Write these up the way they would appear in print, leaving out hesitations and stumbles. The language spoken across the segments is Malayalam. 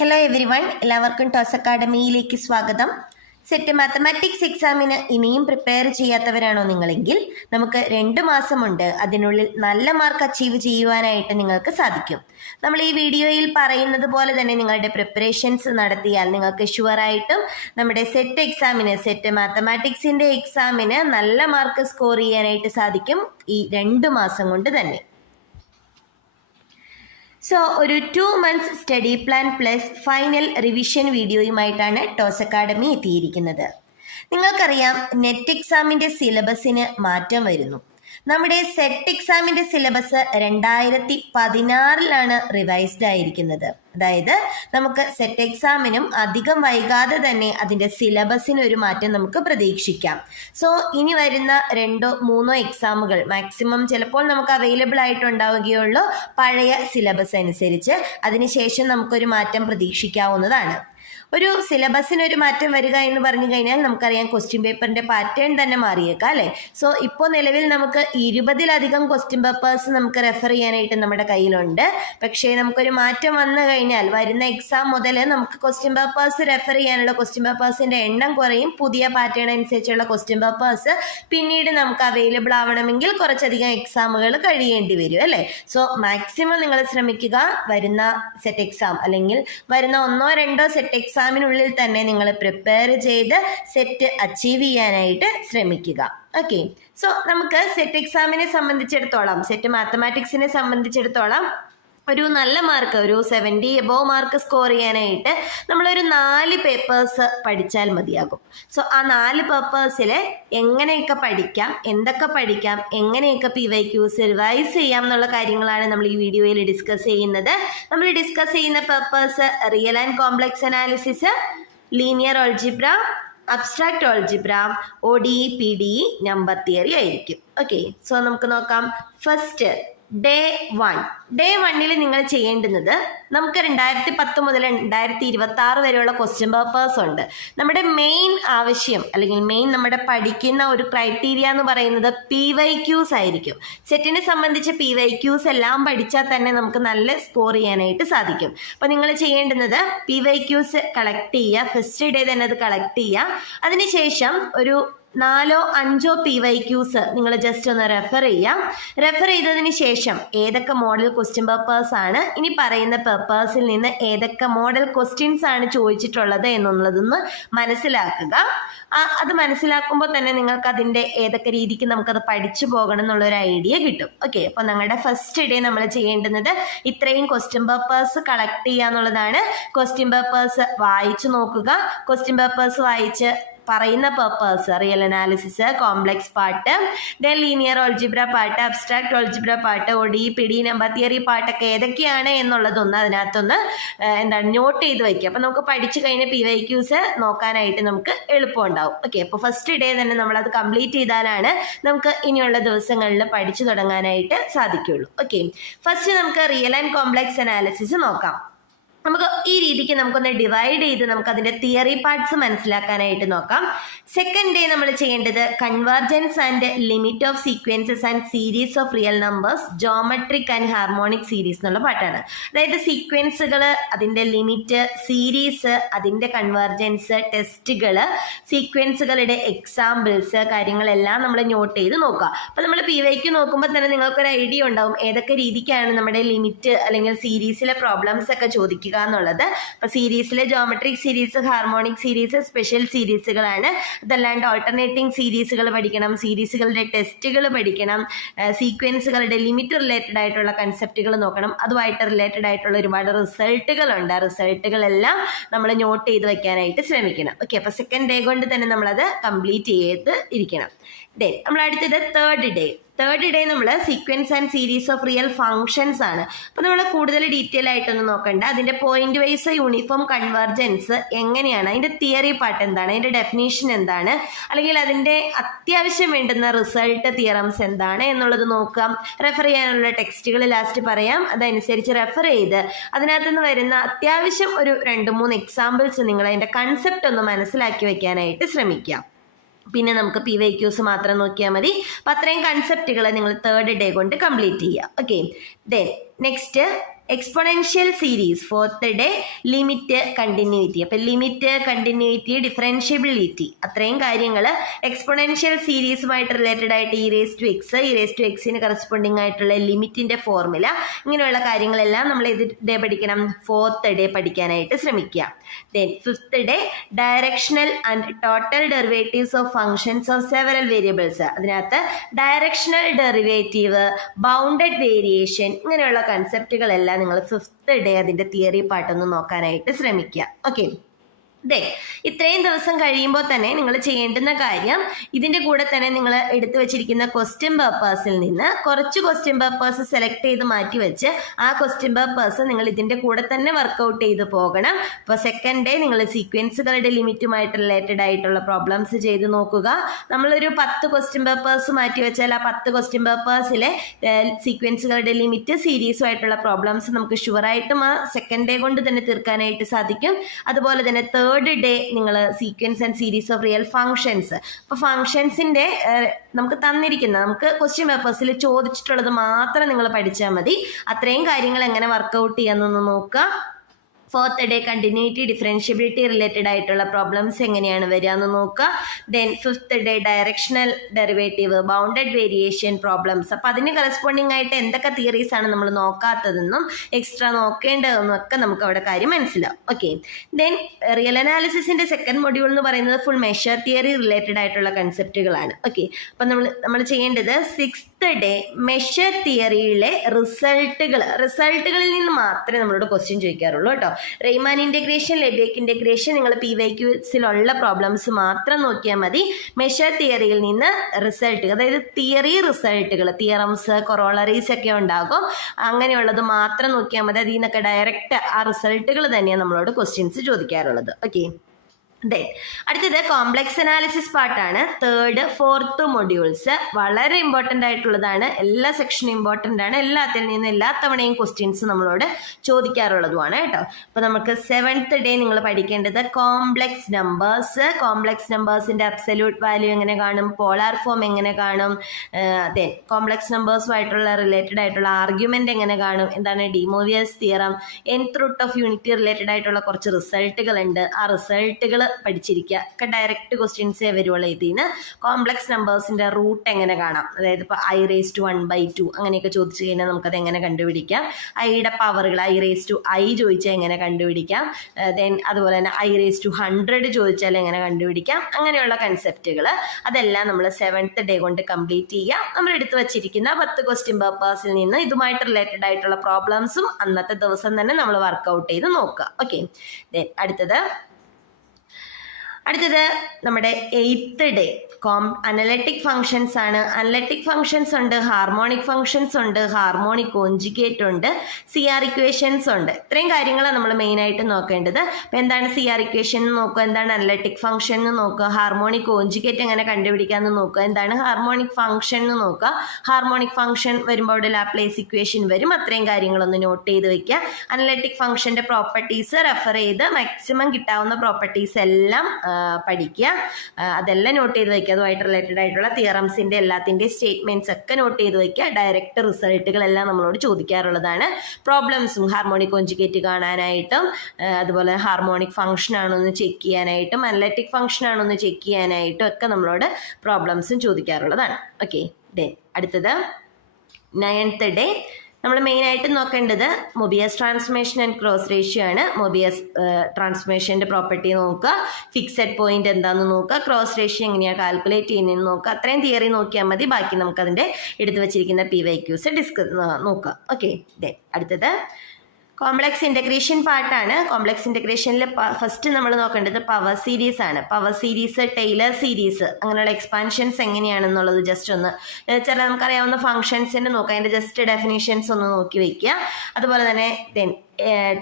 ഹലോ എവരി വൺ, എല്ലാവർക്കും ടോസ് അക്കാഡമിയിലേക്ക് സ്വാഗതം. സെറ്റ് മാത്തമാറ്റിക്സ് എക്സാമിന് ഇനിയും പ്രിപ്പയർ ചെയ്യാത്തവരാണോ നിങ്ങളെങ്കിൽ നമുക്ക് 2 മാസമുണ്ട്. അതിനുള്ളിൽ നല്ല മാർക്ക് അച്ചീവ് ചെയ്യുവാനായിട്ട് നിങ്ങൾക്ക് സാധിക്കും. നമ്മൾ ഈ വീഡിയോയിൽ പറയുന്നത് പോലെ തന്നെ നിങ്ങളുടെ പ്രിപ്പറേഷൻസ് നടത്തിയാൽ നിങ്ങൾക്ക് ഷുവറായിട്ടും നമ്മുടെ സെറ്റ് മാത്തമാറ്റിക്സിൻ്റെ എക്സാമിന് നല്ല മാർക്ക് സ്കോർ ചെയ്യാനായിട്ട് സാധിക്കും ഈ 2 മാസം കൊണ്ട് തന്നെ. സോ ഒരു 2 months study plan plus final revision വീഡിയോയുമായിട്ടാണ് ടോസ് അക്കാഡമി എത്തിയിരിക്കുന്നത്. നിങ്ങൾക്കറിയാം, നെറ്റ് എക്സാമിൻ്റെ സിലബസിന് മാറ്റം വരുന്നു. നമ്മുടെ സെറ്റ് എക്സാമിൻ്റെ സിലബസ് 2016 റിവൈസ്ഡ് ആയിരിക്കുന്നത്. അതായത് നമുക്ക് സെറ്റ് എക്സാമിനും അധികം വൈകാതെ തന്നെ അതിൻ്റെ സിലബസിന് ഒരു മാറ്റം നമുക്ക് പ്രതീക്ഷിക്കാം. സോ ഇനി വരുന്ന 2-3 എക്സാമുകൾ മാക്സിമം ചിലപ്പോൾ നമുക്ക് അവൈലബിൾ ആയിട്ടുണ്ടാവുകയുള്ളൂ പഴയ സിലബസ് അനുസരിച്ച്. അതിനുശേഷം നമുക്കൊരു മാറ്റം പ്രതീക്ഷിക്കാവുന്നതാണ്. ഒരു സിലബസിനൊരു മാറ്റം വരിക എന്ന് പറഞ്ഞു കഴിഞ്ഞാൽ നമുക്കറിയാം ക്വസ്റ്റ്യൻ പേപ്പറിൻ്റെ പാറ്റേൺ തന്നെ മാറിയേക്കാം അല്ലേ. സോ ഇപ്പോൾ നിലവിൽ നമുക്ക് 20-ലധികം ക്വസ്റ്റ്യൻ പേപ്പേഴ്സ് നമുക്ക് റെഫർ ചെയ്യാനായിട്ട് നമ്മുടെ കയ്യിലുണ്ട്. പക്ഷേ നമുക്കൊരു മാറ്റം വന്നു കഴിഞ്ഞാൽ വരുന്ന എക്സാം മുതൽ നമുക്ക് ക്വസ്റ്റ്യൻ പേപ്പേഴ്സ് റെഫർ ചെയ്യാനുള്ള ക്വസ്റ്റ്യൻ പേപ്പേഴ്സിൻ്റെ എണ്ണം കുറയും. പുതിയ പാറ്റേൺ അനുസരിച്ചുള്ള ക്വസ്റ്റ്യൻ പേപ്പേഴ്സ് പിന്നീട് നമുക്ക് അവൈലബിൾ ആവണമെങ്കിൽ കുറച്ചധികം എക്സാമുകൾ കഴിയേണ്ടി വരും അല്ലേ. സോ മാക്സിമം നിങ്ങൾ ശ്രമിക്കുക, വരുന്ന സെറ്റ് എക്സാം അല്ലെങ്കിൽ വരുന്ന 1-2 സെറ്റ് എക്സാമിനുള്ളിൽ തന്നെ നിങ്ങൾ പ്രിപ്പയർ ചെയ്ത് സെറ്റ് അച്ചീവ് ചെയ്യാനായിട്ട് ശ്രമിക്കുക. ഓക്കെ, സോ നമുക്ക് സെറ്റ് എക്സാമിനെ സംബന്ധിച്ചിടത്തോളം, സെറ്റ് മാത്തമാറ്റിക്സിനെ സംബന്ധിച്ചിടത്തോളം ഒരു നല്ല മാർക്ക്, ഒരു 70 എബോവ് മാർക്ക് സ്കോർ ചെയ്യാനായിട്ട് നമ്മളൊരു 4 പേപ്പേഴ്സ് പഠിച്ചാൽ മതിയാകും. സോ ആ 4 പേപ്പേഴ്സിൽ എങ്ങനെയൊക്കെ പഠിക്കാം, എന്തൊക്കെ പഠിക്കാം, എങ്ങനെയൊക്കെ PYQs റിവൈസ് ചെയ്യാം എന്നുള്ള കാര്യങ്ങളാണ് നമ്മൾ ഈ വീഡിയോയിൽ ഡിസ്കസ് ചെയ്യുന്നത്. നമ്മൾ ഡിസ്കസ് ചെയ്യുന്ന papers real and complex analysis, linear algebra, abstract algebra, ODE PDE, number theory ആയിരിക്കും. ഓക്കെ, സോ നമുക്ക് നോക്കാം. ഫസ്റ്റ് ഡേ 1 നിങ്ങൾ ചെയ്യേണ്ടുന്നത്, നമുക്ക് 2010 മുതൽ 2026 വരെയുള്ള ക്വസ്റ്റ്യൻ പേപ്പേഴ്സ് ഉണ്ട്. നമ്മുടെ മെയിൻ ആവശ്യം അല്ലെങ്കിൽ മെയിൻ നമ്മുടെ പഠിക്കുന്ന ഒരു ക്രൈറ്റീരിയ എന്ന് പറയുന്നത് PYQs ആയിരിക്കും. സെറ്റിനെ സംബന്ധിച്ച് PYQs എല്ലാം പഠിച്ചാൽ തന്നെ നമുക്ക് നല്ല സ്കോർ ചെയ്യാനായിട്ട് സാധിക്കും. അപ്പോൾ നിങ്ങൾ ചെയ്യേണ്ടുന്നത് PYQs കളക്ട് ചെയ്യുക. ഫസ്റ്റ് ഡേ തന്നെ അത് കളക്ട് ചെയ്യുക. അതിനുശേഷം ഒരു 4-5 PYQs നിങ്ങൾ ജസ്റ്റ് ഒന്ന് റെഫർ ചെയ്യാം. റെഫർ ചെയ്തതിന് ശേഷം ഏതൊക്കെ മോഡൽ ക്വസ്റ്റ്യൻ പേപ്പേഴ്സ് ആണ്, ഇനി പറയുന്ന പേപ്പേഴ്സിൽ നിന്ന് ഏതൊക്കെ മോഡൽ ക്വസ്റ്റ്യൻസ് ആണ് ചോദിച്ചിട്ടുള്ളത് എന്നുള്ളതൊന്ന് മനസ്സിലാക്കുക. അത് മനസ്സിലാക്കുമ്പോൾ തന്നെ നിങ്ങൾക്ക് അതിൻ്റെ ഏതൊക്കെ രീതിക്ക് നമുക്കത് പഠിച്ചു പോകണം എന്നുള്ളൊരു ഐഡിയ കിട്ടും. ഓക്കെ, അപ്പോൾ ഞങ്ങളുടെ ഫസ്റ്റ് ഡേ നമ്മൾ ചെയ്യേണ്ടുന്നത് ഇത്രയും ക്വസ്റ്റ്യൻ പേപ്പേഴ്സ് കളക്ട് ചെയ്യുക എന്നുള്ളതാണ്. ക്വസ്റ്റ്യൻ പേപ്പേഴ്സ് വായിച്ചു നോക്കുക. ക്വസ്റ്റ്യൻ പേപ്പേഴ്സ് വായിച്ച് പറയുന്ന papers real analysis, complex part, then linear algebra part, abstract algebra part, ODE PDE, number theory പാർട്ടൊക്കെ ഏതൊക്കെയാണ് എന്നുള്ളതൊന്ന് അതിനകത്തൊന്ന് നോട്ട് ചെയ്ത് വയ്ക്കുക. അപ്പോൾ നമുക്ക് പഠിച്ചു കഴിഞ്ഞ PYQs നോക്കാനായിട്ട് നമുക്ക് എളുപ്പമുണ്ടാവും. ഓക്കെ, അപ്പോൾ ഫസ്റ്റ് ഡേ തന്നെ നമ്മളത് കംപ്ലീറ്റ് ചെയ്താലാണ് നമുക്ക് ഇനിയുള്ള ദിവസങ്ങളിൽ പഠിച്ചു തുടങ്ങാനായിട്ട് സാധിക്കുള്ളൂ. ഓക്കെ, ഫസ്റ്റ് നമുക്ക് റിയൽ ആൻഡ് കോംപ്ലക്സ് അനാലിസിസ് നോക്കാം. നമുക്ക് ഈ രീതിക്ക് നമുക്കൊന്ന് ഡിവൈഡ് ചെയ്ത് നമുക്ക് അതിൻ്റെ തിയറി പാർട്സ് മനസ്സിലാക്കാനായിട്ട് നോക്കാം. സെക്കൻഡ് ഡേ നമ്മൾ ചെയ്യേണ്ടത് convergence and limit of sequences and series of real numbers, geometric and harmonic series എന്നുള്ള പാട്ടാണ്. അതായത് സീക്വൻസുകൾ, അതിൻ്റെ ലിമിറ്റ്, സീരീസ്, അതിൻ്റെ കൺവർജൻസ്, ടെസ്റ്റുകൾ, സീക്വൻസുകളുടെ എക്സാമ്പിൾസ്, കാര്യങ്ങളെല്ലാം നമ്മൾ നോട്ട് ചെയ്ത് നോക്കുക. അപ്പോൾ നമ്മൾ PYQ നോക്കുമ്പോൾ തന്നെ നിങ്ങൾക്കൊരു ഐഡിയ ഉണ്ടാവും ഏതൊക്കെ രീതിക്കാണ് നമ്മുടെ ലിമിറ്റ് അല്ലെങ്കിൽ സീരീസിലെ പ്രോബ്ലംസ് ഒക്കെ ചോദിക്കുക എന്നുള്ളത്. അപ്പോൾ സീരീസിലെ geometric series, harmonic series special സീരീസുകളാണ്. അതല്ലാണ്ട് ഓൾട്ടർനേറ്റിംഗ് സീരീസുകൾ പഠിക്കണം, സീരീസുകളുടെ ടെസ്റ്റുകൾ പഠിക്കണം, സീക്വൻസുകളുടെ ലിമിറ്റ് റിലേറ്റഡ് ആയിട്ടുള്ള കൺസെപ്റ്റുകൾ നോക്കണം. അതുമായിട്ട് റിലേറ്റഡ് ആയിട്ടുള്ള ഒരുപാട് റിസൾട്ടുകളുണ്ട്. ആ റിസൾട്ടുകളെല്ലാം നമ്മൾ നോട്ട് ചെയ്ത് വയ്ക്കാനായിട്ട് ശ്രമിക്കണം. ഓക്കെ, അപ്പോൾ സെക്കൻഡ് ഡേ കൊണ്ട് തന്നെ നമ്മളത് കംപ്ലീറ്റ് ചെയ്ത് ഇരിക്കണം. നമ്മൾ അടുത്തത് തേർഡ് ഡേ നമ്മൾ sequence and series of real functions ആണ്. അപ്പോൾ നമ്മൾ കൂടുതൽ ഡീറ്റെയിൽ ആയിട്ടൊന്നും നോക്കണ്ട. അതിൻ്റെ പോയിന്റ് വൈസ് യൂണിഫോം കൺവർജൻസ് എങ്ങനെയാണ്, അതിൻ്റെ തിയറി പാർട്ട് എന്താണ്, അതിൻ്റെ ഡെഫിനേഷൻ എന്താണ്, അല്ലെങ്കിൽ അതിൻ്റെ അത്യാവശ്യം വേണ്ടുന്ന റിസൾട്ട് തിയറംസ് എന്താണ് എന്നുള്ളത് നോക്കാം. റെഫർ ചെയ്യാനുള്ള ടെക്സ്റ്റുകൾ ലാസ്റ്റ് പറയാം. അതനുസരിച്ച് റെഫർ ചെയ്ത് അതിനകത്ത് നിന്ന് വരുന്ന അത്യാവശ്യം ഒരു 2-3 എക്സാമ്പിൾസ് നിങ്ങൾ അതിൻ്റെ കൺസെപ്റ്റ് ഒന്ന് മനസ്സിലാക്കി വയ്ക്കാനായിട്ട് ശ്രമിക്കാം. പിന്നെ നമുക്ക് PYQs മാത്രം നോക്കിയാൽ മതി. അപ്പം അത്രയും കൺസെപ്റ്റുകൾ നിങ്ങൾ തേർഡ് ഡേ കൊണ്ട് കംപ്ലീറ്റ് ചെയ്യുക. Okay, then next exponential series, fourth day limit, continuity. അപ്പം ലിമിറ്റ്, കണ്ടിന്യൂറ്റി, ഡിഫറൻഷ്യബിലിറ്റി, അത്രയും കാര്യങ്ങൾ എക്സ്പൊണൻഷ്യൽ സീരീസുമായിട്ട് റിലേറ്റഡ് ആയിട്ട് ഇ റേസ് ടു കറസ്പോണ്ടിങ് ആയിട്ടുള്ള ലിമിറ്റിന്റെ ഫോർമുല, ഇങ്ങനെയുള്ള കാര്യങ്ങളെല്ലാം നമ്മൾ ഡേ പഠിക്കണം, ഫോർത്ത് ഡേ പഠിക്കാനായിട്ട് ശ്രമിക്കുക. Then fifth day directional and total derivatives of functions of several variables. അതിനകത്ത് ഡയറക്ഷണൽ ഡെറിവേറ്റീവ്, ബൗണ്ടഡ് വേരിയേഷൻ, ഇങ്ങനെയുള്ള കൺസെപ്റ്റുകളെല്ലാം നിങ്ങൾ ഫിഫ്ത്ത് ഡേ അതിന്റെ തിയറി പാർട്ടൊന്ന് നോക്കാനായിട്ട് ശ്രമിക്കുക. ഓക്കെ, ഇത്രയും ദിവസം കഴിയുമ്പോൾ തന്നെ നിങ്ങൾ ചെയ്യേണ്ടുന്ന കാര്യം, ഇതിന്റെ കൂടെ തന്നെ നിങ്ങൾ എടുത്തു വെച്ചിരിക്കുന്ന ക്വസ്റ്റ്യൻ പേപ്പേഴ്സിൽ നിന്ന് കുറച്ച് ക്വസ്റ്റ്യൻ പേപ്പേഴ്സ് സെലക്ട് ചെയ്ത് മാറ്റി വെച്ച് ആ ക്വസ്റ്റ്യൻ പേപ്പേഴ്സ് നിങ്ങൾ ഇതിന്റെ കൂടെ തന്നെ വർക്കൗട്ട് ചെയ്ത് പോകണം. ഇപ്പോൾ സെക്കൻഡ് ഡേ നിങ്ങൾ സീക്വൻസുകളുടെ ലിമിറ്റുമായിട്ട് റിലേറ്റഡ് ആയിട്ടുള്ള പ്രോബ്ലംസ് ചെയ്ത് നോക്കുക. നമ്മളൊരു 10 ക്വസ്റ്റ്യൻ പേപ്പേഴ്സ് മാറ്റി വെച്ചാൽ ആ 10 ക്വസ്റ്റ്യൻ പേപ്പേഴ്സിലെ സീക്വൻസുകളുടെ ലിമിറ്റ്, സീരീസുമായിട്ടുള്ള പ്രോബ്ലംസ് നമുക്ക് ഷുവറായിട്ടും ആ സെക്കൻഡ് ഡേ കൊണ്ട് തന്നെ തീർക്കാനായിട്ട് സാധിക്കും. അതുപോലെ തന്നെ തേർഡ് ഡേ നിങ്ങൾ sequence and series of real functions. അപ്പോൾ ഫങ്ഷൻസിന്റെ നമുക്ക് തന്നിരിക്കുന്ന, നമുക്ക് ക്വസ്റ്റ്യൻ പേപ്പേഴ്സിൽ ചോദിച്ചിട്ടുള്ളത് മാത്രം നിങ്ങൾ പഠിച്ചാൽ മതി. അത്രയും കാര്യങ്ങൾ എങ്ങനെ വർക്കൗട്ട് ചെയ്യാമെന്നൊന്ന് നോക്കുക. Fourth day continuity, differentiability related ആയിട്ടുള്ള പ്രോബ്ലംസ് എങ്ങനെയാണ് വരിക എന്ന് നോക്കുക. Then fifth day directional derivative, bounded variation problems. അപ്പം അതിന് കറസ്പോണ്ടിങ് ആയിട്ട് എന്തൊക്കെ തിയറീസ് ആണ് നമ്മൾ നോക്കാത്തതെന്നും എക്സ്ട്രാ നോക്കേണ്ടതെന്നും ഒക്കെ നമുക്ക് അവിടെ കാര്യം മനസ്സിലാവും. ഓക്കെ, ദെൻ റിയൽ അനാലിസിസിന്റെ സെക്കൻഡ് മൊഡ്യൂൾ എന്ന് പറയുന്നത് ഫുൾ മെഷർ തിയറി റിലേറ്റഡ് ആയിട്ടുള്ള കൺസെപ്റ്റുകളാണ്. ഓക്കെ, അപ്പം നമ്മൾ ചെയ്യേണ്ടത് സിക്സ്ത് ഡേ മെഷർ തിയറിയിലെ റിസൾട്ടുകളിൽ നിന്ന് മാത്രമേ നമ്മളോട് ക്വസ്റ്റ്യൻ ചോദിക്കാറുള്ളൂ കേട്ടോ. റെയ്മാൻ ഇൻ്റഗ്രേഷൻ, ലെബേക്ക് ഇൻ്റഗ്രേഷൻ, നിങ്ങൾ PYQസിലുള്ള പ്രോബ്ലംസ് മാത്രം നോക്കിയാൽ മതി. മെഷർ തിയറിയിൽ നിന്ന് റിസൾട്ട്, അതായത് തിയറി റിസൾട്ടുകൾ, തിയറംസ്, കൊറോളറീസ് ഒക്കെ ഉണ്ടാകും, അങ്ങനെയുള്ളത് മാത്രം നോക്കിയാൽ മതി. അതിൽ നിന്നൊക്കെ ഡയറക്റ്റ് ആ റിസൾട്ടുകൾ തന്നെയാണ് നമ്മളോട് ക്വസ്റ്റ്യൻസ് ചോദിക്കാറുള്ളത്. ഓക്കെ, അടുത്തത് കോംപ്ലക്സ് അനാലിസിസ് പാർട്ടാണ്. തേർഡ്, ഫോർത്ത് മൊഡ്യൂൾസ് വളരെ ഇമ്പോർട്ടൻ്റ് ആയിട്ടുള്ളതാണ്. എല്ലാ സെക്ഷനും ഇമ്പോർട്ടൻ്റ് ആണ്. എല്ലാത്തിൽ നിന്നും എല്ലാ തവണയും ക്വസ്റ്റ്യൻസ് നമ്മളോട് ചോദിക്കാറുള്ളതുമാണ് കേട്ടോ. അപ്പോൾ നമുക്ക് സെവൻത്ത് ഡേ നിങ്ങൾ പഠിക്കേണ്ടത് കോംപ്ലക്സ് നമ്പേഴ്സ്. കോംപ്ലക്സ് നമ്പേഴ്സിന്റെ അബ്സല്യൂട്ട് വാല്യൂ എങ്ങനെ കാണും, പോളാർ ഫോം എങ്ങനെ കാണും, ദെൻ കോംപ്ലക്സ് നമ്പേഴ്സുമായിട്ടുള്ള റിലേറ്റഡ് ആയിട്ടുള്ള ആർഗ്യുമെന്റ് എങ്ങനെ കാണും, എന്താണ് De Moivre's theorem, nth root of unity related ആയിട്ടുള്ള കുറച്ച് റിസൾട്ടുകൾ ഉണ്ട്. ആ റിസൾട്ടുകൾ പഠിച്ചിരിക്കുക. ഒക്കെ ഡയറക്റ്റ് ക്വസ്റ്റ്യൻസേ വരുവുള്ളൂ. ഇതിന് കോംപ്ലക്സ് നമ്പേഴ്സിന്റെ റൂട്ട് എങ്ങനെ കാണാം, അതായത് ഇപ്പോൾ I⁻²/2 അങ്ങനെയൊക്കെ ചോദിച്ചു കഴിഞ്ഞാൽ നമുക്കത് എങ്ങനെ കണ്ടുപിടിക്കാം. ഐയുടെ പവറുകൾ I⁻I ചോദിച്ചാൽ എങ്ങനെ കണ്ടുപിടിക്കാം. ദെൻ അതുപോലെ തന്നെ I⁻100 ചോദിച്ചാൽ എങ്ങനെ കണ്ടുപിടിക്കാം. അങ്ങനെയുള്ള കൺസെപ്റ്റുകൾ അതെല്ലാം നമ്മൾ സെവൻത്ത് ഡേ കൊണ്ട് കംപ്ലീറ്റ് ചെയ്യുക. നമ്മൾ എടുത്തു വച്ചിരിക്കുന്ന 10 ക്വസ്റ്റ്യൻ പേപ്പേഴ്സിൽ നിന്ന് ഇതുമായിട്ട് റിലേറ്റഡ് ആയിട്ടുള്ള പ്രോബ്ലംസും അന്നത്തെ ദിവസം തന്നെ നമ്മൾ വർക്കൗട്ട് ചെയ്ത് നോക്കുക. ഓക്കെ, ദെൻ അടുത്തത് നമ്മുടെ 8th ഡേ അനലറ്റിക് ഫങ്ഷൻസ് ആണ്. അനലറ്റിക് ഫങ്ഷൻസ് ഉണ്ട്, ഹാർമോണിക് ഫങ്ഷൻസ് ഉണ്ട്, ഹാർമോണിക് കോഞ്ചുഗേറ്റ് ഉണ്ട്, CR ഇക്വേഷൻസ് ഉണ്ട്. ഇത്രയും കാര്യങ്ങളാണ് നമ്മൾ മെയിൻ ആയിട്ട് നോക്കേണ്ടത്. അപ്പോൾ എന്താണ് CR ഇക്വേഷൻ എന്ന് നോക്കുക, എന്താണ് അനലറ്റിക് ഫംഗ്ഷൻ എന്ന് നോക്കുക, ഹാർമോണിക് കോഞ്ചുഗേറ്റ് എങ്ങനെ കണ്ടുപിടിക്കാമെന്ന് നോക്കുക, എന്താണ് ഹാർമോണിക് ഫംഗ്ഷൻ എന്ന് നോക്കുക. ഹാർമോണിക് ഫംഗ്ഷൻ വരുമ്പോൾ അവിടെ ലാപ്ലേസ് ഇക്വേഷൻ വരും. അത്രയും കാര്യങ്ങളൊന്ന് നോട്ട് ചെയ്ത് വെക്കുക. അനലറ്റിക് ഫംഗ്ഷന്റെ പ്രോപ്പർട്ടീസ് റെഫർ ചെയ്ത് മാക്സിമം കിട്ടാവുന്ന പ്രോപ്പർട്ടീസ് എല്ലാം പഠിക്കുക. അതെല്ലാം നോട്ട് ചെയ്ത് വയ്ക്കുക. അതുമായിട്ട് റിലേറ്റഡ് ആയിട്ടുള്ള തിയറംസിന്റെ എല്ലാത്തിൻ്റെ സ്റ്റേറ്റ്മെന്റ്സ് ഒക്കെ നോട്ട് ചെയ്ത് വയ്ക്കുക. ഡയറക്റ്റ് റിസൾട്ടുകളെല്ലാം നമ്മളോട് ചോദിക്കാറുള്ളതാണ്. പ്രോബ്ലംസും ഹാർമോണിക് കോഞ്ചുഗേറ്റ് കാണാനായിട്ടും അതുപോലെ ഹാർമോണിക് ഫംഗ്ഷൻ ആണോ എന്ന് ചെക്ക് ചെയ്യാനായിട്ടും അനലറ്റിക് ഫംഗ്ഷൻ ആണോ എന്ന് ചെക്ക് ചെയ്യാനായിട്ടും ഒക്കെ നമ്മളോട് പ്രോബ്ലംസും ചോദിക്കാറുള്ളതാണ്. ഓക്കെ, ദെൻ അടുത്തത് 9th ഡേ നമ്മൾ മെയിനായിട്ട് നോക്കേണ്ടത് Mobius transformation and cross ratio ആണ്. മൊബിയസ് ട്രാൻസ്ഫോർമേഷൻ്റെ പ്രോപ്പർട്ടി നോക്കുക, ഫിക്സഡ് പോയിന്റ് എന്താണെന്ന് നോക്കുക, ക്രോസ് റേഷ്യോ എങ്ങനെയാണ് കാൽക്കുലേറ്റ് ചെയ്യുന്നതെന്ന് നോക്കുക. അത്രയും തിയറി നോക്കിയാൽ മതി. ബാക്കി നമുക്കതിൻ്റെ എടുത്തു വെച്ചിരിക്കുന്ന PYQs നോക്കുക. ഓക്കെ, അടുത്തത് കോംപ്ലക്സ് ഇൻ്റഗ്രേഷൻ പാർട്ടാണ്. കോംപ്ലക്സ് ഇൻ്റഗ്രേഷനിൽ ഫസ്റ്റ് നമ്മൾ നോക്കേണ്ടത് പവർ സീരീസ് ആണ്. പവർ സീരീസ്, ടൈലർ സീരീസ്, അങ്ങനെയുള്ള എക്സ്പാൻഷൻസ് എങ്ങനെയാണെന്നുള്ളത് ജസ്റ്റ് ഒന്ന് ചില നമുക്കറിയാവുന്ന ഫങ്ഷൻസിൻ്റെ നോക്കാം. അതിൻ്റെ ജസ്റ്റ് ഡെഫിനേഷൻസ് ഒന്ന് നോക്കി വയ്ക്കുക. അതുപോലെ തന്നെ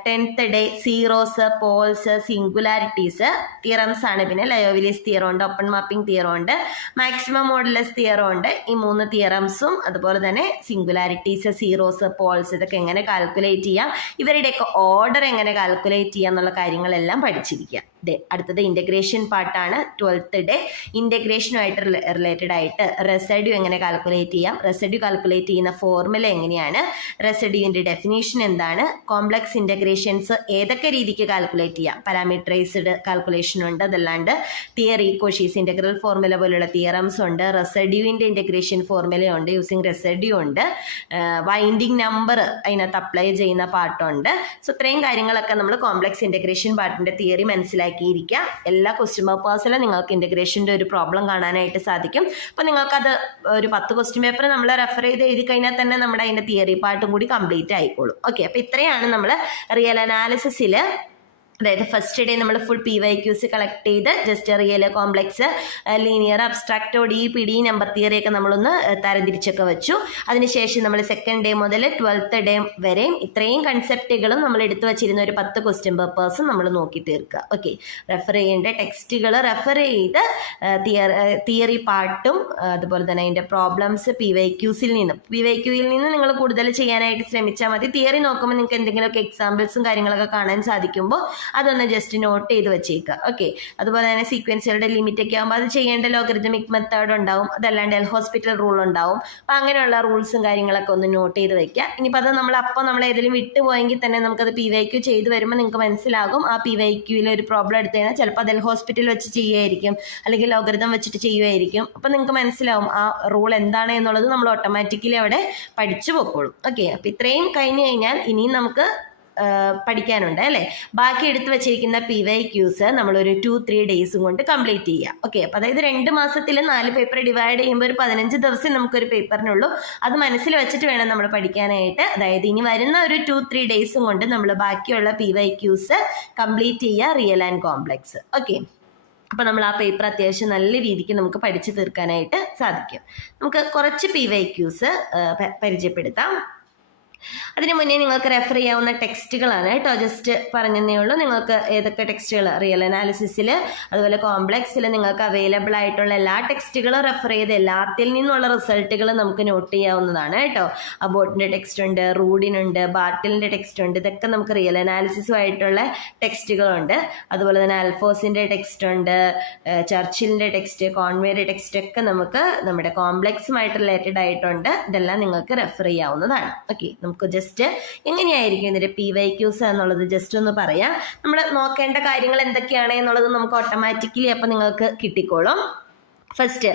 10th day zeros, poles, singularities theorems ആണ്. പിന്നെ ലയോവിലിസ് തിയറം ഉണ്ട്, ഓപ്പൺ മാപ്പിംഗ് തിയറം ഉണ്ട്, മാക്സിമം മോഡുലസ് തിയറം ഉണ്ട്. ഈ 3 തിയറംസും അതുപോലെ തന്നെ സിംഗുലാരിറ്റീസ്, സീറോസ്, പോൾസ് ഇതൊക്കെ എങ്ങനെ കാൽക്കുലേറ്റ് ചെയ്യാം, ഇവരുടെയൊക്കെ ഓർഡർ എങ്ങനെ കാൽക്കുലേറ്റ് ചെയ്യാം എന്നുള്ള കാര്യങ്ങളെല്ലാം പഠിച്ചിരിക്കുക. അടുത്തത് ഇൻ്റഗ്രേഷൻ പാർട്ടാണ്. 12th ഡേ ഇൻ്റഗ്രേഷനുമായിട്ട് റിലേറ്റഡ് ആയിട്ട് റെസിഡ്യൂ എങ്ങനെ കാൽക്കുലേറ്റ് ചെയ്യാം, റെസിഡ്യൂ കാൽക്കുലേറ്റ് ചെയ്യുന്ന ഫോർമുല എങ്ങനെയാണ്, റെസിഡ്യൂവിൻ്റെ ഡെഫിനേഷൻ എന്താണ്, കോംപ്ലക്സ് ഇൻ്റഗ്രേഷൻസ് ഏതൊക്കെ രീതിക്ക് കാൽക്കുലേറ്റ് ചെയ്യാം, പാരാമീറ്ററൈസ്ഡ് കാൽക്കുലേഷൻ ഉണ്ട്, അതല്ലാണ്ട് തിയറി കോഷീസ് ഇൻ്റഗ്രൽ ഫോർമുല പോലുള്ള തിയറംസ് ഉണ്ട്, റെസിഡ്യൂവിൻ്റെ ഇൻ്റഗ്രേഷൻ ഫോർമുല ഉണ്ട്, യൂസിങ് റെസിഡ്യൂ ഉണ്ട്, വൈൻഡിങ് നമ്പർ അതിനകത്ത് അപ്ലൈ ചെയ്യുന്ന പാർട്ടുണ്ട്. സോ ഇത്രയും കാര്യങ്ങളൊക്കെ നമ്മൾ കോംപ്ലക്സ് ഇൻ്റഗ്രേഷൻ പാർട്ടിൻ്റെ തിയറി മനസ്സിലാക്കിയിരിക്കുക. എല്ലാ ക്വസ്റ്റ്യൻ പേപ്പേഴ്സിലും നിങ്ങൾക്ക് ഇൻ്റഗ്രേഷൻ്റെ ഒരു പ്രോബ്ലം കാണാനായിട്ട് സാധിക്കും. അപ്പോൾ നിങ്ങൾക്കത് ഒരു 10 ക്വസ്റ്റ്യൻ പേപ്പർ നമ്മൾ റെഫർ ചെയ്ത് എഴുതി കഴിഞ്ഞാൽ തന്നെ നമ്മുടെ അതിൻ്റെ തിയറി പാർട്ടും കൂടി കംപ്ലീറ്റ് ആയിക്കോളും. ഓക്കെ, അപ്പോൾ ഇത്രയാണ് നമ്മൾ റിയൽ അനാലിസിസിൽ, അതായത് ഫസ്റ്റ് ഡേ നമ്മൾ ഫുൾ PYQs കളക്ട് ചെയ്ത് just real, complex, linear, abstract, ODE, PD, number theory ഒക്കെ നമ്മളൊന്ന് തരംതിരിച്ചൊക്കെ വെച്ചു. അതിനുശേഷം നമ്മൾ സെക്കൻഡ് ഡേ മുതൽ 12th ഡേ വരെയും ഇത്രയും കൺസെപ്റ്റുകളും നമ്മൾ എടുത്തു വച്ചിരുന്ന ഒരു 10 ക്വസ്റ്റ്യൻ പേപ്പേഴ്സും നമ്മൾ നോക്കി തീർക്കുക. ഓക്കെ, റെഫർ ചെയ്യേണ്ട ടെക്സ്റ്റുകൾ റെഫർ ചെയ്ത് തിയറി പാർട്ടും അതുപോലെ തന്നെ അതിൻ്റെ പ്രോബ്ലംസ് PYQs നിന്ന് നിങ്ങൾ കൂടുതൽ ചെയ്യാനായിട്ട് ശ്രമിച്ചാൽ മതി. തിയറി നോക്കുമ്പോൾ നിങ്ങൾക്ക് എന്തെങ്കിലുമൊക്കെ എക്സാമ്പിൾസും കാര്യങ്ങളൊക്കെ കാണാൻ സാധിക്കുമ്പോൾ അതൊന്ന് ജസ്റ്റ് നോട്ട് ചെയ്ത് വെച്ചേക്കുക. ഓക്കെ, അതുപോലെ തന്നെ സീക്വൻസുകളുടെ ലിമിറ്റ് ഒക്കെ ആകുമ്പോൾ അത് ചെയ്യേണ്ട ലോഗരിതമിക് മെത്തേഡ് ഉണ്ടാവും, അതല്ലാണ്ട് എൽ ഹോസ്പിറ്റൽ റൂൾ ഉണ്ടാവും. അപ്പം അങ്ങനെയുള്ള റൂൾസും കാര്യങ്ങളൊക്കെ ഒന്ന് നോട്ട് ചെയ്ത് വെക്കുക. ഇനിയിപ്പോൾ അത് നമ്മൾ ഏതെങ്കിലും വിട്ടുപോയെങ്കിൽ തന്നെ നമുക്കത് PYQ ചെയ്ത് വരുമ്പോൾ നിങ്ങൾക്ക് മനസ്സിലാകും ആ PYQയിൽ ഒരു പ്രോബ്ലം എടുത്തു കഴിഞ്ഞാൽ ചിലപ്പോൾ അത് എൽ ഹോസ്പിറ്റൽ വെച്ച് ചെയ്യുമായിരിക്കും, അല്ലെങ്കിൽ ലോഗരിതം വെച്ചിട്ട് ചെയ്യുമായിരിക്കും. അപ്പം നിങ്ങൾക്ക് മനസ്സിലാവും ആ റൂൾ എന്താണ് എന്നുള്ളത് നമ്മൾ ഓട്ടോമാറ്റിക്കലി അവിടെ പഠിച്ചു പോയിക്കോളും. ഓക്കെ, അപ്പം ഇത്രയും കഴിഞ്ഞ് കഴിഞ്ഞാൽ ഇനിയും നമുക്ക് പഠിക്കാനുണ്ട് അല്ലേ. ബാക്കി എടുത്തു വെച്ചിരിക്കുന്ന PYQs നമ്മളൊരു 2-3 ഡേയ്സും കൊണ്ട് കംപ്ലീറ്റ് ചെയ്യുക. ഓക്കെ, അപ്പോൾ അതായത് 2 മാസത്തിൽ 4 പേപ്പർ ഡിവൈഡ് ചെയ്യുമ്പോൾ ഒരു 15 ദിവസം നമുക്കൊരു പേപ്പറിനുള്ളൂ. അത് മനസ്സിൽ വെച്ചിട്ട് വേണം നമ്മൾ പഠിക്കാനായിട്ട്. അതായത് ഇനി വരുന്ന ഒരു 2-3 ഡേയ്സും കൊണ്ട് നമ്മൾ ബാക്കിയുള്ള PYQs കംപ്ലീറ്റ് ചെയ്യുക, റിയൽ ആൻഡ് കോംപ്ലക്സ്. ഓക്കെ, അപ്പോൾ നമ്മൾ ആ പേപ്പർ അത്യാവശ്യം നല്ല രീതിക്ക് നമുക്ക് പഠിച്ചു തീർക്കാനായിട്ട് സാധിക്കും. നമുക്ക് കുറച്ച് PYQs പരിചയപ്പെടുത്താം. അതിന് മുന്നേ നിങ്ങൾക്ക് റെഫർ ചെയ്യാവുന്ന ടെക്സ്റ്റുകളാണ് കേട്ടോ, ജസ്റ്റ് പറഞ്ഞതേ ഉള്ളൂ. നിങ്ങൾക്ക് ഏതൊക്കെ ടെക്സ്റ്റുകൾ റിയൽ അനാലിസിസിൽ അതുപോലെ കോംപ്ലക്സിൽ നിങ്ങൾക്ക് അവൈലബിൾ ആയിട്ടുള്ള എല്ലാ ടെക്സ്റ്റുകളും റെഫർ ചെയ്ത് എല്ലാത്തിൽ നിന്നുള്ള റിസൾട്ടുകൾ നമുക്ക് നോട്ട് ചെയ്യാവുന്നതാണ് കേട്ടോ. അബോട്ടിൻ്റെ ടെക്സ്റ്റ് ഉണ്ട്, റൂഡിനുണ്ട്, ബാർട്ടിലിൻ്റെ ടെക്സ്റ്റ് ഉണ്ട്. ഇതൊക്കെ നമുക്ക് റിയൽ അനാലിസിസുമായിട്ടുള്ള ടെക്സ്റ്റുകളുണ്ട്. അതുപോലെ തന്നെ അൽഫോസിൻ്റെ ടെക്സ്റ്റ് ഉണ്ട്, ചർച്ചിലിൻ്റെ ടെക്സ്റ്റ്, കോൺവേയുടെ ടെക്സ്റ്റ് ഒക്കെ നമുക്ക് നമ്മുടെ കോംപ്ലക്സുമായിട്ട് റിലേറ്റഡ് ആയിട്ടുണ്ട്. ഇതെല്ലാം നിങ്ങൾക്ക് റെഫർ ചെയ്യാവുന്നതാണ്. ഓക്കെ, നമുക്ക് ജസ്റ്റ് എങ്ങനെയായിരിക്കും ഇതിൻ്റെ PYQs എന്നുള്ളത് ജസ്റ്റ് ഒന്ന് പറയാം. നമ്മൾ നോക്കേണ്ട കാര്യങ്ങൾ എന്തൊക്കെയാണ് എന്നുള്ളത് നമുക്ക് ഓട്ടോമാറ്റിക്കലി അപ്പം നിങ്ങൾക്ക് കിട്ടിക്കോളും. ഫസ്റ്റ്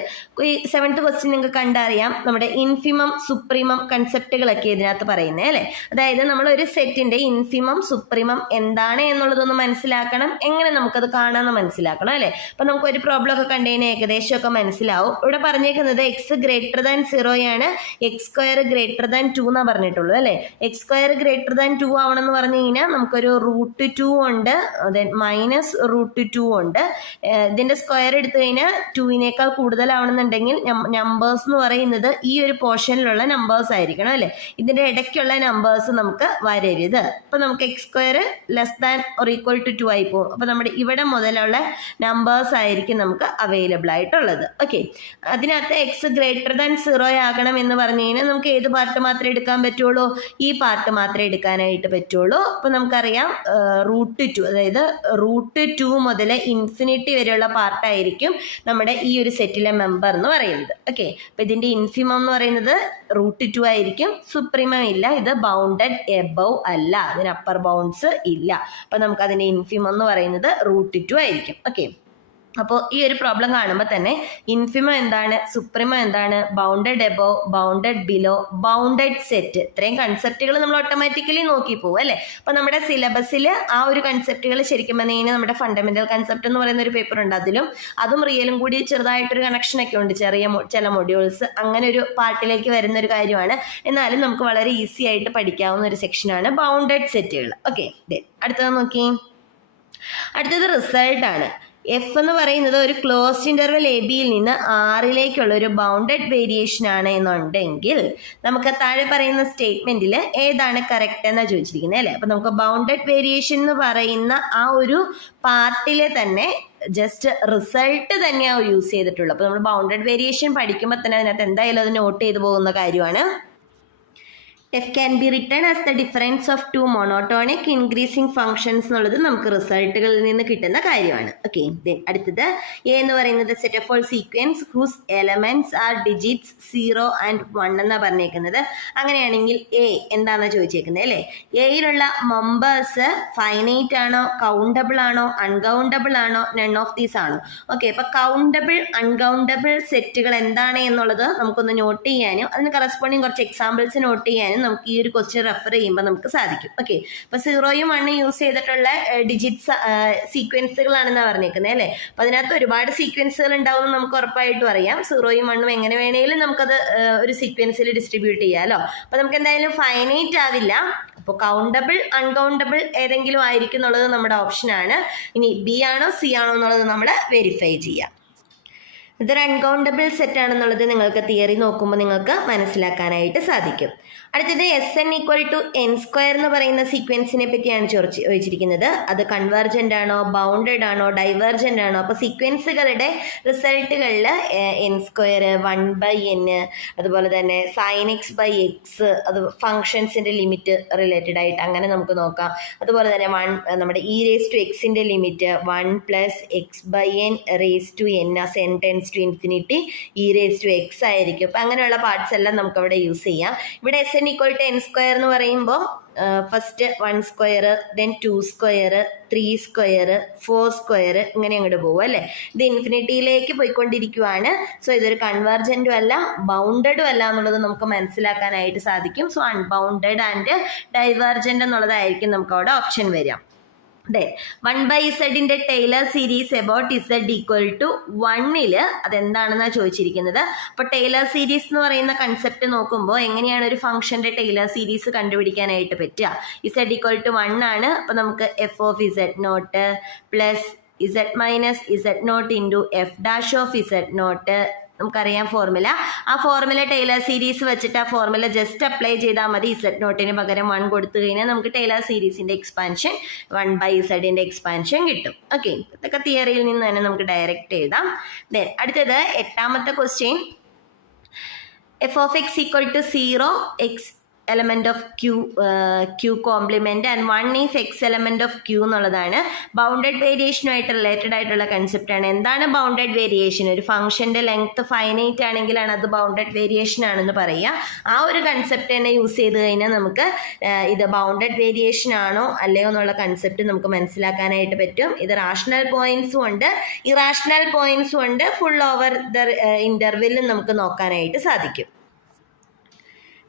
ഈ 7th ക്വസ്റ്റ്യൻ നിങ്ങൾക്ക് കണ്ടറിയാം, നമ്മുടെ ഇൻഫിമം സുപ്രീമം കൺസെപ്റ്റുകളൊക്കെ ഇതിനകത്ത് പറയുന്നത് അല്ലേ. അതായത് നമ്മൾ ഒരു സെറ്റിൻ്റെ ഇൻഫിമം സുപ്രീമം എന്താണ് എന്നുള്ളതൊന്ന് മനസ്സിലാക്കണം, എങ്ങനെ നമുക്കത് കാണാമെന്ന് മനസ്സിലാക്കണം അല്ലേ. അപ്പം നമുക്കൊരു പ്രോബ്ലം ഒക്കെ കണ്ടുകഴിഞ്ഞാൽ ഏകദേശമൊക്കെ മനസ്സിലാവും. ഇവിടെ പറഞ്ഞേക്കുന്നത് x>0 x²>2 എന്നാണ് പറഞ്ഞിട്ടുള്ളൂ അല്ലേ. x²>2 ആവണമെന്ന് പറഞ്ഞു കഴിഞ്ഞാൽ നമുക്കൊരു √2 ഉണ്ട്, -√2 ഉണ്ട്. ഇതിൻ്റെ സ്ക്വയർ എടുത്തു കഴിഞ്ഞാൽ 2-നേക്കാൾ കൂടുതലാവണമെന്നുണ്ടെങ്കിൽ നമ്പേഴ്സ് എന്ന് പറയുന്നത് ഈ ഒരു പോർഷനിലുള്ള നമ്പേഴ്സ് ആയിരിക്കണം അല്ലേ. ഇതിൻ്റെ ഇടയ്ക്കുള്ള നമ്പേഴ്സ് നമുക്ക് വരരുത്. അപ്പം നമുക്ക് x²< 2 ആയി പോകും. അപ്പം നമ്മുടെ ഇവിടെ മുതലുള്ള നമ്പേഴ്സ് ആയിരിക്കും നമുക്ക് അവൈലബിൾ ആയിട്ടുള്ളത്. ഓക്കെ, അതിനകത്ത് x>0 ആകണം എന്ന് പറഞ്ഞു കഴിഞ്ഞാൽ നമുക്ക് ഏത് പാർട്ട് മാത്രമേ എടുക്കാൻ പറ്റുള്ളൂ? ഈ പാർട്ട് മാത്രമേ എടുക്കാനായിട്ട് പറ്റുള്ളൂ. അപ്പം നമുക്കറിയാം √2, അതായത് √2 മുതൽ ഇൻഫിനിറ്റി വരെയുള്ള പാർട്ടായിരിക്കും നമ്മുടെ ഈ ഒരു സെറ്റിലെ മെമ്പർ എന്ന് പറയുന്നത്. ഓക്കെ, അപ്പൊ ഇതിന്റെ ഇൻഫിമം എന്ന് പറയുന്നത് √2 ആയിരിക്കും. സുപ്രീമം ഇല്ല, ഇത് ബൗണ്ടഡ് എബവ് അല്ല, അതിന് അപ്പർ ബൗണ്ട്സ് ഇല്ല. അപ്പൊ നമുക്ക് അതിന്റെ ഇൻഫിമം എന്ന് പറയുന്നത് √2 ആയിരിക്കും. ഓക്കെ, അപ്പോൾ ഈ ഒരു പ്രോബ്ലം കാണുമ്പോൾ തന്നെ ഇൻഫിമം എന്താണ്, സുപ്രീമം എന്താണ്, bounded above, bounded below, bounded set, ഇത്രയും കൺസെപ്റ്റുകൾ നമ്മൾ ഓട്ടോമാറ്റിക്കലി നോക്കി പോകും അല്ലേ. അപ്പോൾ നമ്മുടെ സിലബസിൽ ആ ഒരു കൺസെപ്റ്റുകൾ ശരിക്കും പറഞ്ഞു കഴിഞ്ഞാൽ നമ്മുടെ ഫണ്ടമെന്റൽ കൺസെപ്റ്റ് എന്ന് പറയുന്ന ഒരു പേപ്പർ ഉണ്ട്, അതും റിയലും കൂടി ചെറുതായിട്ടൊരു കണക്ഷനൊക്കെ ഉണ്ട്, ചില മൊഡ്യൂൾസ് അങ്ങനെ ഒരു പാർട്ടിലേക്ക് വരുന്ന ഒരു കാര്യമാണ്. എന്നാലും നമുക്ക് വളരെ ഈസി ആയിട്ട് പഠിക്കാവുന്ന ഒരു സെക്ഷനാണ് ബൗണ്ടഡ് സെറ്റുകൾ. ഓക്കെ, അടുത്തത് നോക്കി, അടുത്തത് റിസൾട്ടാണ്. എഫ് എന്ന് പറയുന്നത് ഒരു ക്ലോസ്ഡ് ഇന്റർവെൽ AB-യിൽ നിന്ന് R-ലേക്കുള്ള ഒരു ബൗണ്ടഡ് വേരിയേഷൻ ആണ് എന്നുണ്ടെങ്കിൽ നമുക്ക് താഴെ പറയുന്ന സ്റ്റേറ്റ്മെന്റിൽ ഏതാണ് കറക്റ്റ് എന്നാണ് ചോദിച്ചിരിക്കുന്നത് അല്ലേ. അപ്പം നമുക്ക് ബൗണ്ടഡ് വേരിയേഷൻ എന്ന് പറയുന്ന ആ ഒരു പാർട്ടിലെ തന്നെ ജസ്റ്റ് റിസൾട്ട് തന്നെയാണ് യൂസ് ചെയ്തിട്ടുള്ളത്. അപ്പോൾ നമ്മൾ ബൗണ്ടഡ് വേരിയേഷൻ പഠിക്കുമ്പോൾ തന്നെ അതിനകത്ത് എന്തായാലും അത് നോട്ട് ചെയ്ത് പോകുന്ന കാര്യമാണ്. F can be written as the difference of two monotonic increasing functions എന്നുള്ളത് നമുക്ക് റിസൾട്ടുകളിൽ നിന്ന് കിട്ടുന്ന കാര്യമാണ്. ഓക്കെ, അടുത്തത് എ എന്ന് പറയുന്നത് set of all sequence whose elements are digits 0 and 1 എന്നാ പറഞ്ഞേക്കുന്നത്. അങ്ങനെയാണെങ്കിൽ എ എന്താണെന്ന് ചോദിച്ചേക്കുന്നത് അല്ലേ. എയിലുള്ള മെമ്പേഴ്സ് ഫൈനൈറ്റ് ആണോ, കൗണ്ടബിൾ ആണോ, അൺകൗണ്ടബിൾ ആണോ, നൺ ഓഫ് ദീസ് ആണോ? ഓക്കെ, അപ്പൊ കൗണ്ടബിൾ അൺകൗണ്ടബിൾ സെറ്റുകൾ എന്താണ് എന്നുള്ളത് നമുക്കൊന്ന് നോട്ട് ചെയ്യാനും അതിന് കറസ്പോണ്ടിങ് കുറച്ച് എക്സാമ്പിൾസ് നോട്ട് ചെയ്യാനും നമുക്ക് ഈ ഒരു ക്വസ്റ്റ്യൻ റെഫർ ചെയ്യുമ്പോൾ നമുക്ക് സാധിക്കും. ഓക്കെ, അപ്പൊ 0യും 1 യൂസ് ചെയ്തിട്ടുള്ള ഡിജിറ്റ്സ് സീക്വൻസുകളാണെന്നാണ് പറഞ്ഞേക്കുന്നത് അല്ലേ. അപ്പൊ അതിനകത്ത് ഒരുപാട് സീക്വൻസുകൾ ഉണ്ടാവും നമുക്ക് ഉറപ്പായിട്ടും അറിയാം. 0യും 1ഉം എങ്ങനെ വേണേലും നമുക്കത് ഒരു സീക്വൻസിൽ ഡിസ്ട്രിബ്യൂട്ട് ചെയ്യാമല്ലോ. അപ്പൊ നമുക്ക് എന്തായാലും ഫൈനൈറ്റ് ആവില്ല. അപ്പോൾ കൗണ്ടബിൾ അൺകൗണ്ടബിൾ ഏതെങ്കിലും ആയിരിക്കും എന്നുള്ളത് നമ്മുടെ ഓപ്ഷനാണ്. ഇനി ബി ആണോ സി ആണോ എന്നുള്ളത് നമ്മൾ വെരിഫൈ ചെയ്യാം. ഇതൊരു അൺകൗണ്ടബിൾ സെറ്റ് ആണെന്നുള്ളത് നിങ്ങൾക്ക് തിയറി നോക്കുമ്പോൾ നിങ്ങൾക്ക് മനസ്സിലാക്കാനായിട്ട് സാധിക്കും. അടുത്തത് SN = n² എന്ന് പറയുന്ന സീക്വൻസിനെ പറ്റിയാണ് ചോദിച്ചിരിക്കുന്നത്. അത് കൺവേർജന്റ് ആണോ, ബൗണ്ടഡ് ആണോ, ഡൈവേർജന്റ് ആണോ? അപ്പോൾ സീക്വൻസുകളുടെ റിസൾട്ടുകളിൽ n², 1/n, അതുപോലെ തന്നെ sin x/x, അത് ഫങ്ഷൻസിന്റെ ലിമിറ്റ് റിലേറ്റഡ് ആയിട്ട് അങ്ങനെ നമുക്ക് നോക്കാം. അതുപോലെ തന്നെ നമ്മുടെ e⁻x limit 1 + x/n n as n tends to infinity e⁻x ആയിരിക്കും. അപ്പം അങ്ങനെയുള്ള പാർട്സ് എല്ലാം നമുക്ക് അവിടെ യൂസ് ചെയ്യാം. ഇവിടെ SN = n² എന്ന് പറയുമ്പോൾ ഫസ്റ്റ് 1², ദെൻ 2², 3², 4² ഇങ്ങനെ അങ്ങോട്ട് പോകും അല്ലേ. ഇത് ഇൻഫിനിറ്റിയിലേക്ക് പോയിക്കൊണ്ടിരിക്കുവാണ്. സോ ഇതൊരു കൺവേർജന്റും അല്ല ബൗണ്ടഡും അല്ല എന്നുള്ളത് നമുക്ക് മനസ്സിലാക്കാനായിട്ട് സാധിക്കും. സോ അൺബൗണ്ടഡ് ആൻഡ് ഡൈവേർജന്റ് എന്നുള്ളതായിരിക്കും നമുക്ക് അവിടെ ഓപ്ഷൻ വരാം. 1/z Taylor series about z = 1 അതെന്താണെന്നാണ് ചോദിച്ചിരിക്കുന്നത്. അപ്പോൾ ടൈലർ സീരീസ് എന്ന് പറയുന്ന കൺസെപ്റ്റ് നോക്കുമ്പോൾ എങ്ങനെയാണ് ഒരു ഫംഗ്ഷന്റെ ടൈലർ സീരീസ് കണ്ടുപിടിക്കാനായിട്ട് പറ്റുക? z = 1 ആണ്. അപ്പോൾ നമുക്ക് f(z0) + z - z0 × f'(z0) നമുക്കറിയാം ഫോർമുല. ആ ഫോർമുല ടൈലർ സീരീസ് വെച്ചിട്ട് ആ ഫോർമുല ജസ്റ്റ് അപ്ലൈ ചെയ്താൽ മതി. z0 പകരം 1 കൊടുത്തു കഴിഞ്ഞാൽ നമുക്ക് ടൈലർ സീരീസിന്റെ എക്സ്പാൻഷൻ 1/z എക്സ്പാൻഷൻ കിട്ടും. ഓക്കെ, ഇതൊക്കെ തിയറിയിൽ നിന്ന് തന്നെ നമുക്ക് ഡയറക്റ്റ് എഴുതാം. ദെൻ അടുത്തത് 8ാമത്തെ question, f(x) = 0 x element of q complement and 1 if x element of q എന്നുള്ളതാണ്. ബൗണ്ടഡ് വേരിയേഷനുമായിട്ട് റിലേറ്റഡ് ആയിട്ടുള്ള കൺസെപ്റ്റ് ആണ്. എന്താണ് ബൗണ്ടഡ് വേരിയേഷൻ? ഒരു ഫംഗ്ഷന്റെ ലെങ്ത് ഫൈനൈറ്റ് ആണെങ്കിലാണ് അത് ബൗണ്ടഡ് വേരിയേഷൻ ആണെന്ന് പറയുക. ആ ഒരു കൺസെപ്റ്റ് തന്നെ യൂസ് ചെയ്ത് കഴിഞ്ഞാൽ നമുക്ക് ഇത് ബൗണ്ടഡ് വേരിയേഷൻ ആണോ അല്ലയോ എന്നുള്ള കൺസെപ്റ്റ് നമുക്ക് മനസ്സിലാക്കാനായിട്ട് പറ്റും. ഇത് റാഷണൽ പോയിന്റ്സും ഉണ്ട്, ഇറാഷണൽ പോയിന്റ്സും ഉണ്ട്, ഫുൾ ഓവർ ദ ഇന്റർവെല്ലും നമുക്ക് നോക്കാനായിട്ട് സാധിക്കും.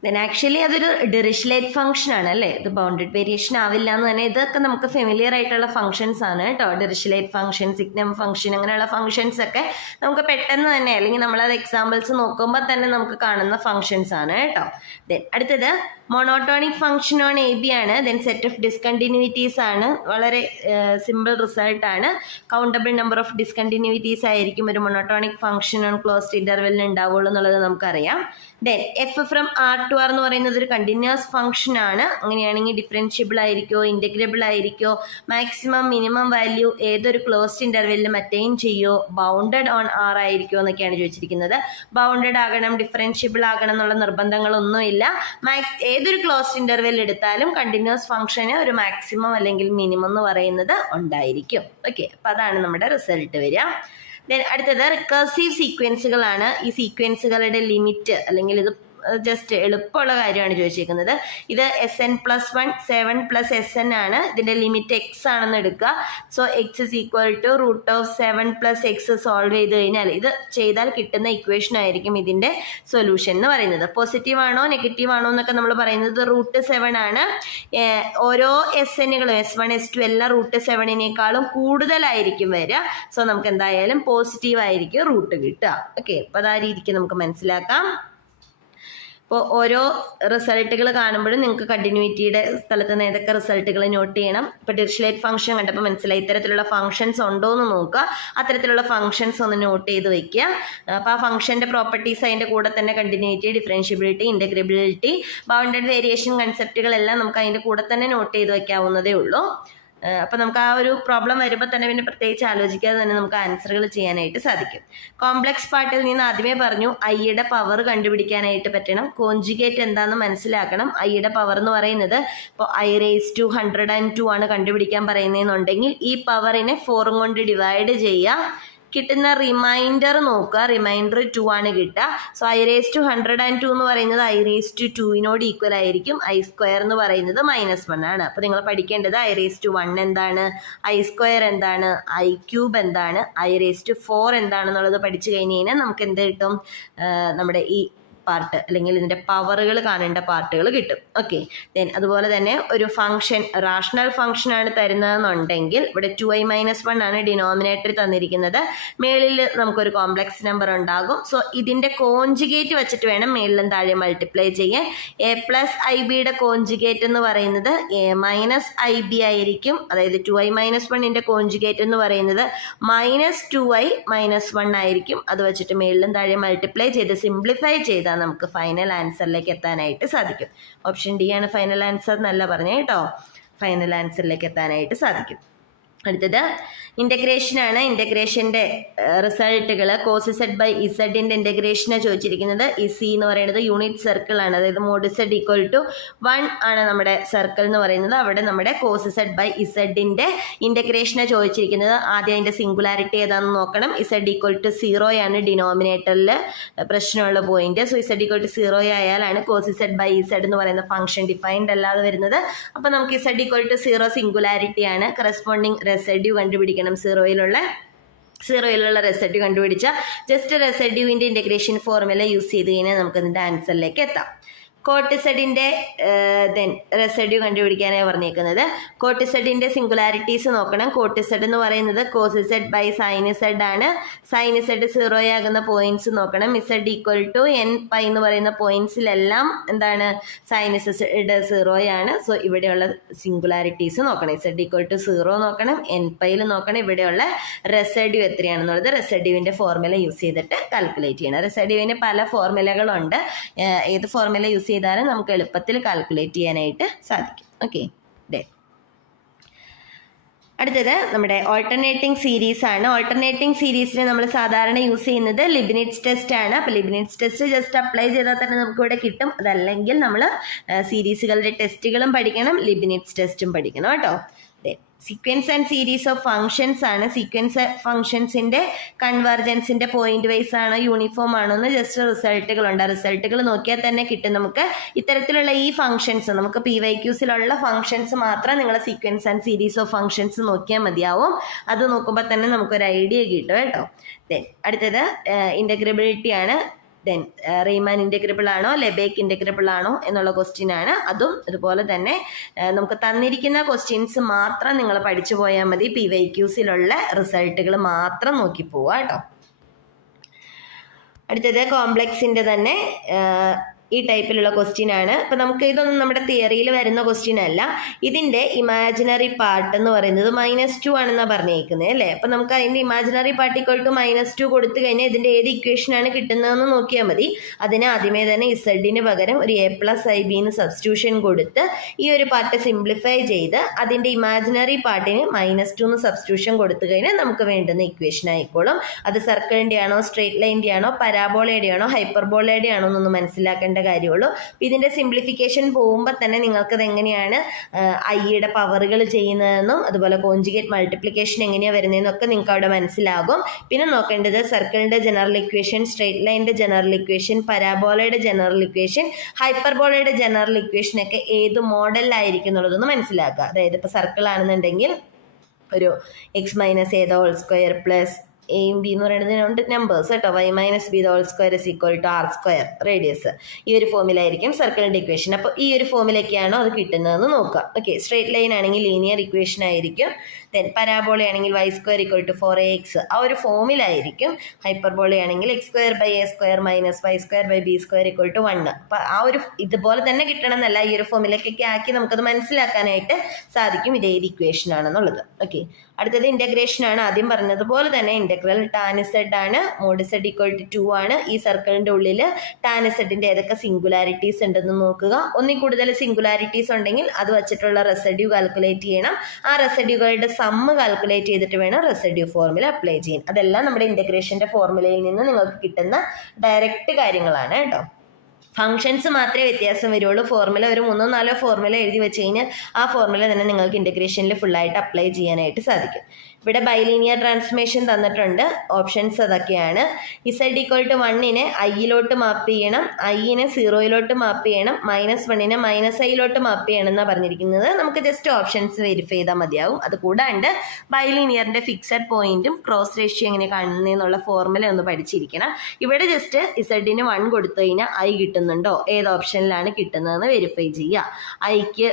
ദെൻ ആക്ച്വലി അതൊരു ഡിറിഷ്ലേറ്റ് ഫംഗ്ഷൻ ആണ് അല്ലേ. ഇത് ബൗണ്ടഡ് വേരിയേഷൻ ആവില്ല എന്ന് തന്നെ. ഇതൊക്കെ നമുക്ക് ഫെമിലിയർ ആയിട്ടുള്ള ഫംഗ്ഷൻസ് ആണ് കേട്ടോ. ഡിറിഷ്ലേറ്റ് ഫംഗ്ഷൻ, സിഗ്നം ഫംഗ്ഷൻ, അങ്ങനെയുള്ള ഫംഗ്ഷൻസ് ഒക്കെ നമുക്ക് പെട്ടെന്ന് തന്നെ അല്ലെങ്കിൽ നമ്മളത് എക്സാമ്പിൾസ് നോക്കുമ്പോൾ തന്നെ നമുക്ക് കാണുന്ന ഫംഗ്ഷൻസ് ആണ് കേട്ടോ. ദെൻ അടുത്തത് മോണോട്ടോണിക് ഫംഗ്ഷൻ ഓൺ AB ആണ്. ദെൻ സെറ്റ് ഓഫ് ഡിസ്കണ്ടിന്യൂയിറ്റീസ് ആണ്. വളരെ സിമ്പിൾ റിസൾട്ട് ആണ്. കൗണ്ടബിൾ നമ്പർ ഓഫ് ഡിസ്കണ്ടിന്യൂയിറ്റീസ് ആയിരിക്കും ഒരു മോണോട്ടോണിക് ഫംഗ്ഷൻ ഓൺ ക്ലോസ്ഡ് ഇന്റർവെല്ലിന് ഉണ്ടാവുള്ളൂ എന്നുള്ളത് നമുക്കറിയാം. Then F from R to R എന്ന് പറയുന്നത് ഒരു കണ്ടിന്യൂസ് ഫംഗ്ഷൻ ആണ്. അങ്ങനെയാണെങ്കിൽ ഡിഫറൻഷ്യബിൾ ആയിരിക്കോ, ഇന്റഗ്രബിൾ ആയിരിക്കോ, മാക്സിമം മിനിമം വാല്യൂ ഏതൊരു ക്ലോസ്ഡ് ഇന്റർവെല്ലിലും അറ്റൈൻ ചെയ്യോ, ബൗണ്ടഡ് ഓൺ R ആയിരിക്കോ എന്നൊക്കെയാണ് ചോദിച്ചിരിക്കുന്നത്. ബൗണ്ടഡ് ആകണം, ഡിഫറൻഷ്യബിൾ ആകണം എന്നുള്ള നിർബന്ധങ്ങളൊന്നുമില്ല. ഏതൊരു ക്ലോസ്ഡ് ഇന്റർവെൽ എടുത്താലും കണ്ടിന്യൂസ് ഫംഗ്ഷന് ഒരു മാക്സിമം അല്ലെങ്കിൽ മിനിമം എന്ന് പറയുന്നത് ഉണ്ടായിരിക്കും. ഓക്കെ, അപ്പൊ അതാണ് നമ്മുടെ റിസൾട്ട് വരിക. ദെൻ അടുത്തത് റിക്കർസീവ് സീക്വൻസുകളാണ്. ഈ സീക്വൻസുകളുടെ ലിമിറ്റ് അല്ലെങ്കിൽ ഇത് ജസ്റ്റ് എളുപ്പമുള്ള കാര്യമാണ് ചോദിച്ചിരിക്കുന്നത്. ഇത് SN+1 7 + SN ആണ്. ഇതിന്റെ ലിമിറ്റ് x ആണെന്ന് എടുക്കുക. സോ x √7 + x സോൾവ് ചെയ്ത് കഴിഞ്ഞാൽ ഇത് ചെയ്താൽ കിട്ടുന്ന ഇക്വേഷൻ ആയിരിക്കും ഇതിന്റെ സൊല്യൂഷൻ എന്ന് പറയുന്നത്. പോസിറ്റീവ് ആണോ നെഗറ്റീവ് ആണോ എന്നൊക്കെ നമ്മൾ പറയുന്നത് √7 ആണ്. ഓരോ SNകളും S1 S2 എല്ലാം √7നേക്കാളും കൂടുതലായിരിക്കും വരിക. സോ നമുക്ക് എന്തായാലും പോസിറ്റീവ് ആയിരിക്കും റൂട്ട് കിട്ടുക. ഓക്കെ, അപ്പൊ ആ രീതിക്ക് നമുക്ക് മനസ്സിലാക്കാം. അപ്പോൾ ഓരോ റിസൾട്ടുകൾ കാണുമ്പോഴും നിങ്ങൾക്ക് കണ്ടിന്യൂറ്റിയുടെ സ്ഥലത്ത് നിന്ന് ഏതൊക്കെ റിസൾട്ടുകൾ നോട്ട് ചെയ്യണം. ഇപ്പോൾ ഡിറിഷ്ലേറ്റ് ഫംഗ്ഷൻ കണ്ടപ്പോൾ മനസ്സിലായി ഇത്തരത്തിലുള്ള ഫംഗ്ഷൻസ് ഉണ്ടോ എന്ന് നോക്കുക. അത്തരത്തിലുള്ള ഫംഗ്ഷൻസ് ഒന്ന് നോട്ട് ചെയ്ത് വയ്ക്കുക. അപ്പോൾ ആ ഫംഗ്ഷൻ്റെ പ്രോപ്പർട്ടീസ് അതിൻ്റെ കൂടെ തന്നെ കണ്ടിന്യൂറ്റി, ഡിഫറൻഷ്യബിലിറ്റി, ഇൻ്റഗ്രബിലിറ്റി, ബൗണ്ടഡ് വേരിയേഷൻ കൺസെപ്റ്റുകളെല്ലാം നമുക്ക് അതിൻ്റെ കൂടെ തന്നെ നോട്ട് ചെയ്ത് വയ്ക്കാവുന്നതേ ഉള്ളൂ. അപ്പം നമുക്ക് ആ ഒരു പ്രോബ്ലം വരുമ്പോൾ തന്നെ പിന്നെ പ്രത്യേകിച്ച് ആലോചിക്കാതെ തന്നെ നമുക്ക് ആൻസറുകൾ ചെയ്യാനായിട്ട് സാധിക്കും. കോംപ്ലക്സ് പാർട്ടിൽ നിന്ന് ആദ്യമേ പറഞ്ഞു ഐയുടെ പവർ കണ്ടുപിടിക്കാനായിട്ട് പറ്റണം. കോഞ്ചുഗേറ്റ് എന്താണെന്ന് മനസ്സിലാക്കണം. ഐയുടെ പവർ എന്ന് പറയുന്നത് ഇപ്പോൾ I⁻102 ആണ് കണ്ടുപിടിക്കാൻ പറയുന്നതെന്നുണ്ടെങ്കിൽ ഈ പവറിനെ 4 കൊണ്ട് ഡിവൈഡ് ചെയ്യുക. കിട്ടുന്ന റിമൈൻഡർ നോക്കുക. റിമൈൻഡർ 2 ആണ് കിട്ടുക. സോ I⁻102 എന്ന് പറയുന്നത് I⁻2 ഈക്വൽ ആയിരിക്കും. I² എന്ന് പറയുന്നത് -1 ആണ്. അപ്പോൾ നിങ്ങൾ പഠിക്കേണ്ടത് I⁻1 എന്താണ്, I² എന്താണ്, I³ എന്താണ്, I⁻4 എന്താണെന്നുള്ളത് പഠിച്ചു കഴിഞ്ഞ് കഴിഞ്ഞാൽ നമുക്ക് എന്ത് കിട്ടും, നമ്മുടെ ഈ പാർട്ട് അല്ലെങ്കിൽ ഇതിൻ്റെ പവറുകൾ കാണേണ്ട പാർട്ടുകൾ കിട്ടും. ഓക്കെ, ദെൻ അതുപോലെ തന്നെ ഒരു ഫംഗ്ഷൻ റാഷണൽ ഫംഗ്ഷൻ ആണ് തരുന്നതെന്നുണ്ടെങ്കിൽ ഇവിടെ 2i-1 ആണ് ഡിനോമിനേറ്റർ തന്നിരിക്കുന്നത്. മേളിൽ നമുക്കൊരു കോംപ്ലക്സ് നമ്പർ ഉണ്ടാകും. സോ ഇതിൻ്റെ കോഞ്ചുഗേറ്റ് വെച്ചിട്ട് വേണം മേളിലും താഴെ മൾട്ടിപ്ലൈ ചെയ്യാൻ. a+ib കോഞ്ചുഗേറ്റ് എന്ന് പറയുന്നത് a-ib ആയിരിക്കും. അതായത് 2i-1ന്റെ കോഞ്ചുഗേറ്റ് എന്ന് പറയുന്നത് -2i-1 ആയിരിക്കും. അത് വെച്ചിട്ട് മേളിലും താഴെ മൾട്ടിപ്ലൈ ചെയ്ത് സിംപ്ലിഫൈ ചെയ്താൽ നമുക്ക് ഫൈനൽ ആൻസറിലേക്ക് എത്താനായിട്ട് സാധിക്കും. ഓപ്ഷൻ ഡി ആണ് ഫൈനൽ ആൻസർ എന്നല്ല പറഞ്ഞേ കേട്ടോ. ഫൈനൽ ആൻസറിലേക്ക് എത്താനായിട്ട് സാധിക്കും. അടുത്തത് ഇൻ്റഗ്രേഷനാണ്. ഇൻ്റഗ്രേഷൻ്റെ റിസൾട്ടുകൾ cos z/z ഇൻ്റഗ്രേഷനെ ചോദിച്ചിരിക്കുന്നത്. ഈ സി എന്ന് പറയുന്നത് യൂണിറ്റ് സർക്കിൾ ആണ്. അതായത് mod z = 1 ആണ് നമ്മുടെ സർക്കിൾ എന്ന് പറയുന്നത്. അവിടെ നമ്മുടെ cos z/z ഇൻ്റഗ്രേഷനെ ചോദിച്ചിരിക്കുന്നത്. ആദ്യം അതിൻ്റെ സിംഗുലാരിറ്റി ഏതാണെന്ന് നോക്കണം. z = 0 ആണ് ഡിനോമിനേറ്ററിൽ പ്രശ്നമുള്ള point. So z = 0 ആയാലാണ് cos z/z എന്ന് പറയുന്ന ഫംഗ്ഷൻ ഡിഫൈൻഡ് അല്ലാതെ വരുന്നത്. അപ്പോൾ നമുക്ക് z = 0 സിംഗുലാരിറ്റി ആണ്. കറസ്പോണ്ടിങ് റെസിഡ്യൂ കണ്ടുപിടിക്കണം. സീറോയിലുള്ള റെസിഡ്യൂ കണ്ടുപിടിച്ച ജസ്റ്റ് റെസിഡ്യൂവിൻ്റെ ഇൻ്റഗ്രേഷൻ ഫോർമുല യൂസ് ചെയ്ത് കഴിഞ്ഞാൽ നമുക്ക് ഇതിൻ്റെ ആൻസറിലേക്ക് എത്താം. കോട്ടിസഡിൻ്റെ റെസിഡ്യൂ കണ്ടുപിടിക്കാനാണ് പറഞ്ഞേക്കുന്നത്. കോട്ടിസഡിൻ്റെ സിംഗുലാരിറ്റീസ് നോക്കണം. കോട്ടിസഡ് എന്ന് പറയുന്നത് cos z/sin z ആണ്. sin z 0 ആകുന്ന പോയിന്റ്സ് നോക്കണം. z = nπ എന്ന് പറയുന്ന പോയിന്റ്സിലെല്ലാം എന്താണ് sin z 0 ആണ്. സോ ഇവിടെയുള്ള സിംഗുലാരിറ്റീസ് നോക്കണം. z = 0 നോക്കണം, nπയിൽ നോക്കണം. ഇവിടെയുള്ള റെസിഡ്യൂ എത്രയാണെന്നുള്ളത് റെസിഡ്യൂവിൻ്റെ ഫോർമുല യൂസ് ചെയ്തിട്ട് കാൽക്കുലേറ്റ് ചെയ്യണം. റെസിഡ്യൂവിന് പല ഫോർമുലകളുണ്ട്. ഏത് ഫോർമുല യൂസ് ചെയ്താലും നമുക്ക് എളുപ്പത്തിൽ കാൽക്കുലേറ്റ് ചെയ്യാനായിട്ട് സാധിക്കും. ഓക്കെ, അടുത്തത് നമ്മുടെ ഓൾട്ടർനേറ്റിംഗ് സീരീസ് ആണ്. ഓൾട്ടർനേറ്റിംഗ് സീരീസിന് നമ്മൾ സാധാരണ യൂസ് ചെയ്യുന്നത് ലിബ്നിറ്റ്സ് ടെസ്റ്റ് ആണ്. അപ്പോൾ ലിബ്നിറ്റ്സ് ടെസ്റ്റ് ജസ്റ്റ് അപ്ലൈ ചെയ്താൽ തന്നെ നമുക്ക് ഇവിടെ കിട്ടും. അതല്ലെങ്കിൽ നമ്മൾ സീരീസുകളുടെ ടെസ്റ്റുകളും പഠിക്കണം, ലിബ്നിറ്റ്സ് ടെസ്റ്റും പഠിക്കണം കേട്ടോ. Sequence and series of functions ആണ്. സീക്വൻസ് ഫംഗ്ഷൻസിൻ്റെ കൺവർജൻസിൻ്റെ പോയിന്റ് വൈസ് ആണോ യൂണിഫോം ആണോ എന്ന് ജസ്റ്റ് റിസൾട്ടുകളുണ്ട്. ആ റിസൾട്ടുകൾ നോക്കിയാൽ തന്നെ കിട്ടും നമുക്ക്. ഇത്തരത്തിലുള്ള ഈ ഫംഗ്ഷൻസ് നമുക്ക് PYQസിലുള്ള ഫംഗ്ഷൻസ് മാത്രം നിങ്ങൾ sequence and series of functions നോക്കിയാൽ മതിയാവും. അത് നോക്കുമ്പോൾ തന്നെ നമുക്കൊരു ഐഡിയ കിട്ടും കേട്ടോ. അടുത്തത് ഇൻ്റഗ്രബിലിറ്റി ആണ്. റീമാൻ ഇൻ്റഗ്രബിൾ ആണോ ലെബേക്ക് ഇൻ്റഗ്രബിൾ ആണോ എന്നുള്ള ക്വസ്റ്റ്യൻ ആണ്. അതും അതുപോലെ തന്നെ നമുക്ക് തന്നിരിക്കുന്ന ക്വസ്റ്റ്യൻസ് മാത്രം നിങ്ങൾ പഠിച്ചു പോയാൽ മതി. PYQസിലുള്ള റിസൾട്ടുകൾ മാത്രം നോക്കി പോവുക കേട്ടോ. അടുത്തത് കോംപ്ലക്സിൻ്റെ തന്നെ ഈ ടൈപ്പിലുള്ള ക്വസ്റ്റ്യൻ ആണ്. അപ്പം നമുക്ക് ഇതൊന്നും നമ്മുടെ തിയറിയിൽ വരുന്ന ക്വസ്റ്റ്യൻ അല്ല. ഇതിൻ്റെ ഇമാജിനറി പാർട്ട് എന്ന് പറയുന്നത് -2 ആണെന്നാണ് പറഞ്ഞേക്കുന്നത് അല്ലേ. അപ്പം നമുക്ക് അതിൻ്റെ ഇമാജിനറി പാർട്ട് = -2 കൊടുത്തു കഴിഞ്ഞാൽ ഇതിൻ്റെ ഏത് ഇക്വേഷനാണ് കിട്ടുന്നതെന്ന് നോക്കിയാൽ മതി. അതിന് ആദ്യമേ തന്നെ ഇസഡിന് പകരം ഒരു a+ib സബ്സ്റ്റിറ്റ്യൂഷൻ കൊടുത്ത് ഈ ഒരു പാർട്ട് സിംപ്ലിഫൈ ചെയ്ത് അതിൻ്റെ ഇമാജിനറി പാർട്ടിന് -2 എന്ന് സബ്സ്റ്റിറ്റ്യൂഷൻ കൊടുത്തു കഴിഞ്ഞാൽ നമുക്ക് വേണ്ടുന്ന ഇക്വേഷൻ ആയിക്കോളും. അത് സർക്കിളിൻ്റെ ആണോ, സ്ട്രേറ്റ് ലൈൻ്റെ ആണോ, പരാബോളയുടെ ആണോ, ഹൈപ്പർബോളയുടെ ആണോ എന്നൊന്ന് മനസ്സിലാക്കേണ്ട കാര്യമുള്ളൂ. ഇതിന്റെ സിംപ്ലിഫിക്കേഷൻ പോകുമ്പോൾ തന്നെ നിങ്ങൾക്കത് എങ്ങനെയാണ് ഐയുടെ പവറുകൾ ചെയ്യുന്നതെന്നും അതുപോലെ കോഞ്ചുഗേറ്റ് മൾട്ടിപ്ലിക്കേഷൻ എങ്ങനെയാണ് വരുന്നതെന്നും ഒക്കെ നിങ്ങൾക്ക് അവിടെ മനസ്സിലാകും. പിന്നെ നോക്കേണ്ടത് സർക്കിളിന്റെ ജനറൽ ഇക്വേഷൻ, സ്ട്രേറ്റ് ലൈനിന്റെ ജനറൽ ഇക്വേഷൻ, പരാബോളയുടെ ജനറൽ ഇക്വേഷൻ, ഹൈപ്പർബോളയുടെ ജനറൽ ഇക്വേഷൻ ഒക്കെ ഏത് മോഡലിലായിരിക്കും എന്നുള്ളതൊന്ന് മനസ്സിലാക്കുക. അതായത് ഇപ്പോൾ സർക്കിൾ ആണെന്നുണ്ടെങ്കിൽ ഒരു x-a² പ്ലസ് എയും ബി എന്ന് പറയുന്നതിനുണ്ട് നമ്പേഴ്സ് കേട്ടോ. y-b² r² radius. ഈ ഒരു ഫോമിലായിരിക്കും സർക്കിളിൻ്റെ ഇക്വേഷൻ. അപ്പോൾ ഈ ഒരു ഫോമിലൊക്കെയാണോ അത് കിട്ടുന്നതെന്ന് നോക്കുക. ഓക്കെ, സ്ട്രേറ്റ് ലൈൻ ആണെങ്കിൽ ലീനിയർ ഇക്വേഷൻ ആയിരിക്കും. പരാബോള ആണെങ്കിൽ y² = 4ax ആ ഒരു ഫോമിലായിരിക്കും. ഹൈപ്പർബോള ആണെങ്കിൽ x²/a² - y²/b² = 1. അപ്പം ആ ഒരു ഇതുപോലെ തന്നെ കിട്ടണം എന്നല്ല, ഈ ഒരു ഫോമിലേക്കൊക്കെ ആക്കി നമുക്കത് മനസ്സിലാക്കാനായിട്ട് സാധിക്കും ഇത് ഏത് ഇക്വേഷൻ ആണെന്നുള്ളത്. ഓക്കെ, അടുത്തത് ഇൻ്റഗ്രേഷൻ ആണ്. ആദ്യം പറഞ്ഞതുപോലെ തന്നെ ഇന്റഗ്രൽ ടാൻ ഇസഡ് ആണ്, മോഡ് ഇസഡ് ഈക്വൽ ടു 2 ആണ്. ഈ സർക്കിളിന്റെ ഉള്ളിൽ ടാൻ ഇസഡിന്റെ ഏതൊക്കെ സിംഗുലാരിറ്റീസ് ഉണ്ടെന്ന് നോക്കുക. ഒന്നിൽ കൂടുതൽ സിംഗുലാരിറ്റീസ് ഉണ്ടെങ്കിൽ അത് വെച്ചിട്ടുള്ള റെസിഡ്യൂ കാൽക്കുലേറ്റ് ചെയ്യണം. ആ റെസിഡ്യൂകളുടെ സമ്മ് കാൽക്കുലേറ്റ് ചെയ്തിട്ട് വേണം റെസിഡ്യൂ ഫോർമുല അപ്ലൈ ചെയ്യാൻ. അതെല്ലാം നമ്മുടെ ഇന്റഗ്രേഷന്റെ ഫോർമുലയിൽ നിന്ന് നിങ്ങൾക്ക് കിട്ടുന്ന ഡയറക്റ്റ് കാര്യങ്ങളാണ് കേട്ടോ. ഫംഗ്ഷൻസ് മാത്രമേ വ്യത്യാസം വരുള്ളൂ. ഫോർമുല ഒരു 3-4 ഫോർമുല എഴുതി വെച്ച് കഴിഞ്ഞാൽ ആ ഫോർമുല തന്നെ നിങ്ങൾക്ക് ഇന്റഗ്രേഷനിൽ ഫുള്ളായിട്ട് അപ്ലൈ ചെയ്യാനായിട്ട് സാധിക്കും. ഇവിടെ ബൈലീനിയർ ട്രാൻസ്ഫോർമേഷൻ തന്നിട്ടുണ്ട്. ഓപ്ഷൻസ് അതൊക്കെയാണ്. ഇസഡ് ഈക്വൽ ടു 1നെ ഐയിലോട്ട് മാപ്പ് ചെയ്യണം, ഐനെ 0യിലോട്ട് മാപ്പ് ചെയ്യണം, -1നെ -iലോട്ട് മാപ്പ് ചെയ്യണം എന്നാണ് പറഞ്ഞിരിക്കുന്നത്. നമുക്ക് ജസ്റ്റ് ഓപ്ഷൻസ് വെരിഫൈ ചെയ്താൽ മതിയാവും. അത് കൂടാണ്ട് ബൈലീനിയറിന്റെ ഫിക്സഡ് പോയിന്റും ക്രോസ് റേഷ്യോ എങ്ങനെ കാണുന്നതെന്നുള്ള ഫോർമുല ഒന്ന് പഠിച്ചിരിക്കണം. ഇവിടെ ജസ്റ്റ് ഇസഡിന് 1 കൊടുത്തു കഴിഞ്ഞാൽ ഐ കിട്ടുന്നുണ്ടോ, ഏത് ഓപ്ഷനിലാണ് കിട്ടുന്നതെന്ന് വെരിഫൈ ചെയ്യുക. ഐക്ക്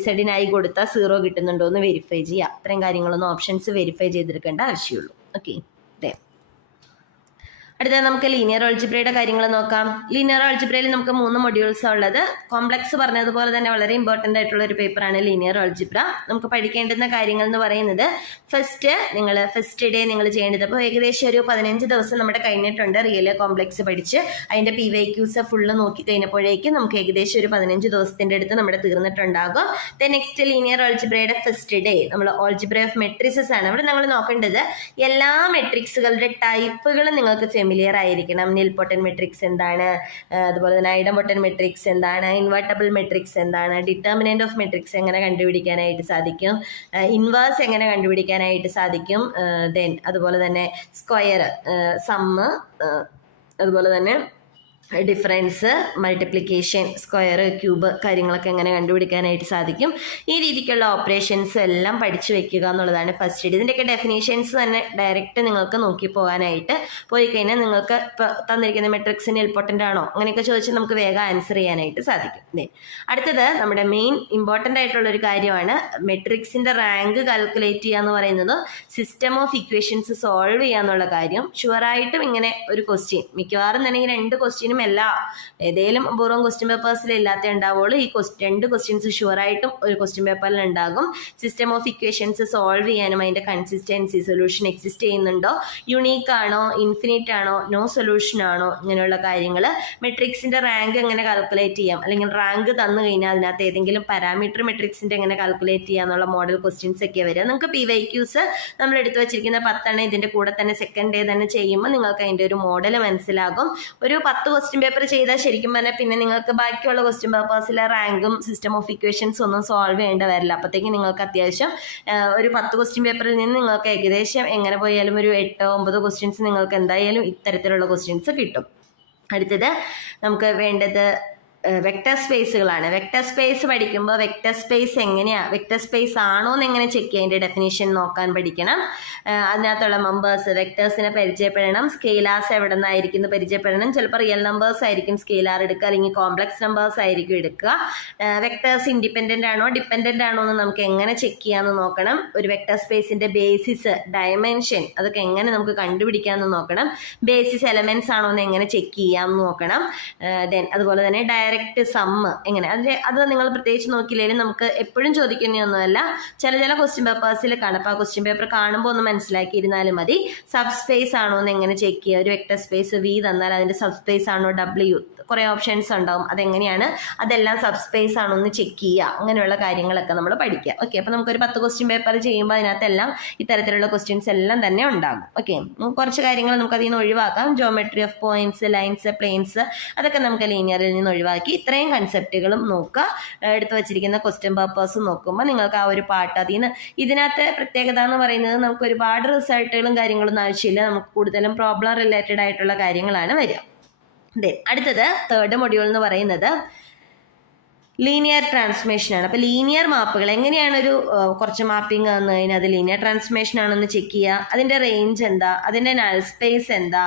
ഇസഡിന് ഐ കൊടുത്താൽ 0 കിട്ടുന്നുണ്ടോ എന്ന് വെരിഫൈ ചെയ്യുക. ഇത്രയും കാര്യങ്ങളൊന്നും ഓപ്ഷൻസ് വെരിഫൈ ചെയ്തെടുക്കേണ്ട ആവശ്യമുള്ളൂ. ഓക്കെ, അടുത്തത് നമുക്ക് ലീനിയർ ആൾജിബ്രയുടെ കാര്യങ്ങൾ നോക്കാം. ലീനിയർ ആൾജിബ്രയിൽ നമുക്ക് 3 മൊഡ്യൂൾസ് ഉള്ളത്. കോംപ്ലക്സ് പറഞ്ഞതുപോലെ തന്നെ വളരെ ഇമ്പോർട്ടൻ്റ് ആയിട്ടുള്ള ഒരു പേപ്പറാണ് ലീനിയർ ആൾജിബ്ര. നമുക്ക് പഠിക്കേണ്ടുന്ന കാര്യങ്ങൾ എന്ന് പറയുന്നത് ഫസ്റ്റ് ഡേ നിങ്ങൾ ചെയ്യേണ്ടത്, അപ്പോൾ ഏകദേശം ഒരു 15 ദിവസം നമ്മുടെ കഴിഞ്ഞിട്ടുണ്ട് റിയൽ കോംപ്ലക്സ് പഠിച്ച്. അതിൻ്റെ PYQs ഫുള്ള് നോക്കി കഴിഞ്ഞപ്പോഴേക്കും നമുക്ക് ഏകദേശം ഒരു 15 ദിവസത്തിൻ്റെ അടുത്ത് നമ്മുടെ തീർന്നിട്ടുണ്ടാകും. നെക്സ്റ്റ് ലീനിയർ ആൾജിബ്രയുടെ ഫസ്റ്റ് ഡേ നമ്മൾ ആൾജിബ്ര ഓഫ് മെട്രിക്സസ് ആണ്. ഇവിടെ നമ്മൾ നോക്കേണ്ടത് എല്ലാ മെട്രിക്സുകളുടെ ടൈപ്പുകൾ നിങ്ങൾക്ക് ഫെമിലിയർ ആയിരിക്കണം. നിൽപോട്ടൻ മെട്രിക്സ് എന്താണ്, അതുപോലെ തന്നെ ഐഡംപൊട്ടൻ മെട്രിക്സ് എന്താണ്, ഇൻവേർട്ടബിൾ മെട്രിക്സ് എന്താണ്, ഡിറ്റർമിനന്റ് ഓഫ് മെട്രിക്സ് എങ്ങനെ കണ്ടുപിടിക്കാനായിട്ട് സാധിക്കും, ഇൻവേഴ്സ് എങ്ങനെ കണ്ടുപിടിക്കാനായിട്ട് സാധിക്കും, ദെൻ അതുപോലെ തന്നെ സ്ക്വയർ, സമ്മ്, അതുപോലെ തന്നെ ഡിഫറൻസ്, മൾട്ടിപ്ലിക്കേഷൻ, സ്ക്വയർ, ക്യൂബ് കാര്യങ്ങളൊക്കെ എങ്ങനെ കണ്ടുപിടിക്കാനായിട്ട് സാധിക്കും. ഈ രീതിക്കുള്ള ഓപ്പറേഷൻസ് എല്ലാം പഠിച്ചു വെക്കുക എന്നുള്ളതാണ് ഫസ്റ്റ് എയ്ഡ്. ഇതിൻ്റെയൊക്കെ ഡെഫിനേഷൻസ് തന്നെ ഡയറക്റ്റ് നിങ്ങൾക്ക് നോക്കി പോകാനായിട്ട് പോയി കഴിഞ്ഞാൽ നിങ്ങൾക്ക് ഇപ്പോൾ തന്നിരിക്കുന്ന മെട്രിക്സിന് ഇമ്പോർട്ടൻ്റ് ആണോ അങ്ങനെയൊക്കെ ചോദിച്ചാൽ നമുക്ക് വേഗം ആൻസർ ചെയ്യാനായിട്ട് സാധിക്കും. അടുത്തത് നമ്മുടെ മെയിൻ ഇമ്പോർട്ടൻ്റ് ആയിട്ടുള്ള ഒരു കാര്യമാണ് മെട്രിക്സിൻ്റെ റാങ്ക് കാൽക്കുലേറ്റ് ചെയ്യുക എന്ന് പറയുന്നത്. സിസ്റ്റം ഓഫ് ഇക്വേഷൻസ് സോൾവ് ചെയ്യുക എന്നുള്ള കാര്യം ഷുവറായിട്ടും ഇങ്ങനെ ഒരു ക്വസ്റ്റ്യൻ മിക്കവാറും തന്നെ ഈ 2 ക്വസ്റ്റ്യനും ഏതെങ്കിലും പൂർവ്വം ക്വസ്റ്റ്യൻ പേപ്പേഴ്സിൽ ഇല്ലാത്ത ഉണ്ടാവുള്ളൂ. ഈ 2 ക്വസ്റ്റ്യൻസ് ഷുവറായിട്ടും ഒരു ക്വസ്റ്റ്യൻ പേപ്പറിൽ ഉണ്ടാകും. സിസ്റ്റം ഓഫ് ഇക്വേഷൻസ് സോൾവ് ചെയ്യാനും അതിന്റെ കൺസിസ്റ്റൻസി, സൊല്യൂഷൻ എക്സിസ്റ്റ് ചെയ്യുന്നുണ്ടോ, യുണീക്ക് ആണോ, ഇൻഫിനിറ്റ് ആണോ, നോ സൊല്യൂഷൻ ആണോ, ഇങ്ങനെയുള്ള കാര്യങ്ങൾ. മെട്രിക്സിന്റെ റാങ്ക് എങ്ങനെ കാൽക്കുലേറ്റ് ചെയ്യാം, അല്ലെങ്കിൽ റാങ്ക് തന്നു കഴിഞ്ഞാൽ അതിനകത്ത് ഏതെങ്കിലും പാരാമീറ്റർ മെട്രിക്സിന്റെ എങ്ങനെ കാൽക്കുലേറ്റ് ചെയ്യാം എന്നുള്ള മോഡൽ ക്വസ്റ്റ്യൻസ് ഒക്കെ വരിക. നിങ്ങൾക്ക് PYQs നമ്മൾ എടുത്തു വെച്ചിരിക്കുന്ന 10 ഇതിന്റെ കൂടെ തന്നെ സെക്കൻഡ് ഡേ തന്നെ ചെയ്യുമ്പോൾ നിങ്ങൾക്ക് അതിന്റെ ഒരു മോഡൽ മനസ്സിലാകും. ഒരു 10 ക്വസ്റ്റ്യൻ പേപ്പർ ചെയ്താൽ ശരിക്കും പറഞ്ഞാൽ പിന്നെ നിങ്ങൾക്ക് ബാക്കിയുള്ള ക്വസ്റ്റ്യൻ പേപ്പേഴ്സിലെ റാങ്കും സിസ്റ്റം ഓഫ് ഇക്വേഷൻസ് ഒന്നും സോൾവ് ചെയ്യേണ്ട വരില്ല. അപ്പോഴത്തേക്കും നിങ്ങൾക്ക് അത്യാവശ്യം ഒരു 10 ക്വസ്റ്റ്യൻ പേപ്പറിൽ നിന്ന് നിങ്ങൾക്ക് ഏകദേശം എങ്ങനെ പോയാലും ഒരു 8-9 ക്വസ്റ്റ്യൻസ് നിങ്ങൾക്ക് എന്തായാലും ഇത്തരത്തിലുള്ള ക്വസ്റ്റ്യൻസ് കിട്ടും. അടുത്തത് നമുക്ക് വേണ്ടത് വെക്ടർ സ്പേസുകളാണ്. വെക്ടർ സ്പേസ് പഠിക്കുമ്പോൾ വെക്ടർ സ്പേസ് എങ്ങനെയാണ്, വെക്ടർ സ്പേസ് ആണോ എന്ന് എങ്ങനെ ചെക്ക് ചെയ്യുക, അതിൻ്റെ ഡെഫിനേഷൻ നോക്കാൻ പഠിക്കണം. അതിനകത്തുള്ള മെമ്പേഴ്സ് വെക്ടേഴ്സിനെ പരിചയപ്പെടണം. സ്കെയിലാർസ് എവിടെ നിന്നായിരിക്കും പരിചയപ്പെടണം. ചിലപ്പോൾ റിയൽ നമ്പേഴ്സ് ആയിരിക്കും സ്കെയിലാർ എടുക്കുക, അല്ലെങ്കിൽ കോംപ്ലക്സ് നമ്പേഴ്സ് ആയിരിക്കും എടുക്കുക. വെക്ടേഴ്സ് ഇൻഡിപെൻഡൻ്റ് ആണോ ഡിപ്പെൻഡൻ്റ് ആണോ എന്ന് നമുക്ക് എങ്ങനെ ചെക്ക് ചെയ്യാമെന്ന് നോക്കണം. ഒരു വെക്ടർ സ്പേസിൻ്റെ ബേസിസ്, ഡയമെൻഷൻ അതൊക്കെ എങ്ങനെ നമുക്ക് കണ്ടുപിടിക്കാമെന്ന് നോക്കണം. ബേസിസ് എലമെൻറ്റ്സ് ആണോ എന്ന് എങ്ങനെ ചെക്ക് ചെയ്യാമെന്ന് നോക്കണം. ദെൻ അതുപോലെ തന്നെ ഡയറക്റ്റ് സമ്മ് എങ്ങനെ, അത് നിങ്ങൾ പ്രത്യേകിച്ച് നോക്കിയില്ലെങ്കിലും നമുക്ക് എപ്പോഴും ചോദിക്കുന്നതൊന്നുമല്ല, ചില ക്വസ്റ്റ്യൻ പേപ്പേഴ്സിൽ കാണും. അപ്പോൾ ആ ക്വസ്റ്റ്യൻ പേപ്പർ കാണുമ്പോൾ ഒന്ന് മനസ്സിലാക്കിയിരുന്നാലും മതി. സബ് സ്പേസ് ആണോ എന്ന് എങ്ങനെ ചെക്ക് ചെയ്യുക. ഒരു വെക്ടർ സ്പേസ് V തന്നാൽ അതിൻ്റെ സബ് സ്പേസ് ആണോ W, കുറേ ഓപ്ഷൻസ് ഉണ്ടാവും, അതെങ്ങനെയാണ് അതെല്ലാം സബ് സ്പേസ് ആണോ എന്ന് ചെക്ക് ചെയ്യുക. അങ്ങനെയുള്ള കാര്യങ്ങളൊക്കെ നമ്മൾ പഠിക്കുക. ഓക്കെ, അപ്പോൾ നമുക്കൊരു 10 ക്വസ്റ്റ്യൻ പേപ്പർ ചെയ്യുമ്പോൾ അതിനകത്തെല്ലാം ഇത്തരത്തിലുള്ള ക്വസ്റ്റ്യൻസ് എല്ലാം തന്നെ ഉണ്ടാകും. ഓക്കെ, കുറച്ച് കാര്യങ്ങൾ നമുക്ക് അതിൽ നിന്ന് ഒഴിവാക്കാം. Geometry of points, lines, planes അതൊക്കെ നമുക്ക് ലീനിയറിൽ നിന്ന് ഒഴിവാക്കി ഇത്രയും കൺസെപ്റ്റുകളും നോക്കുക. എടുത്തു വച്ചിരിക്കുന്ന ക്വസ്റ്റ്യൻ പേപ്പേഴ്സ് നോക്കുമ്പോൾ നിങ്ങൾക്ക് ആ ഒരു പാട്ട് ഇതിനകത്ത് പ്രത്യേകത എന്ന് പറയുന്നത് നമുക്ക് ഒരുപാട് റിസൾട്ടുകളും കാര്യങ്ങളൊന്നും ആവശ്യമില്ല. നമുക്ക് കൂടുതലും പ്രോബ്ലം റിലേറ്റഡ് ആയിട്ടുള്ള കാര്യങ്ങളാണ് വരിക. അടുത്തത് 3rd മൊഡ്യൂൾ എന്ന് പറയുന്നത് ലീനിയർ ട്രാൻസ്ഫോർമേഷൻ ആണ്. അപ്പോൾ ലീനിയർ മാപ്പുകൾ എങ്ങനെയാണ് കുറച്ച് മാപ്പിംഗ് വന്നു കഴിഞ്ഞാൽ അത് ലീനിയർ ട്രാൻസ്ഫോർമേഷൻ ആണെന്ന് ചെക്ക് ചെയ്യുക. അതിൻ്റെ റേഞ്ച് എന്താ, അതിൻ്റെ നൾ സ്പേസ് എന്താ,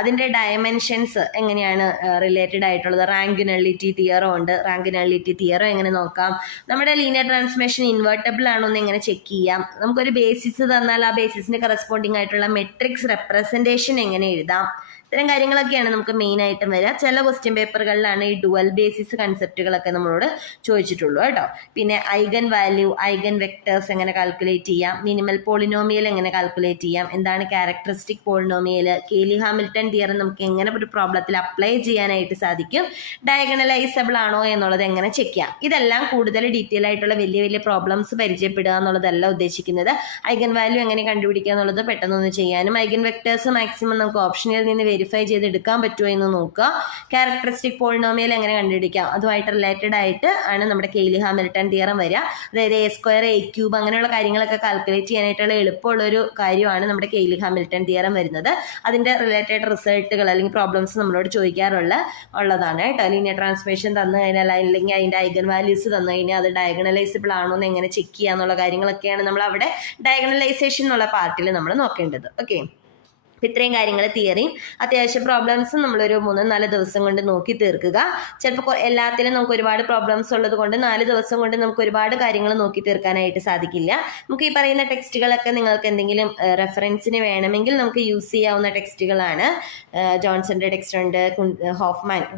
അതിൻ്റെ ഡയമെൻഷൻസ് എങ്ങനെയാണ് റിലേറ്റഡ് ആയിട്ടുള്ളത്. റാങ്ക് നള്ളിറ്റി തിയറം ഉണ്ട്, റാങ്ക് നള്ളിറ്റി തിയറം എങ്ങനെ നോക്കാം. നമ്മുടെ ലീനിയർ ട്രാൻസ്ഫോർമേഷൻ ഇൻവേർട്ടബിൾ ആണോ എന്ന് എങ്ങനെ ചെക്ക് ചെയ്യാം. നമുക്കൊരു ബേസിസ് തന്നാൽ ആ ബേസിസിന് കറസ്പോണ്ടിങ് ആയിട്ടുള്ള മെട്രിക്സ് റെപ്രസെൻറ്റേഷൻ എങ്ങനെ എഴുതാം. ഇത്തരം കാര്യങ്ങളൊക്കെയാണ് നമുക്ക് മെയിൻ ആയിട്ടും വരിക. ചില ക്വസ്റ്റ്യൻ പേപ്പറുകളിലാണ് ഈ ഡുവൽ ബേസിസ് കൺസെപ്റ്റുകളൊക്കെ നമ്മളോട് ചോദിച്ചിട്ടുള്ളൂ കേട്ടോ. പിന്നെ ഐഗൻ വാല്യൂ, ഐഗൻ വെക്ടേഴ്സ് എങ്ങനെ കാൽക്കുലേറ്റ് ചെയ്യാം, മിനിമൽ പോളിനോമിയൽ എങ്ങനെ കാൽക്കുലേറ്റ് ചെയ്യാം, എന്താണ് characteristic polynomial, Kayleigh Hamilton theorem നമുക്ക് എങ്ങനെ ഒരു പ്രോബ്ലത്തിൽ അപ്ലൈ ചെയ്യാനായിട്ട് സാധിക്കും, ഡയഗണലൈസബിൾ ആണോ എന്നുള്ളത് എങ്ങനെ ചെക്ക് ചെയ്യാം. ഇതെല്ലാം കൂടുതൽ ഡീറ്റെയിൽ ആയിട്ടുള്ള വലിയ വലിയ പ്രോബ്ലംസ് പരിചയപ്പെടുക എന്നുള്ളതല്ല ഉദ്ദേശിക്കുന്നത്. ഐഗൻ വാല്യൂ എങ്ങനെ കണ്ടുപിടിക്കുക എന്നുള്ളത് പെട്ടെന്നൊന്ന് ചെയ്യാനും, ഐഗൻ വെക്ടേഴ്സ് മാക്സിമം നമുക്ക് ഓപ്ഷനിൽ നിന്ന് വെരിഫൈ ചെയ്ത് എടുക്കാൻ പറ്റുമോ എന്ന് നോക്കുക, ക്യാരക്ടറിസ്റ്റിക് പോളിനോമിയൽ എങ്ങനെ കണ്ടുപിടിക്കാം, അതുമായിട്ട് റിലേറ്റഡ് ആയിട്ട് ആണ് നമ്മുടെ കേലി ഹാമിൽട്ടൺ തിയറം വരിക. അതായത് a സ്ക്വയർ a ക്യൂബ് അങ്ങനെയുള്ള കാര്യങ്ങളൊക്കെ കാൽക്കുലേറ്റ് ചെയ്യാനായിട്ടുള്ള എളുപ്പമുള്ളൊരു കാര്യമാണ് നമ്മുടെ കേലി ഹാമിൽട്ടൺ തിയറം വരുന്നത്. അതിന്റെ റിലേറ്റഡ് റിസൾട്ടുകൾ അല്ലെങ്കിൽ പ്രോബ്ലംസ് നമ്മളോട് ഉള്ളതാണ് കേട്ടോ. ലീനിയർ ട്രാൻസ്ഫോർമേഷൻ തന്നു കഴിഞ്ഞാൽ അല്ലെങ്കിൽ അതിന്റെ ഐഗൻ വാല്യൂസ് തന്നു കഴിഞ്ഞാൽ അത് ഡയഗണലൈസബിൾ ആണോ എന്ന് എങ്ങനെ ചെക്ക് ചെയ്യുക എന്നുള്ള കാര്യങ്ങളൊക്കെയാണ് നമ്മൾ അവിടെ ഡയഗണലൈസേഷൻ എന്നുള്ള പാർട്ടിൽ നമ്മൾ നോക്കേണ്ടത്. ഓക്കെ, ഇത്രയും കാര്യങ്ങൾ തിയറിയും അത്യാവശ്യം പ്രോബ്ലംസും നമ്മളൊരു 3-4 ദിവസം കൊണ്ട് നോക്കി തീർക്കുക. ചിലപ്പോൾ എല്ലാത്തിലും നമുക്ക് ഒരുപാട് പ്രോബ്ലംസ് ഉള്ളത് കൊണ്ട് 4 ദിവസം കൊണ്ട് നമുക്ക് ഒരുപാട് കാര്യങ്ങൾ നോക്കി തീർക്കാനായിട്ട് സാധിക്കില്ല. നമുക്ക് ഈ പറയുന്ന ടെക്സ്റ്റുകളൊക്കെ നിങ്ങൾക്ക് എന്തെങ്കിലും റെഫറൻസിന് വേണമെങ്കിൽ നമുക്ക് യൂസ് ചെയ്യാവുന്ന ടെക്സ്റ്റുകളാണ്. ജോൺസന്റെ ടെക്സ്റ്റ് ഉണ്ട്,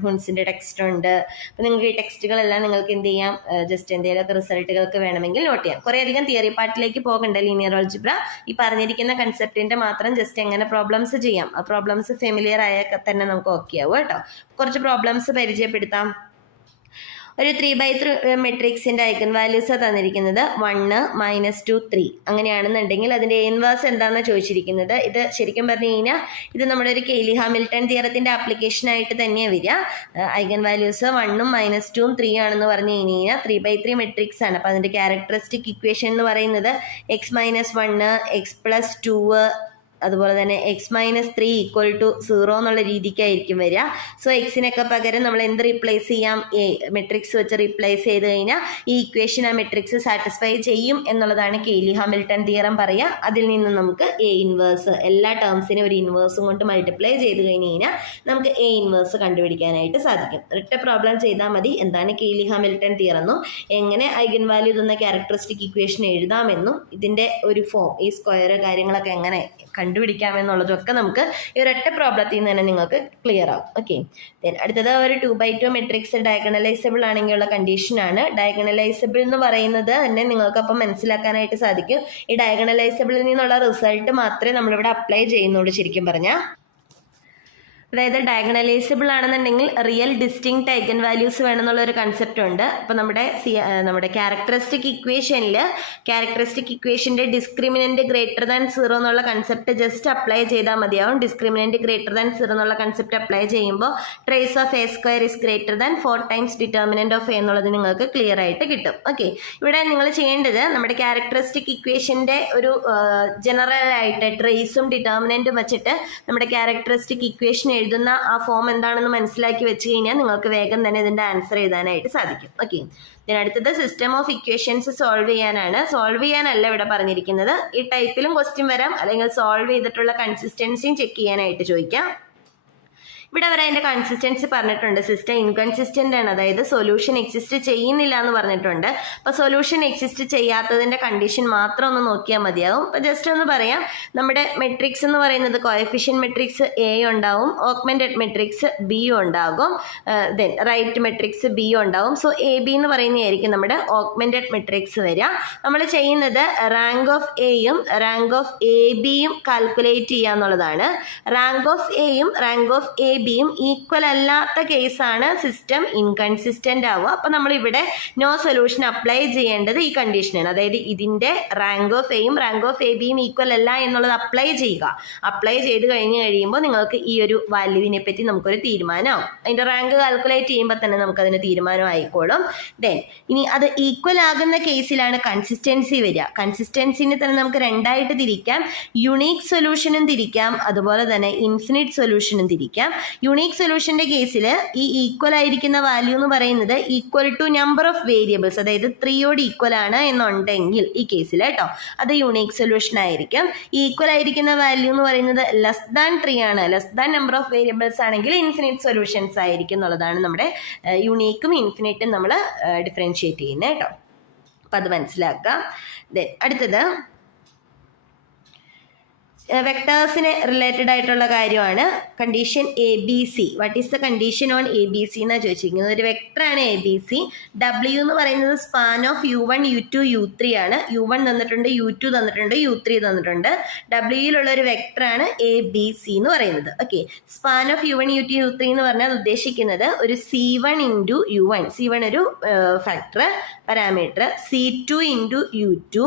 ഹുൺസിന്റെ ടെക്സ്റ്റ് ഉണ്ട്. അപ്പം നിങ്ങൾക്ക് ഈ ടെക്സ്റ്റുകളെല്ലാം നിങ്ങൾക്ക് എന്ത് ചെയ്യാം, ജസ്റ്റ് എന്തെങ്കിലുമൊക്കെ റിസൾട്ടുകൾക്ക് വേണമെങ്കിൽ നോട്ട് ചെയ്യാം. കുറേ അധികം തിയറി പാർട്ടിലേക്ക് പോകണ്ട. ലീനിയർ ആൾജിബ്ര ഈ പറഞ്ഞിരിക്കുന്ന കൺസെപ്റ്റിന്റെ മാത്രം ജസ്റ്റ് എങ്ങനെ പ്രോബ്ലംസ് ചെയ്യാം, ആ പ്രോബ്ലംസ് ഫെമിലിയർ ആയാൽ തന്നെ നമുക്ക് ഓക്കെ ആവും കേട്ടോ. കുറച്ച് പ്രോബ്ലംസ് പരിചയപ്പെടുത്താം. ഒരു 3/3 മെട്രിക്സിന്റെ ഐഗൻ വാല്യൂസ് തന്നിരിക്കുന്നത് 1, -2, 3 അങ്ങനെയാണെന്നുണ്ടെങ്കിൽ അതിന്റെ ഇൻവേഴ്സ് എന്താണെന്ന് ചോദിച്ചിരിക്കുന്നത്. ഇത് ശരിക്കും പറഞ്ഞു കഴിഞ്ഞാൽ ഇത് നമ്മുടെ ഒരു കേലി ഹാമിൽട്ടൺ തിയറത്തിന്റെ ആപ്ലിക്കേഷൻ ആയിട്ട് തന്നെയാണ് വരിക. ഐഗൻ വാല്യൂസ് 1ഉം -2ഉം 3 ആണെന്ന് പറഞ്ഞു കഴിഞ്ഞാൽ 3/3 മെട്രിക്സ് ആണ്. അപ്പൊ അതിന്റെ ക്യാരക്ടറിസ്റ്റിക് ഇക്വേഷൻ എന്ന് പറയുന്നത് x-1 x+2 അതുപോലെ തന്നെ x-3 = 0 എന്നുള്ള രീതിക്കായിരിക്കും വരിക. സോ എക്സിനൊക്കെ പകരം നമ്മൾ എന്ത് റീപ്ലേസ് ചെയ്യാം, എ മെട്രിക്സ് വെച്ച് റീപ്ലേസ് ചെയ്ത് കഴിഞ്ഞാൽ ഈ ഇക്വേഷൻ ആ മെട്രിക്സ് സാറ്റിസ്ഫൈ ചെയ്യും എന്നുള്ളതാണ് കേലി ഹാമിൽട്ടൺ തിയറം പറയുക. അതിൽ നിന്ന് നമുക്ക് എ ഇൻവേഴ്സ്, എല്ലാ ടേംസിനും ഒരു ഇൻവേഴ്സും കൊണ്ട് മൾട്ടിപ്ലൈ ചെയ്ത് കഴിഞ്ഞ് കഴിഞ്ഞാൽ നമുക്ക് എ ഇൻവേഴ്സ് കണ്ടുപിടിക്കാനായിട്ട് സാധിക്കും. ഒറ്റ പ്രോബ്ലം ചെയ്താൽ മതി, എന്താണ് കേലി ഹാമിൽട്ടൺ തിയറം എന്നും എങ്ങനെ ഐഗൻ വാല്യൂ തന്ന ക്യാരക്ടറിസ്റ്റിക് ഇക്വേഷൻ എഴുതാമെന്നും ഇതിന്റെ ഒരു ഫോം, ഈ സ്ക്വയർ കാര്യങ്ങളൊക്കെ എങ്ങനെ കണ്ടുപിടിക്കാമെന്നുള്ളതൊക്കെ നമുക്ക് ഈ ഒരൊറ്റ പ്രോബ്ലത്തിൽ നിന്ന് തന്നെ നിങ്ങൾക്ക് ക്ലിയർ ആവും. ഓക്കെ, അടുത്തത് ഒരു 2/2 മെട്രിക്സ് ഡയഗണലൈസബിൾ ആണെങ്കിലുള്ള കണ്ടീഷനാണ്. ഡയഗണലൈസബിൾ എന്ന് പറയുന്നത് തന്നെ നിങ്ങൾക്ക് അപ്പം മനസ്സിലാക്കാനായിട്ട് സാധിക്കും. ഈ ഡയഗണലൈസബിളിൽ നിന്നുള്ള റിസൾട്ട് മാത്രമേ നമ്മളിവിടെ അപ്ലൈ ചെയ്യുന്നുള്ളൂ ശരിക്കും പറഞ്ഞാൽ. അതായത് ഡയഗണലൈസബിൾ ആണെന്നുണ്ടെങ്കിൽ റിയൽ ഡിസ്റ്റിങ്ക്റ്റ് ഐഗൻ വാല്യൂസ് വേണമെന്നുള്ള ഒരു കൺസെപ്റ്റ് ഉണ്ട്. അപ്പോൾ നമ്മുടെ ക്യാരക്ടറിസ്റ്റിക് ഇക്വേഷന്റെ ഡിസ്ക്രിമിനന്റ് ഗ്രേറ്റർ ദാൻ 0 എന്നുള്ള കൺസെപ്റ്റ് ജസ്റ്റ് അപ്ലൈ ചെയ്താൽ മതിയാവും. ഡിസ്ക്രിമിനന്റ് ഗ്രേറ്റർ ദാൻ 0 എന്നുള്ള കൺസെപ്റ്റ് അപ്ലൈ ചെയ്യുമ്പോൾ trace of a square is greater than 4 times determinant of a എന്നുള്ളത് നിങ്ങൾക്ക് ക്ലിയർ ആയിട്ട് കിട്ടും. ഓക്കെ, ഇവിടെ നിങ്ങൾ ചെയ്യേണ്ടത് നമ്മുടെ ക്യാരക്ടറിസ്റ്റിക് ഇക്വേഷന്റെ ഒരു ജനറൽ ആയിട്ട് ട്രേസും ഡിറ്റർമിനന്റും വെച്ചിട്ട് നമ്മുടെ ക്യാരക്ടറിസ്റ്റിക് ഇക്വേഷൻ എഴുതുന്ന ആ ഫോം എന്താണെന്ന് മനസ്സിലാക്കി വെച്ച് കഴിഞ്ഞാൽ നിങ്ങൾക്ക് വേഗം തന്നെ ഇതിന്റെ ആൻസർ എഴുതാനായിട്ട് സാധിക്കും. ഓക്കെ, അടുത്തത് സിസ്റ്റം ഓഫ് ഇക്വേഷൻസ് സോൾവ് ചെയ്യാനാണ്. സോൾവ് ചെയ്യാനല്ല ഇവിടെ പറഞ്ഞിരിക്കുന്നത്. ഈ ടൈപ്പിലും ക്വസ്റ്റ്യൻ വരാം, അല്ലെങ്കിൽ സോൾവ് ചെയ്തിട്ടുള്ള കൺസിസ്റ്റൻസിയും ചെക്ക് ചെയ്യാനായിട്ട് ചോദിക്കാം. ഇവിടെ വരെ അതിന്റെ കൺസിസ്റ്റൻസി പറഞ്ഞിട്ടുണ്ട്. സിസ്റ്റം ഇൻകൺസിസ്റ്റന്റ് ആണ്, അതായത് സൊല്യൂഷൻ എക്സിസ്റ്റ് ചെയ്യുന്നില്ല എന്ന് പറഞ്ഞിട്ടുണ്ട്. അപ്പൊ സൊല്യൂഷൻ എക്സിസ്റ്റ് ചെയ്യാത്തതിന്റെ കണ്ടീഷൻ മാത്രം ഒന്ന് നോക്കിയാൽ മതിയാവും. അപ്പൊ ജസ്റ്റ് ഒന്ന് പറയാം, നമ്മുടെ മെട്രിക്സ് എന്ന് പറയുന്നത് കോഎഫിഷ്യന്റ് മെട്രിക്സ് എ ഉണ്ടാവും, ഓഗ്മെന്റഡ് മെട്രിക്സ് ബി ഉണ്ടാകും, ദെൻ റൈറ്റ് മെട്രിക്സ് ബി ഉണ്ടാവും. സോ എ ബി എന്ന് പറയുന്നതായിരിക്കും നമ്മുടെ ഓഗ്മെന്റഡ് മെട്രിക്സ് വരിക. നമ്മൾ ചെയ്യുന്നത് റാങ്ക് ഓഫ് എയും റാങ്ക് ഓഫ് എ ബിയും കാൽക്കുലേറ്റ് ചെയ്യുക എന്നുള്ളതാണ്. റാങ്ക് ഓഫ് എയും റാങ്ക് ഓഫ് എ ബിയും ഈക്വൽ അല്ലാത്ത കേസാണ് സിസ്റ്റം ഇൻകൺസിസ്റ്റന്റ് ആവുക. അപ്പൊ നമ്മൾ ഇവിടെ നോ സൊല്യൂഷൻ അപ്ലൈ ചെയ്യേണ്ടത് ഈ കണ്ടീഷനാണ്. അതായത് ഇതിന്റെ റാങ്ക് ഓഫ് എയും റാങ്ക് ഓഫ് എ ബിയും ഈക്വൽ അല്ല എന്നുള്ളത് അപ്ലൈ ചെയ്യുക. അപ്ലൈ ചെയ്ത് കഴിയുമ്പോൾ നിങ്ങൾക്ക് ഈ ഒരു വാല്യൂവിനെ പറ്റി നമുക്കൊരു തീരുമാനമാവും. അതിന്റെ റാങ്ക് കാൽക്കുലേറ്റ് ചെയ്യുമ്പോൾ തന്നെ നമുക്കതിന് തീരുമാനം ആയിക്കോളും. ദെൻ ഇനി അത് ഈക്വൽ ആകുന്ന കേസിലാണ് കൺസിസ്റ്റൻസി വരിക. കൺസിസ്റ്റൻസിനെ തന്നെ നമുക്ക് രണ്ടായിട്ട് തിരിക്കാം. യുണീക്ക് സൊല്യൂഷനും തിരിക്കാം, അതുപോലെ തന്നെ ഇൻഫിനിറ്റ് സൊല്യൂഷനും തിരിക്കാം. യുണീക്ക് സൊല്യൂഷന്റെ കേസിൽ ഈ ഈക്വൽ ആയിരിക്കുന്ന വാല്യൂ എന്ന് പറയുന്നത് equal to number of variables, അതായത് 3യോട് ഈക്വൽ ആണ് എന്നുണ്ടെങ്കിൽ ഈ കേസിൽ കേട്ടോ അത് യുണീക്ക് സൊല്യൂഷൻ ആയിരിക്കും. ഈക്വൽ ആയിരിക്കുന്ന വാല്യൂ എന്ന് പറയുന്നത് ലെസ് ദാൻ 3 ആണ്, less than number of variables ആണെങ്കിൽ ഇൻഫിനിറ്റ് സൊല്യൂഷൻസ് ആയിരിക്കും എന്നുള്ളതാണ് നമ്മുടെ യുണീക്കും ഇൻഫിനിറ്റും നമ്മൾ ഡിഫറൻഷിയേറ്റ് ചെയ്യുന്നത് കേട്ടോ. അപ്പം അത് മനസ്സിലാക്കാം. അടുത്തത് വെക്ടേഴ്സിന് റിലേറ്റഡ് ആയിട്ടുള്ള കാര്യമാണ്. Condition A B C. What is the condition on A B C എന്നാണ് ചോദിച്ചിരിക്കുന്നത്. ഒരു വെക്ടറാണ് എ ബി സി. ഡബ്ല്യു എന്ന് പറയുന്നത് span of U1 U2 U3 ആണ്. U1 തന്നിട്ടുണ്ട്, U2 തന്നിട്ടുണ്ട്, U3 തന്നിട്ടുണ്ട്. ഡബ്ല്യൂയിലുള്ള ഒരു വെക്ടറാണ് എ ബി സി എന്ന് പറയുന്നത്. Okay, span of U1 U2 U3 എന്ന് പറഞ്ഞാൽ ഉദ്ദേശിക്കുന്നത് ഒരു C1 ഇൻറ്റു U1, C1 ഒരു factor parameter, C2 into U2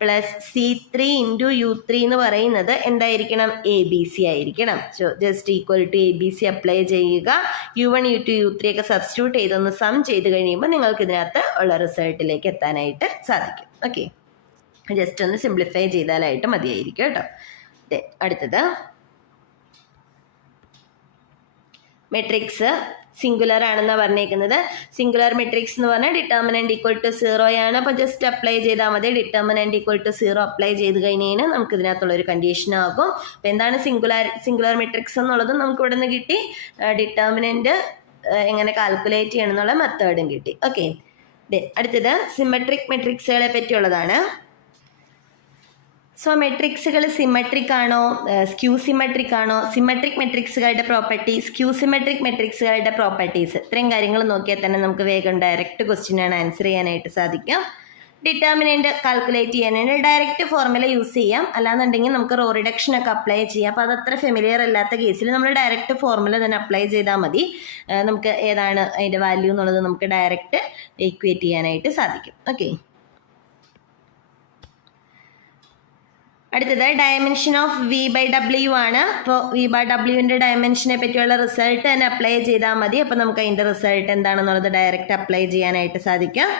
plus C3 into U3 എന്ന് പറയുന്നത് എന്തായിരിക്കണം? എ ബി സി ആയിരിക്കണം. So just equal to A B C apply ചെയ്യുക. U1 U2 U3 ഒക്കെ സബ്സ്റ്റിറ്റ്യൂട്ട് ചെയ്തൊന്ന് സം ചെയ്ത് കഴിയുമ്പോൾ നിങ്ങൾക്ക് ഇതിനകത്ത് ഉള്ള റിസൾട്ടിലേക്ക് എത്താനായിട്ട് സാധിക്കും. ഓക്കെ, ജസ്റ്റ് ഒന്ന് സിംപ്ലിഫൈ ചെയ്താലായിട്ട് മതിയായിരിക്കും കേട്ടോ. അടുത്തത് മെട്രിക്സ് സിംഗുലർ ആണെന്നാണ് പറഞ്ഞേക്കുന്നത്. സിംഗുലർ മെട്രിക്സ് എന്ന് പറഞ്ഞാൽ ഡിറ്റർമിനന്റ് ഈക്വൽ ടു 0 ആണ്. അപ്പോൾ ജസ്റ്റ് അപ്ലൈ ചെയ്താൽ മതി. ഡിറ്റർമിനന്റ് ഈക്വൽ ടു 0 അപ്ലൈ ചെയ്ത് കഴിഞ്ഞാൽ നമുക്ക് ഇതിനകത്തുള്ളൊരു കണ്ടീഷൻ ആകും. അപ്പോൾ എന്താണ് സിംഗുലർ മെട്രിക്സ് എന്നുള്ളത് നമുക്ക് ഇവിടെ നിന്ന് കിട്ടി. ഡിറ്റർമിനന്റ് എങ്ങനെ കാൽക്കുലേറ്റ് ചെയ്യണം എന്നുള്ള മെത്തേഡും കിട്ടി. ഓക്കെ, അടുത്തത് സിമെട്രിക് മെട്രിക്സുകളെ പറ്റിയുള്ളതാണ്. സോ മെട്രിക്സുകൾ സിമെട്രിക് ആണോ സ്ക്യൂ സിമെട്രിക് ആണോ, സിമെട്രിക് മെട്രിക്സുകളുടെ പ്രോപ്പർട്ടീസ്, സ്ക്യൂ സിമെട്രിക് മെട്രിക്സുകളുടെ പ്രോപ്പർട്ടീസ്, ഇത്രയും കാര്യങ്ങൾ നോക്കിയാൽ തന്നെ നമുക്ക് വേഗം ഡയറക്റ്റ് ക്വസ്റ്റ്യനാണ് ആൻസർ ചെയ്യാനായിട്ട് സാധിക്കും. ഡിറ്റർമിനന്റ് കാൽക്കുലേറ്റ് ചെയ്യാനായിട്ട് ഡയറക്റ്റ് ഫോർമുല യൂസ് ചെയ്യാം. അല്ലാന്നുണ്ടെങ്കിൽ നമുക്ക് റോ റിഡക്ഷൻ ഒക്കെ അപ്ലൈ ചെയ്യാം. അപ്പോൾ അതത്ര ഫെമിലിയർ അല്ലാത്ത കേസിൽ നമ്മൾ ഡയറക്റ്റ് ഫോർമുല തന്നെ അപ്ലൈ ചെയ്താൽ മതി. നമുക്ക് ഏതാണ് അതിൻ്റെ വാല്യൂ എന്നുള്ളത് നമുക്ക് ഡയറക്റ്റ് ഈക്വേറ്റ് ചെയ്യാനായിട്ട് സാധിക്കും. ഓക്കെ, അടുത്തത് ഡയമെൻഷൻ ഓഫ് V/W ആണ്. അപ്പോൾ V/Wൻ്റെ ഡയമെൻഷനെ പറ്റിയുള്ള റിസൾട്ട് തന്നെ അപ്ലൈ ചെയ്താൽ മതി. അപ്പോൾ നമുക്ക് അതിൻ്റെ റിസൾട്ട് എന്താണെന്നുള്ളത് ഡയറക്റ്റ് അപ്ലൈ ചെയ്യാനായിട്ട് സാധിക്കും.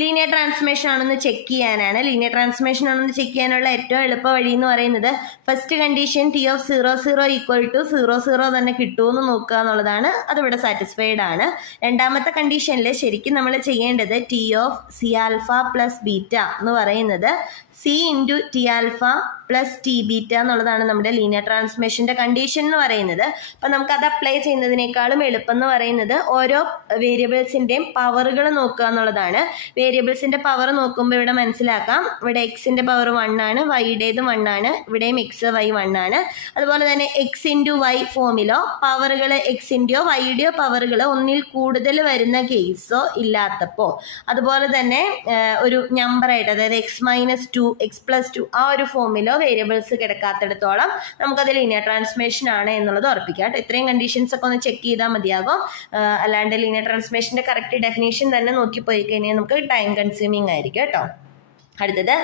ലീനിയർ ട്രാൻസ്ഫോർമേഷൻ ആണെന്ന് ചെക്ക് ചെയ്യാനാണ്. ലീനിയർ ട്രാൻസ്ഫോർമേഷൻ ആണെന്ന് ചെക്ക് ചെയ്യാനുള്ള ഏറ്റവും എളുപ്പ വഴി എന്ന് പറയുന്നത് first condition T of 0 equal to 0 തന്നെ കിട്ടുമെന്ന് നോക്കുക എന്നുള്ളതാണ്. അതിവിടെ സാറ്റിസ്ഫൈഡ് ആണ്. രണ്ടാമത്തെ കണ്ടീഷനിൽ ശരിക്കും നമ്മൾ ചെയ്യേണ്ടത് T of C alpha plus beta എന്ന് പറയുന്നത് C into T alpha plus T beta എന്നുള്ളതാണ് നമ്മുടെ ലീനിയർ ട്രാൻസ്ഫോർമേഷൻ്റെ കണ്ടീഷൻ എന്ന് പറയുന്നത്. അപ്പം നമുക്ക് അത് അപ്ലൈ ചെയ്യുന്നതിനേക്കാളും എളുപ്പം എന്ന് പറയുന്നത് ഓരോ വേരിയബിൾസിൻ്റെയും പവറുകൾ നോക്കുക എന്നുള്ളതാണ്. വേരിയബിൾസിൻ്റെ പവർ നോക്കുമ്പോൾ ഇവിടെ മനസ്സിലാക്കാം, ഇവിടെ എക്സിൻ്റെ പവർ 1 ആണ്, വൈയുടേതും 1 ആണ്, ഇവിടെയും എക്സ് വൈ 1 ആണ്. അതുപോലെ തന്നെ എക്സ് ഇൻറ്റു വൈ ഫോമിലോ പവറുകൾ എക്സിൻ്റെയോ വൈയുടെയോ പവറുകൾ ഒന്നിൽ കൂടുതൽ വരുന്ന കേസോ ഇല്ലാത്തപ്പോൾ, അതുപോലെ തന്നെ ഒരു നമ്പറായിട്ട് അതായത് x-2 x+2 ആ ഒരു ഫോമിലോ വേരിയബിൾസ് കിടക്കാത്തിടത്തോളം നമുക്കത് ലീനിയർ ട്രാൻസ്ഫോർമേഷൻ ആണ് എന്നുള്ളത് ഉറപ്പിക്കാം. ഇത്രയും കണ്ടീഷൻസ് ഒക്കെ ഒന്ന് ചെക്ക് ചെയ്താൽ മതിയാകും. അല്ലാണ്ട് ലീനിയർ ട്രാൻസ്ഫോർമേഷൻ്റെ കറക്റ്റ് ഡെഫിനേഷൻ തന്നെ നോക്കിപ്പോയി കഴിഞ്ഞാൽ നമുക്ക് ടൈം കൺസ്യൂമിങ് ആയിരിക്കും കേട്ടോ. അടുത്തത്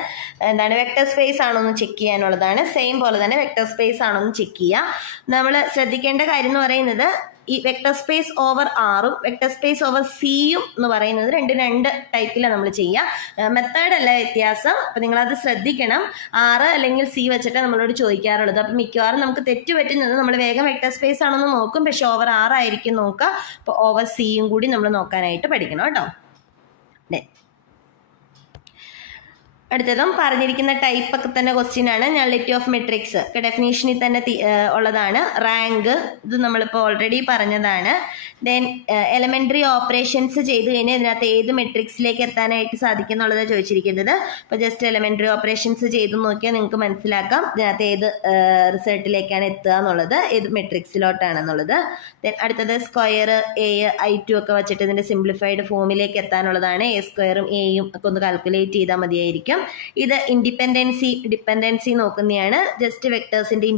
എന്താണ് വെക്ടർ സ്പേസ് ആണോ എന്ന് ചെക്ക് ചെയ്യാനുള്ളതാണ്. സെയിം പോലെ തന്നെ വെക്ടർ സ്പേസ് ആണോ എന്ന് ചെക്ക് ചെയ്യുക. നമ്മൾ ശ്രദ്ധിക്കേണ്ട കാര്യം എന്ന് പറയുന്നത് ഈ വെക്ടർ സ്പേസ് ഓവർ ആറും വെക്ടർ സ്പേസ് ഓവർ സിയും എന്ന് പറയുന്നത് രണ്ട് ടൈപ്പിലാണ് നമ്മൾ ചെയ്യുക. മെത്തേഡ് അല്ല വ്യത്യാസം. അപ്പം നിങ്ങളത് ശ്രദ്ധിക്കണം. 6 അല്ലെങ്കിൽ സി വെച്ചിട്ട് നമ്മളോട് ചോദിക്കാറുള്ളത്. അപ്പം മിക്കവാറും നമുക്ക് തെറ്റ് പറ്റുന്നത് നമ്മൾ വേഗം വെക്ടർ സ്പേസ് ആണെന്ന് നോക്കും, പക്ഷെ ഓവർ 6 ആയിരിക്കും നോക്കുക. അപ്പോൾ ഓവർ സിയും കൂടി നമ്മൾ നോക്കാനായിട്ട് പഠിക്കണം കേട്ടോ. അടുത്തതും പറഞ്ഞിരിക്കുന്ന ടൈപ്പ് ഒക്കെ തന്നെ ക്വസ്റ്റ്യൻ ആണ്. നള്ളിറ്റി ഓഫ് മെട്രിക്സ് ഡെഫിനേഷനിൽ തന്നെ ഉള്ളതാണ്. റാങ്ക് ഇത് നമ്മളിപ്പോൾ ഓൾറെഡി പറഞ്ഞതാണ്. ദെൻ എലമെൻ്ററി ഓപ്പറേഷൻസ് ചെയ്ത് കഴിഞ്ഞാൽ ഇതിനകത്ത് ഏത് മെട്രിക്സിലേക്ക് എത്താനായിട്ട് സാധിക്കും എന്നുള്ളതാണ് ചോദിച്ചിരിക്കുന്നത്. അപ്പോൾ ജസ്റ്റ് എലമെൻ്ററി ഓപ്പറേഷൻസ് ചെയ്ത് നോക്കിയാൽ നിങ്ങൾക്ക് മനസ്സിലാക്കാം ഇതിനകത്ത് ഏത് റിസൾട്ടിലേക്കാണ് എത്തുക എന്നുള്ളത്, ഏത് മെട്രിക്സിലോട്ടാണെന്നുള്ളത്. ദെൻ അടുത്തത് സ്ക്വയർ A I2 ഒക്കെ വെച്ചിട്ട് ഇതിൻ്റെ സിംപ്ലിഫൈഡ് ഫോമിലേക്ക് എത്താനുള്ളതാണ്. A² Aയും ഒക്കെ ഒന്ന് കാൽക്കുലേറ്റ് ചെയ്താൽ മതിയായിരിക്കും. ഇത് ഡിപ്പെൻഡൻസി നോക്കുന്നതാണ്. ജസ്റ്റ് വെക്ടേഴ്സിന്റെ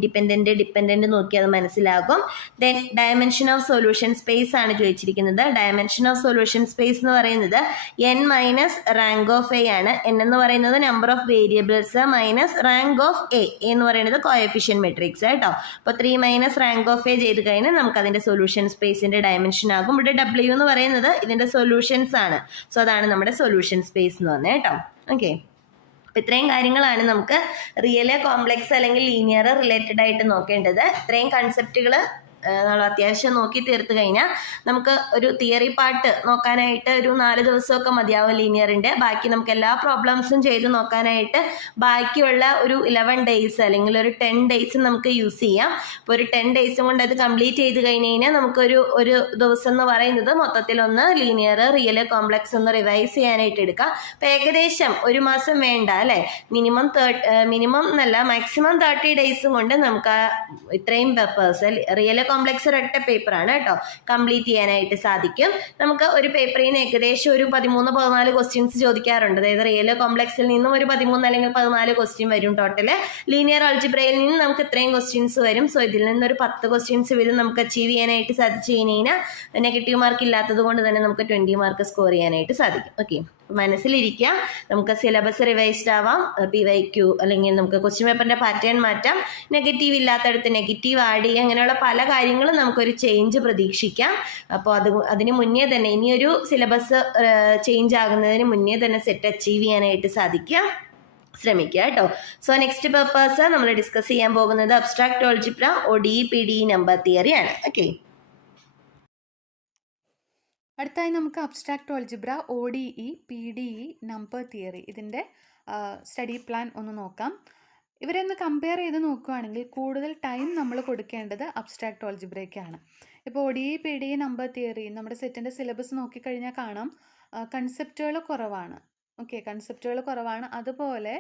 ഡിപ്പെൻഡന്റ് നോക്കി അത് മനസ്സിലാകും. Then dimension of solution space ആണ് ചോദിച്ചിരിക്കുന്നത്. ഡയമെൻഷൻ ഓഫ് സൊല്യൂഷൻ സ്പേസ് എന്ന് പറയുന്നത് n minus rank of A ആണ്. n എന്ന് പറയുന്നത് number of variables minus rank of A എന്ന് പറയുന്നത് കോഎഫിഷ്യന്റ് മെട്രിക്സ് കേട്ടോ. അപ്പോൾ 3 മൈനസ് റാങ്ക് ഓഫ് എ ചെയ്ത് കഴിഞ്ഞാൽ നമുക്ക് അതിന്റെ സൊല്യൂഷൻ സ്പേസിന്റെ ഡയമെൻഷൻ ആകും. ഇവിടെ W എന്ന് പറയുന്നത് ഇതിന്റെ സൊല്യൂഷൻസ് ആണ്. സോ അതാണ് നമ്മുടെ സൊല്യൂഷൻ സ്പേസ് എന്ന് പറഞ്ഞത് കേട്ടോ. ഓക്കെ, ഇത്രയും കാര്യങ്ങളാണ് നമുക്ക് റിയൽ, കോംപ്ലക്സ് അല്ലെങ്കിൽ ലീനിയർ റിലേറ്റഡ് ആയിട്ട് നോക്കേണ്ടത്. ഇത്രയും കൺസെപ്റ്റുകൾ നമ്മൾ അത്യാവശ്യം നോക്കി തീർത്ത് കഴിഞ്ഞാൽ നമുക്ക് ഒരു തിയറി പാർട്ട് നോക്കാനായിട്ട് ഒരു 4 ദിവസമൊക്കെ മതിയാവും ലീനിയറിൻ്റെ. ബാക്കി നമുക്ക് എല്ലാ പ്രോബ്ലംസും ചെയ്ത് നോക്കാനായിട്ട് ബാക്കിയുള്ള ഒരു 11 ഡേയ്സ് അല്ലെങ്കിൽ ഒരു 10 ഡേയ്സ് നമുക്ക് യൂസ് ചെയ്യാം. ഇപ്പോൾ ഒരു 10 ഡേയ്സും കൊണ്ട് അത് കംപ്ലീറ്റ് ചെയ്ത് കഴിഞ്ഞ് കഴിഞ്ഞാൽ നമുക്കൊരു ദിവസം എന്ന് പറയുന്നത് മൊത്തത്തിലൊന്ന് ലീനിയർ, റിയൽ, കോംപ്ലക്സ് ഒന്ന് റിവൈസ് ചെയ്യാനായിട്ട് എടുക്കാം. അപ്പോൾ ഏകദേശം ഒരു മാസം വേണ്ട അല്ലേ, മിനിമം എന്നല്ല മാക്സിമം 30 ഡേയ്സും കൊണ്ട് നമുക്ക് ഇത്രയും പേപ്പേഴ്സ്, റിയൽ കോംപ്ലക്സ് ഒരൊറ്റ പേപ്പറാണ് കേട്ടോ, കംപ്ലീറ്റ് ചെയ്യാനായിട്ട് സാധിക്കും. നമുക്ക് ഒരു പേപ്പറിൽ നിന്ന് ഏകദേശം ഒരു 13-14 ക്വസ്റ്റ്യൻസ് ചോദിക്കാറുണ്ട്. അതായത് റിയൽ കോംപ്ലക്സിൽ നിന്നും ഒരു 13 അല്ലെങ്കിൽ 14 ക്വസ്റ്റ്യൻ വരും ടോട്ടല്. ലീനിയർ ആൾജിബ്രയിൽ നിന്ന് നമുക്ക് ഇത്രയും ക്വസ്റ്റ്യൻസ് വരും. സോ ഇതിൽ നിന്നൊരു 10 ക്വസ്റ്റ്യൻസ് വീതം നമുക്ക് അച്ചീവ് ചെയ്യാനായിട്ട് സാധിച്ചു കഴിഞ്ഞാൽ നെഗറ്റീവ് മാർക്ക് ഇല്ലാത്തത് കൊണ്ട് തന്നെ നമുക്ക് 20 മാർക്ക് സ്കോർ ചെയ്യാനായിട്ട് സാധിക്കും. ഓക്കെ, മനസ്സിലിരിക്കുക. നമുക്ക് സിലബസ് റിവൈസ്ഡ് ആവാം, PYQ അല്ലെങ്കിൽ നമുക്ക് ക്വസ്റ്റ്യൻ പേപ്പറിന്റെ പാറ്റേൺ മാറ്റാം, നെഗറ്റീവ് ഇല്ലാത്തടത്ത് നെഗറ്റീവ് ആഡ് ചെയ്യുക, അങ്ങനെയുള്ള പല കാര്യങ്ങളും നമുക്കൊരു ചേഞ്ച് പ്രതീക്ഷിക്കാം. അപ്പോൾ അതിന് മുന്നേ തന്നെ ഇനിയൊരു സിലബസ് ചേഞ്ച് ആകുന്നതിന് മുന്നേ തന്നെ സെറ്റ് അച്ചീവ് ചെയ്യാനായിട്ട് സാധിക്കുക, ശ്രമിക്കുക കേട്ടോ. സോ നെക്സ്റ്റ് പേപ്പേഴ്സ് നമ്മൾ ഡിസ്കസ് ചെയ്യാൻ പോകുന്നത് abstract algebra, ODE, PDE, number theory ആണ്. ഓക്കെ, അടുത്തായി നമുക്ക് abstract algebra, ODE, PDE, number theory ഇതിൻ്റെ സ്റ്റഡി പ്ലാൻ ഒന്ന് നോക്കാം. ഇവരെ ഒന്ന് കമ്പയർ ചെയ്ത് നോക്കുകയാണെങ്കിൽ കൂടുതൽ ടൈം നമ്മൾ കൊടുക്കേണ്ടത് അബ്സ്ട്രാക്ട് ആൾജിബ്രയ്ക്കാണ്. ഇപ്പോൾ ODE, PDE, നമ്പർ തിയറി നമ്മുടെ സെറ്റിൻ്റെ സിലബസ് നോക്കിക്കഴിഞ്ഞാൽ കാണാം കൺസെപ്റ്റുകൾ കുറവാണ്. ഓക്കെ, കൺസെപ്റ്റുകൾ കുറവാണ്. അതുപോലെ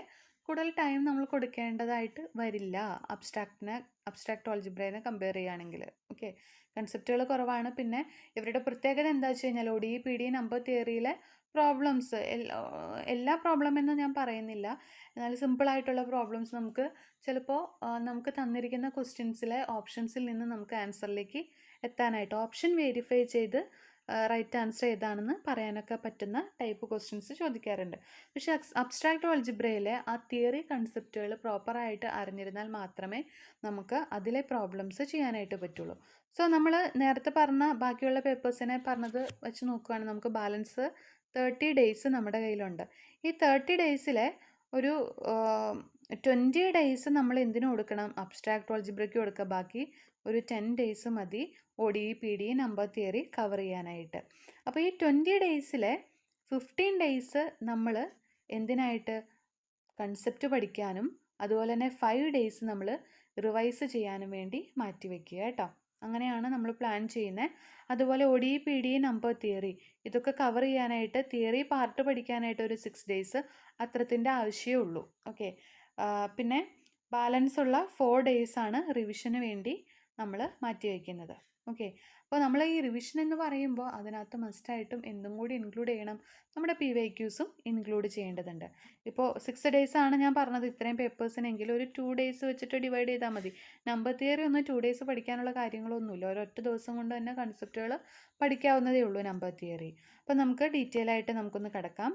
കൂടുതൽ ടൈം നമ്മൾ കൊടുക്കേണ്ടതായിട്ട് വരില്ല അബ്സ്ട്രാക്ട് ആൾജിബ്രയെ കമ്പയർ ചെയ്യുകയാണെങ്കിൽ. ഓക്കെ, കൺസെപ്റ്റുകൾ കുറവാണ്. പിന്നെ ഇവരുടെ പ്രത്യേകത എന്താ വെച്ച് കഴിഞ്ഞാൽ ODE, PDE, നമ്പർ തിയറിയിലെ പ്രോബ്ലംസ് എല്ലാ പ്രോബ്ലം എന്ന് ഞാൻ പറയുന്നില്ല, എന്നാൽ സിമ്പിളായിട്ടുള്ള പ്രോബ്ലംസ് നമുക്ക് ചിലപ്പോൾ നമുക്ക് തന്നിരിക്കുന്ന ക്വസ്റ്റ്യൻസിലെ ഓപ്ഷൻസിൽ നിന്ന് നമുക്ക് ആൻസറിലേക്ക് എത്താനായിട്ട് ഓപ്ഷൻ വെരിഫൈ ചെയ്ത് റൈറ്റ് ആൻസർ ഏതാണെന്ന് പറയാനൊക്കെ പറ്റുന്ന ടൈപ്പ് ക്വസ്റ്റ്യൻസ് ചോദിക്കാറുണ്ട്. പക്ഷേ അബ്സ്ട്രാക്ട് ആൾജിബ്രയിലെ ആ തിയറി കൺസെപ്റ്റുകൾ പ്രോപ്പറായിട്ട് അറിഞ്ഞിരുന്നാൽ മാത്രമേ നമുക്ക് അതിലെ പ്രോബ്ലംസ് ചെയ്യാനായിട്ട് പറ്റുള്ളൂ. സോ നമ്മൾ നേരത്തെ പറഞ്ഞ ബാക്കിയുള്ള പേപ്പേഴ്സിനെ പറഞ്ഞത് വെച്ച് നോക്കുകയാണെങ്കിൽ നമുക്ക് ബാലൻസ് 30 ഡേയ്സ് നമ്മുടെ കയ്യിലുണ്ട്. ഈ 30 ഡേയ്സിലെ ഒരു 20 ഡേയ്സ് നമ്മൾ എന്തിനു കൊടുക്കണം, അബ്സ്ട്രാക്ട് ആൾജിബ്രയ്ക്ക് കൊടുക്കുക. ബാക്കി ഒരു 10 ഡേയ്സ് മതി ODE, PDE, number theory cover ചെയ്യാനായിട്ട്. അപ്പോൾ ഈ 20 ഡേയ്സിലെ 15 ഡേയ്സ് നമ്മൾ എന്തിനായിട്ട് കൺസെപ്റ്റ് പഠിക്കാനും അതുപോലെ തന്നെ 5 ഡേയ്സ് നമ്മൾ റിവൈസ് ചെയ്യാനും വേണ്ടി മാറ്റിവെക്കുക കേട്ടോ. അങ്ങനെയാണ് നമ്മൾ പ്ലാൻ ചെയ്യുന്നത്. അതുപോലെ ODE, PDE, നമ്പർ തിയറി ഇതൊക്കെ കവർ ചെയ്യാനായിട്ട് തിയറി പാർട്ട് പഠിക്കാനായിട്ട് ഒരു 6 ഡേയ്സ് അത്രത്തിൻ്റെ ആവശ്യമേ ഉള്ളൂ. ഓക്കെ, പിന്നെ ബാലൻസ് ഉള്ള 4 ഡേയ്സാണ് റിവിഷന് വേണ്ടി നമ്മൾ മാറ്റി വയ്ക്കുന്നത്. ഓക്കെ, അപ്പോൾ നമ്മൾ ഈ റിവിഷൻ എന്ന് പറയുമ്പോൾ അതിനകത്ത് മസ്റ്റായിട്ടും എന്തും കൂടി ഇൻക്ലൂഡ് ചെയ്യണം, നമ്മുടെ PYQസും ഇൻക്ലൂഡ് ചെയ്യേണ്ടതുണ്ട്. ഇപ്പോൾ 6 ഡേയ്സ് ആണ് ഞാൻ പറഞ്ഞത് ഇത്രയും പേപ്പേഴ്സിനെങ്കിലും ഒരു 2 ഡേയ്സ് വെച്ചിട്ട് ഡിവൈഡ് ചെയ്താൽ മതി. നമ്പർ തിയറി ഒന്നും 2 ഡേയ്സ് പഠിക്കാനുള്ള കാര്യങ്ങളൊന്നുമില്ല, ഒരൊറ്റ ദിവസം കൊണ്ട് തന്നെ കൺസെപ്റ്റുകൾ പഠിക്കാവുന്നതേ ഉള്ളൂ നമ്പർ തിയറി. അപ്പോൾ നമുക്ക് ഡീറ്റെയിൽ ആയിട്ട് നമുക്കൊന്ന് കിടക്കാം.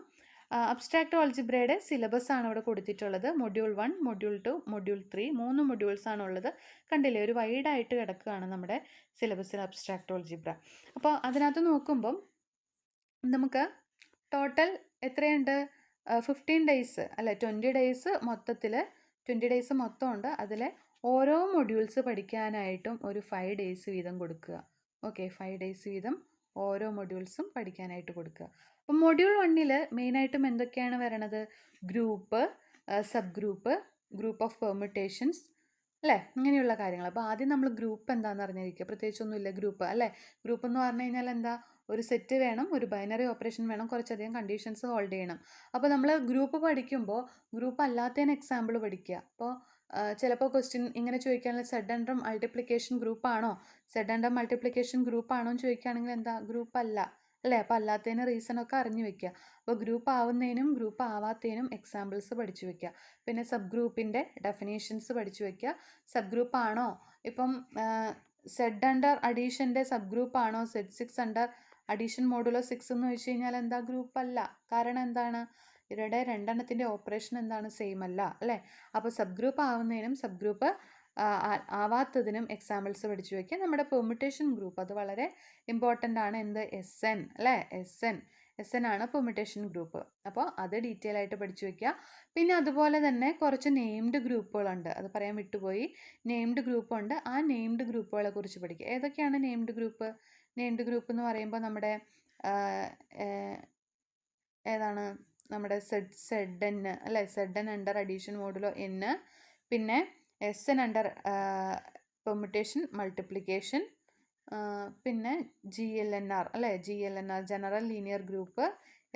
അബ്സ്ട്രാക്ട് ആൾജിബ്രയുടെ സിലബസ് ആണ് ഇവിടെ കൊടുത്തിട്ടുള്ളത്. മൊഡ്യൂൾ 1, മൊഡ്യൂൾ 2, മൊഡ്യൂൾ 3 3 മൊഡ്യൂൾസ് ആണ് ഉള്ളത്. കണ്ടില്ലേ, ഒരു വൈഡായിട്ട് കിടക്കുകയാണ് നമ്മുടെ സിലബസിൽ അബ്സ്ട്രാക്ട് ആൾജിബ്ര. അപ്പോൾ അതിനകത്ത് നോക്കുമ്പം നമുക്ക് ടോട്ടൽ എത്രയുണ്ട്, 15 ഡേയ്സ് അല്ലെ, 20 ഡേയ്സ് മൊത്തത്തിൽ 20 ഡേയ്സ് മൊത്തമുണ്ട്. അതിലെ ഓരോ മൊഡ്യൂൾസ് പഠിക്കാനായിട്ടും ഒരു 5 ഡേയ്സ് വീതം കൊടുക്കുക. ഓക്കെ, 5 ഡേയ്സ് വീതം ഓരോ മൊഡ്യൂൾസും പഠിക്കാനായിട്ട് കൊടുക്കുക. അപ്പം മൊഡ്യൂൾ 1 മെയിനായിട്ടും എന്തൊക്കെയാണ് വരണത്, group, sub group, group of permutations അല്ലേ, ഇങ്ങനെയുള്ള കാര്യങ്ങൾ. അപ്പോൾ ആദ്യം നമ്മൾ ഗ്രൂപ്പ് എന്താണെന്ന് അറിഞ്ഞിരിക്കുക. പ്രത്യേകിച്ചൊന്നുമില്ല ഗ്രൂപ്പ് അല്ലേ. ഗ്രൂപ്പ് എന്ന് പറഞ്ഞു കഴിഞ്ഞാൽ എന്താ, ഒരു സെറ്റ് വേണം, ഒരു ബൈനറി ഓപ്പറേഷൻ വേണം, കുറച്ചധികം കണ്ടീഷൻസ് ഹോൾഡ് ചെയ്യണം. അപ്പോൾ നമ്മൾ ഗ്രൂപ്പ് പഠിക്കുമ്പോൾ ഗ്രൂപ്പ് അല്ലാത്തതിന് എക്സാമ്പിൾ പഠിക്കുക. അപ്പോൾ ചിലപ്പോൾ ക്വസ്റ്റ്യൻ ഇങ്ങനെ ചോദിക്കുകയാണെങ്കിൽ സെഡ് ആൻഡ് മൾട്ടിപ്ലിക്കേഷൻ ഗ്രൂപ്പാണോ, സെഡ് ആൻഡ് മൾട്ടിപ്ലിക്കേഷൻ ഗ്രൂപ്പാണോ എന്ന് ചോദിക്കുകയാണെങ്കിൽ എന്താ, ഗ്രൂപ്പ് അല്ല അല്ലേ. അപ്പോൾ അല്ലാത്തതിന് റീസണൊക്കെ അറിഞ്ഞു വെക്കുക. അപ്പോൾ ഗ്രൂപ്പ് ആവുന്നതിനും ഗ്രൂപ്പ് ആവാത്തതിനും എക്സാമ്പിൾസ് പഠിച്ചു വെക്കുക. പിന്നെ സബ് ഗ്രൂപ്പിൻ്റെ ഡെഫിനേഷൻസ് പഠിച്ചു വെക്കുക. സബ് ഗ്രൂപ്പ് ആണോ, ഇപ്പം സെഡ് അണ്ടർ അഡീഷൻ്റെ സബ് ഗ്രൂപ്പ് ആണോ Z6 അണ്ടർ അഡീഷൻ മോഡുലോ 6 എന്ന് ചോദിച്ചു കഴിഞ്ഞാൽ എന്താ, ഗ്രൂപ്പ് അല്ല. കാരണം എന്താണ്, ഇവരുടെ രണ്ടെണ്ണത്തിൻ്റെ ഓപ്പറേഷൻ എന്താണ്, സെയിം അല്ല അല്ലേ. അപ്പോൾ സബ് ഗ്രൂപ്പ് ആവുന്നതിനും സബ് ഗ്രൂപ്പ് ആവാത്തതിനും എക്സാമ്പിൾസ് പഠിച്ചു വയ്ക്കുക. നമ്മുടെ പെർമുട്ടേഷൻ ഗ്രൂപ്പ് അത് വളരെ ഇമ്പോർട്ടൻ്റ് ആണ്. എന്ത്, SN അല്ലേ, SN SN ആണ് പെർമ്യൂട്ടേഷൻ ഗ്രൂപ്പ്. അപ്പോൾ അത് ഡീറ്റെയിൽ ആയിട്ട് പഠിച്ചു വെക്കുക. പിന്നെ അതുപോലെ തന്നെ കുറച്ച് നെയിംഡ് ഗ്രൂപ്പുകളുണ്ട്, അത് പറയാൻ വിട്ടുപോയി. നെയിംഡ് ഗ്രൂപ്പ് ഉണ്ട്, ആ നെയിംഡ് ഗ്രൂപ്പുകളെ കുറിച്ച് പഠിക്കുക. ഏതൊക്കെയാണ് നെയിംഡ് ഗ്രൂപ്പ്? നെയിംഡ് ഗ്രൂപ്പ് എന്ന് പറയുമ്പോൾ നമ്മുടെ ഏതാണ് നമ്മുടെ ZN അല്ലേ, ZN under addition modulo N, പിന്നെ SN അണ്ടർ പെർമ്യൂട്ടേഷൻ മൾട്ടിപ്ലിക്കേഷൻ, പിന്നെ GLNR അല്ലേ, GLNR general linear group,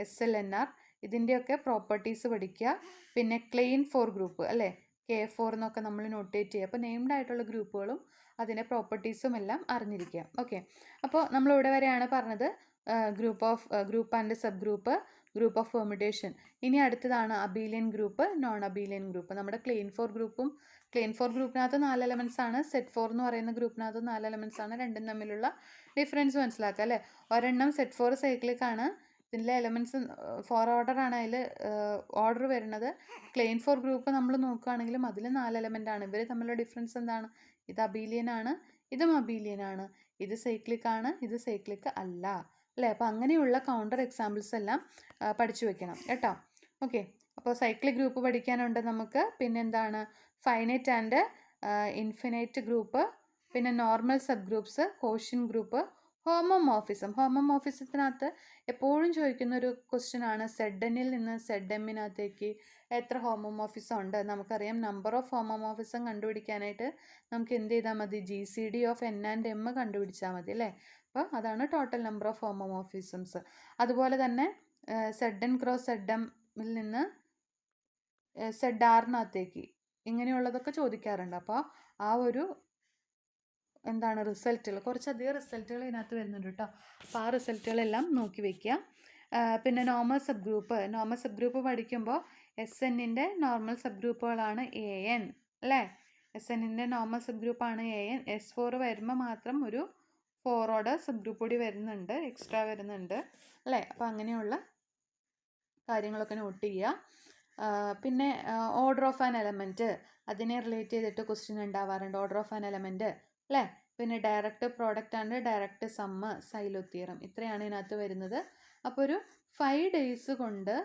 SLNR ഇതിൻ്റെയൊക്കെ പ്രോപ്പർട്ടീസ് പഠിക്കുക. പിന്നെ ക്ലെയിൻ ഫോർ ഗ്രൂപ്പ് അല്ലേ, K4 എന്നൊക്കെ നമ്മൾ നോട്ടേറ്റ് ചെയ്യുക. അപ്പോൾ നെയിംഡ് ആയിട്ടുള്ള ഗ്രൂപ്പുകളും അതിൻ്റെ പ്രോപ്പർട്ടീസും എല്ലാം അറിഞ്ഞിരിക്കുക. ഓക്കെ, അപ്പോൾ നമ്മൾ ഇവിടെ വരെയാണ് പറഞ്ഞത് group and sub group of permutation. ഇനി അടുത്തതാണ് Abelian group, non Abelian group. നമ്മുടെ ക്ലെയിൻ ഫോർ ഗ്രൂപ്പിനകത്ത് 4 എലമെൻറ്റ്സ് ആണ്, Z4 എന്ന് പറയുന്ന ഗ്രൂപ്പിനകത്ത് 4 എലമെൻറ്റ്സ് ആണ്. രണ്ടും തമ്മിലുള്ള ഡിഫറൻസ് മനസ്സിലാക്കുക അല്ലേ. ഒരെണ്ണം Z4 സൈക്ലിക്കാണ്, ഇതിലെ എലമെൻറ്റ്സ് 4 ഓർഡർ ആണ്, അതിൽ ഓർഡർ വരുന്നത്. ക്ലെയിൻ ഫോർ ഗ്രൂപ്പ് നമ്മൾ നോക്കുകയാണെങ്കിലും അതിൽ 4 എലമെൻ്റ് ആണ്. ഇവർ തമ്മിലുള്ള ഡിഫറൻസ് എന്താണ്? ഇത് അബീലിയൻ ആണ്, ഇതും അബീലിയൻ ആണ്. ഇത് സൈക്ലിക് ആണ്, ഇത് സൈക്ലിക് അല്ല അല്ലേ. അപ്പോൾ അങ്ങനെയുള്ള കൗണ്ടർ എക്സാമ്പിൾസ് എല്ലാം പഠിച്ചു വെക്കണം കേട്ടോ. ഓക്കെ, അപ്പോൾ സൈക്ലിക് ഗ്രൂപ്പ് പഠിക്കാനുണ്ട് നമുക്ക്. പിന്നെന്താണ് ഫൈനൈറ്റ് ആൻഡ് ഇൻഫിനൈറ്റ് ഗ്രൂപ്പ്, പിന്നെ normal sub groups, quotient group, ഹോമോമോർഫിസത്തിനകത്ത് എപ്പോഴും ചോദിക്കുന്ന ഒരു ക്വസ്റ്റ്യൻ ആണ്, ZNൽ നിന്ന് ZMനകത്തേക്ക് എത്ര ഹോമോമോർഫിസം ഉണ്ട്. നമുക്കറിയാം നമ്പർ ഓഫ് ഹോമോമോർഫിസം കണ്ടുപിടിക്കാനായിട്ട് നമുക്ക് എന്ത് ചെയ്താൽ മതി? GCD of N and M കണ്ടുപിടിച്ചാൽ മതി അല്ലേ. അപ്പോൾ അതാണ് ടോട്ടൽ നമ്പർ ഓഫ് ഹോമോമോർഫിസംസ്. അതുപോലെ തന്നെ ZN ക്രോസ് ZMൽ നിന്ന് ZRനകത്തേക്ക് ഇങ്ങനെയുള്ളതൊക്കെ ചോദിക്കാറുണ്ട്. അപ്പോൾ ആ ഒരു എന്താണ് റിസൾട്ടുകൾ, കുറച്ചധികം റിസൾട്ടുകൾ ഇതിനകത്ത് വരുന്നുണ്ട് കേട്ടോ. അപ്പോൾ ആ റിസൾട്ടുകളെല്ലാം നോക്കി വയ്ക്കുക. പിന്നെ നോർമൽ സബ് ഗ്രൂപ്പ് പഠിക്കുമ്പോൾ SNൻ്റെ നോർമൽ സബ് ഗ്രൂപ്പുകളാണ് AN അല്ലേ. SNൻ്റെ നോർമൽ സബ് ഗ്രൂപ്പാണ് AN. S4 വരുമ്പോൾ മാത്രം ഒരു 4 ഓർഡർ സബ് ഗ്രൂപ്പ് കൂടി വരുന്നുണ്ട്, എക്സ്ട്രാ വരുന്നുണ്ട് അല്ലേ. അപ്പോൾ അങ്ങനെയുള്ള കാര്യങ്ങളൊക്കെ നോട്ട് ചെയ്യുക. പിന്നെ ഓർഡർ ഓഫ് ആൻ എലമെൻറ്റ്, അതിനെ റിലേറ്റ് ചെയ്തിട്ട് ക്വസ്റ്റ്യൻ ഉണ്ടാവാറുണ്ട്. ഓർഡർ ഓഫ് ആൻ എലമെൻറ്റ് അല്ലേ. പിന്നെ direct product and direct sum, Sylow theorem, ഇത്രയാണ് ഇതിനകത്ത് വരുന്നത്. അപ്പോൾ ഒരു 5 days കൊണ്ട്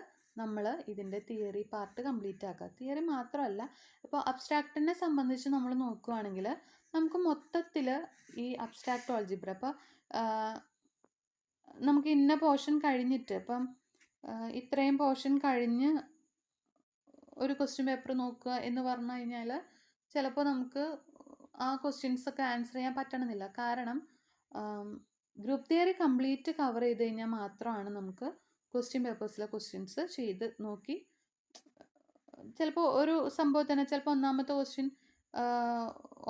നമ്മൾ ഇതിൻ്റെ തിയറി പാർട്ട് കംപ്ലീറ്റ് ആക്കുക. തിയറി മാത്രമല്ല, ഇപ്പോൾ അബ്സ്ട്രാക്റ്റിനെ സംബന്ധിച്ച് നമ്മൾ നോക്കുകയാണെങ്കിൽ നമുക്ക് മൊത്തത്തിൽ ഈ അബ്സ്ട്രാക്റ്റ് ആൾജിബ്ര ഇപ്പോൾ നമുക്ക് ഇന്ന പോർഷൻ കഴിഞ്ഞിട്ട്, ഇപ്പം ഇത്രയും പോർഷൻ കഴിഞ്ഞ് ഒരു ക്വസ്റ്റ്യൻ പേപ്പർ നോക്കുക എന്ന് പറഞ്ഞു കഴിഞ്ഞാൽ ചിലപ്പോൾ നമുക്ക് ആ ക്വസ്റ്റ്യൻസൊക്കെ ആൻസർ ചെയ്യാൻ പറ്റണമെന്നില്ല. കാരണം ഗ്രൂപ്പ് തിയറി കംപ്ലീറ്റ് കവർ ചെയ്ത് കഴിഞ്ഞാൽ മാത്രമാണ് നമുക്ക് ക്വസ്റ്റ്യൻ പേപ്പേഴ്സിലെ ക്വസ്റ്റ്യൻസ് ചെയ്ത് നോക്കി, ചിലപ്പോൾ ഒരു സംഭവത്തിന് ചിലപ്പോൾ ഒന്നാമത്തെ ക്വസ്റ്റ്യൻ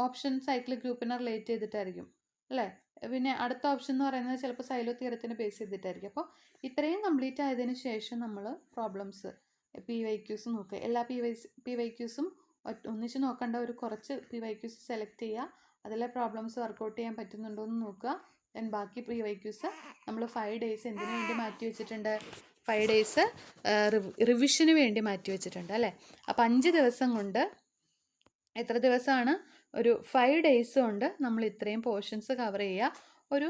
ഓപ്ഷൻ സൈക്ലിക് ഗ്രൂപ്പിനെ റിലേറ്റ് ചെയ്തിട്ടായിരിക്കും അല്ലേ. പിന്നെ അടുത്ത ഓപ്ഷൻ എന്ന് പറയുന്നത് ചിലപ്പോൾ സൈലോ തിയറത്തിനെ ബേസ് ചെയ്തിട്ടായിരിക്കും. അപ്പോൾ ഇത്രയും കംപ്ലീറ്റ് ആയതിനു ശേഷം നമ്മൾ പ്രോബ്ലംസ് PYQs നോക്കുക. എല്ലാ PYQസും ഒന്നിച്ച് നോക്കേണ്ട, ഒരു കുറച്ച് PYQs സെലക്ട് ചെയ്യുക, അതിലെ പ്രോബ്ലംസ് വർക്കൗട്ട് ചെയ്യാൻ പറ്റുന്നുണ്ടോ എന്ന് നോക്കുക. ദെൻ ബാക്കി PYQs നമ്മൾ 5 days എന്തിനു വേണ്ടി മാറ്റി വെച്ചിട്ടുണ്ട്? 5 days റിവിഷന് വേണ്ടി മാറ്റി വെച്ചിട്ടുണ്ട് അല്ലേ. അപ്പോൾ 5 ദിവസം കൊണ്ട്, എത്ര ദിവസമാണ്? ഒരു 5 days കൊണ്ട് നമ്മൾ ഇത്രയും പോർഷൻസ് കവർ ചെയ്യുക. ഒരു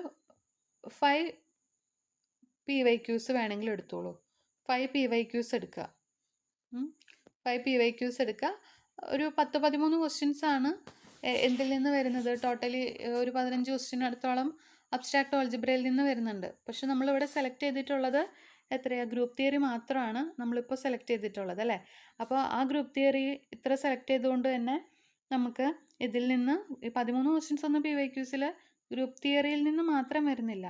5 PYQs വേണമെങ്കിൽ എടുത്തോളൂ. 5 PYQs എടുക്കുക. 5 PYQs എടുക്കുക. ഒരു 10-13 ക്വസ്റ്റ്യൻസ് ആണ് എന്തിൽ നിന്ന് വരുന്നത്? ടോട്ടലി ഒരു 15 ക്വസ്റ്റ്യൻ അടുത്തോളം അബ്സ്ട്രാക്റ്റ് ആൾജിബ്രയിൽ നിന്ന് വരുന്നുണ്ട്. പക്ഷെ നമ്മളിവിടെ സെലക്ട് ചെയ്തിട്ടുള്ളത് എത്രയാണ്? ഗ്രൂപ്പ് തിയറി മാത്രമാണ് നമ്മളിപ്പോൾ സെലക്ട് ചെയ്തിട്ടുള്ളത് അല്ലേ. അപ്പോൾ ആ ഗ്രൂപ്പ് തിയറി ഇത്ര സെലക്ട് ചെയ്തുകൊണ്ട് തന്നെ നമുക്ക് ഇതിൽ നിന്ന് 13 ക്വസ്റ്റ്യൻസ് ഒന്നും PYQസിൽ ഗ്രൂപ്പ് തിയറിയിൽ നിന്ന് മാത്രം വരുന്നില്ല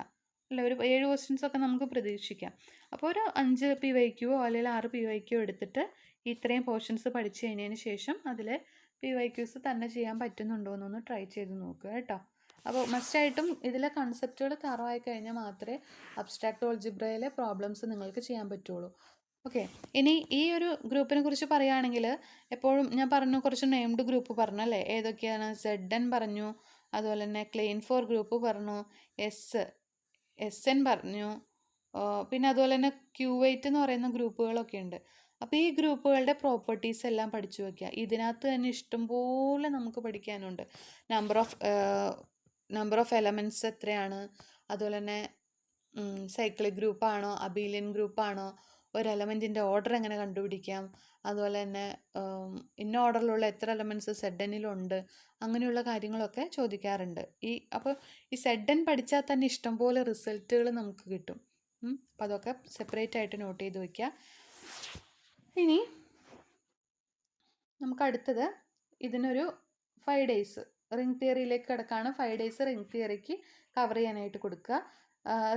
അല്ല, ഒരു 7 ക്വസ്റ്റ്യൻസ് ഒക്കെ നമുക്ക് പ്രതീക്ഷിക്കാം. അപ്പോൾ ഒരു 5 PYQയോ അല്ലെങ്കിൽ 6 PYQയോ എടുത്തിട്ട് ഇത്രയും പോർഷൻസ് പഠിച്ചു കഴിഞ്ഞതിന് ശേഷം അതിൽ PYQs തന്നെ ചെയ്യാൻ പറ്റുന്നുണ്ടോ എന്നൊന്ന് ട്രൈ ചെയ്ത് നോക്കുക കേട്ടോ. അപ്പോൾ മസ്റ്റായിട്ടും ഇതിലെ കൺസെപ്റ്റുകൾ തറവായി കഴിഞ്ഞാൽ മാത്രമേ അബ്സ്ട്രാക്റ്റ് ആൾജിബ്രയിലെ പ്രോബ്ലംസ് നിങ്ങൾക്ക് ചെയ്യാൻ പറ്റുള്ളൂ. ഓക്കെ, ഇനി ഈ ഒരു ഗ്രൂപ്പിനെ കുറിച്ച് പറയുകയാണെങ്കിൽ എപ്പോഴും ഞാൻ പറഞ്ഞു, കുറച്ച് നെയിംഡ് ഗ്രൂപ്പ് പറഞ്ഞു അല്ലേ. ഏതൊക്കെയാണ്? ZN പറഞ്ഞു, അതുപോലെ തന്നെ ക്ലെയിൻ ഫോർ ഗ്രൂപ്പ് പറഞ്ഞു, SN പറഞ്ഞു, പിന്നെ അതുപോലെ തന്നെ Q8 എന്ന് പറയുന്ന ഗ്രൂപ്പുകളൊക്കെ ഉണ്ട്. അപ്പോൾ ഈ ഗ്രൂപ്പുകളുടെ പ്രോപ്പർട്ടീസ് എല്ലാം പഠിച്ചു വയ്ക്കുക. ഇതിനകത്ത് തന്നെ ഇഷ്ടംപോലെ നമുക്ക് പഠിക്കാനുണ്ട്. നമ്പർ ഓഫ് എലമെൻറ്റ്സ് എത്രയാണ്, അതുപോലെ തന്നെ സൈക്ലിക് ഗ്രൂപ്പാണോ അബീലിയൻ ഗ്രൂപ്പാണോ, ഒരു എലമെൻറ്റിൻ്റെ ഓർഡർ എങ്ങനെ കണ്ടുപിടിക്കാം, അതുപോലെ തന്നെ ഇന്ന ഓർഡറിലുള്ള എത്ര എലമെൻറ്റ്സ് സെഡനിലുണ്ട്, അങ്ങനെയുള്ള കാര്യങ്ങളൊക്കെ ചോദിക്കാറുണ്ട്. അപ്പോൾ ഈ സെഡൻ പഠിച്ചാൽ തന്നെ ഇഷ്ടംപോലെ റിസൾട്ടുകൾ നമുക്ക് കിട്ടും. അപ്പോൾ അതൊക്കെ സെപ്പറേറ്റ് ആയിട്ട് നോട്ട് ചെയ്ത് വയ്ക്കുക. ഇനി നമുക്ക് അടുത്തത് ഇതിനൊരു 5 ഡേയ്സ് റിംഗ് തിയറിയിലേക്ക് കിടക്കാണ്. 5 ഡേയ്സ് റിംഗ് തിയറിക്ക് കവർ ചെയ്യാനായിട്ട് കൊടുക്കുക.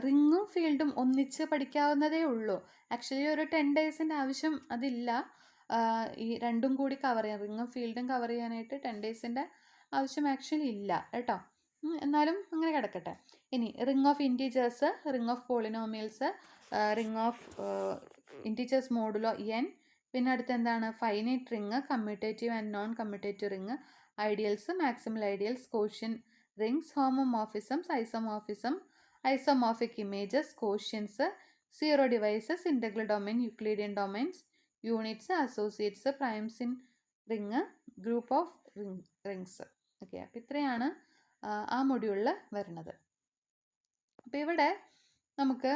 റിങ്ങും ഫീൽഡും ഒന്നിച്ച് പഠിക്കാവുന്നതേ ഉള്ളൂ. ആക്ച്വലി ഒരു 10 ഡേയ്സിൻ്റെ ആവശ്യം അതില്ല. ഈ രണ്ടും കൂടി കവർ ചെയ്യാൻ, റിങ്ങും ഫീൽഡും കവർ ചെയ്യാനായിട്ട് 10 ഡേയ്സിൻ്റെ ആവശ്യം ആക്ച്വലി ഇല്ല കേട്ടോ. എന്നാലും അങ്ങനെ കിടക്കട്ടെ. ഇനി ring of integers, ring of polynomials, ring of integers modulo n, പിന്നെ അടുത്ത് എന്താണ് finite ring, commutative and non commutative ring, ideals, maximal ideals, quotient rings, homomorphisms, isomorphic images, quotients, zero divisors, integral domain, Euclidean domains, units, associates, primes in ring, group of rings. Okay, അപ്പോൾ ഇത്രയാണ് ആ മൊഡ്യൂളിൽ വരുന്നത്. അപ്പോൾ ഇവിടെ നമുക്ക്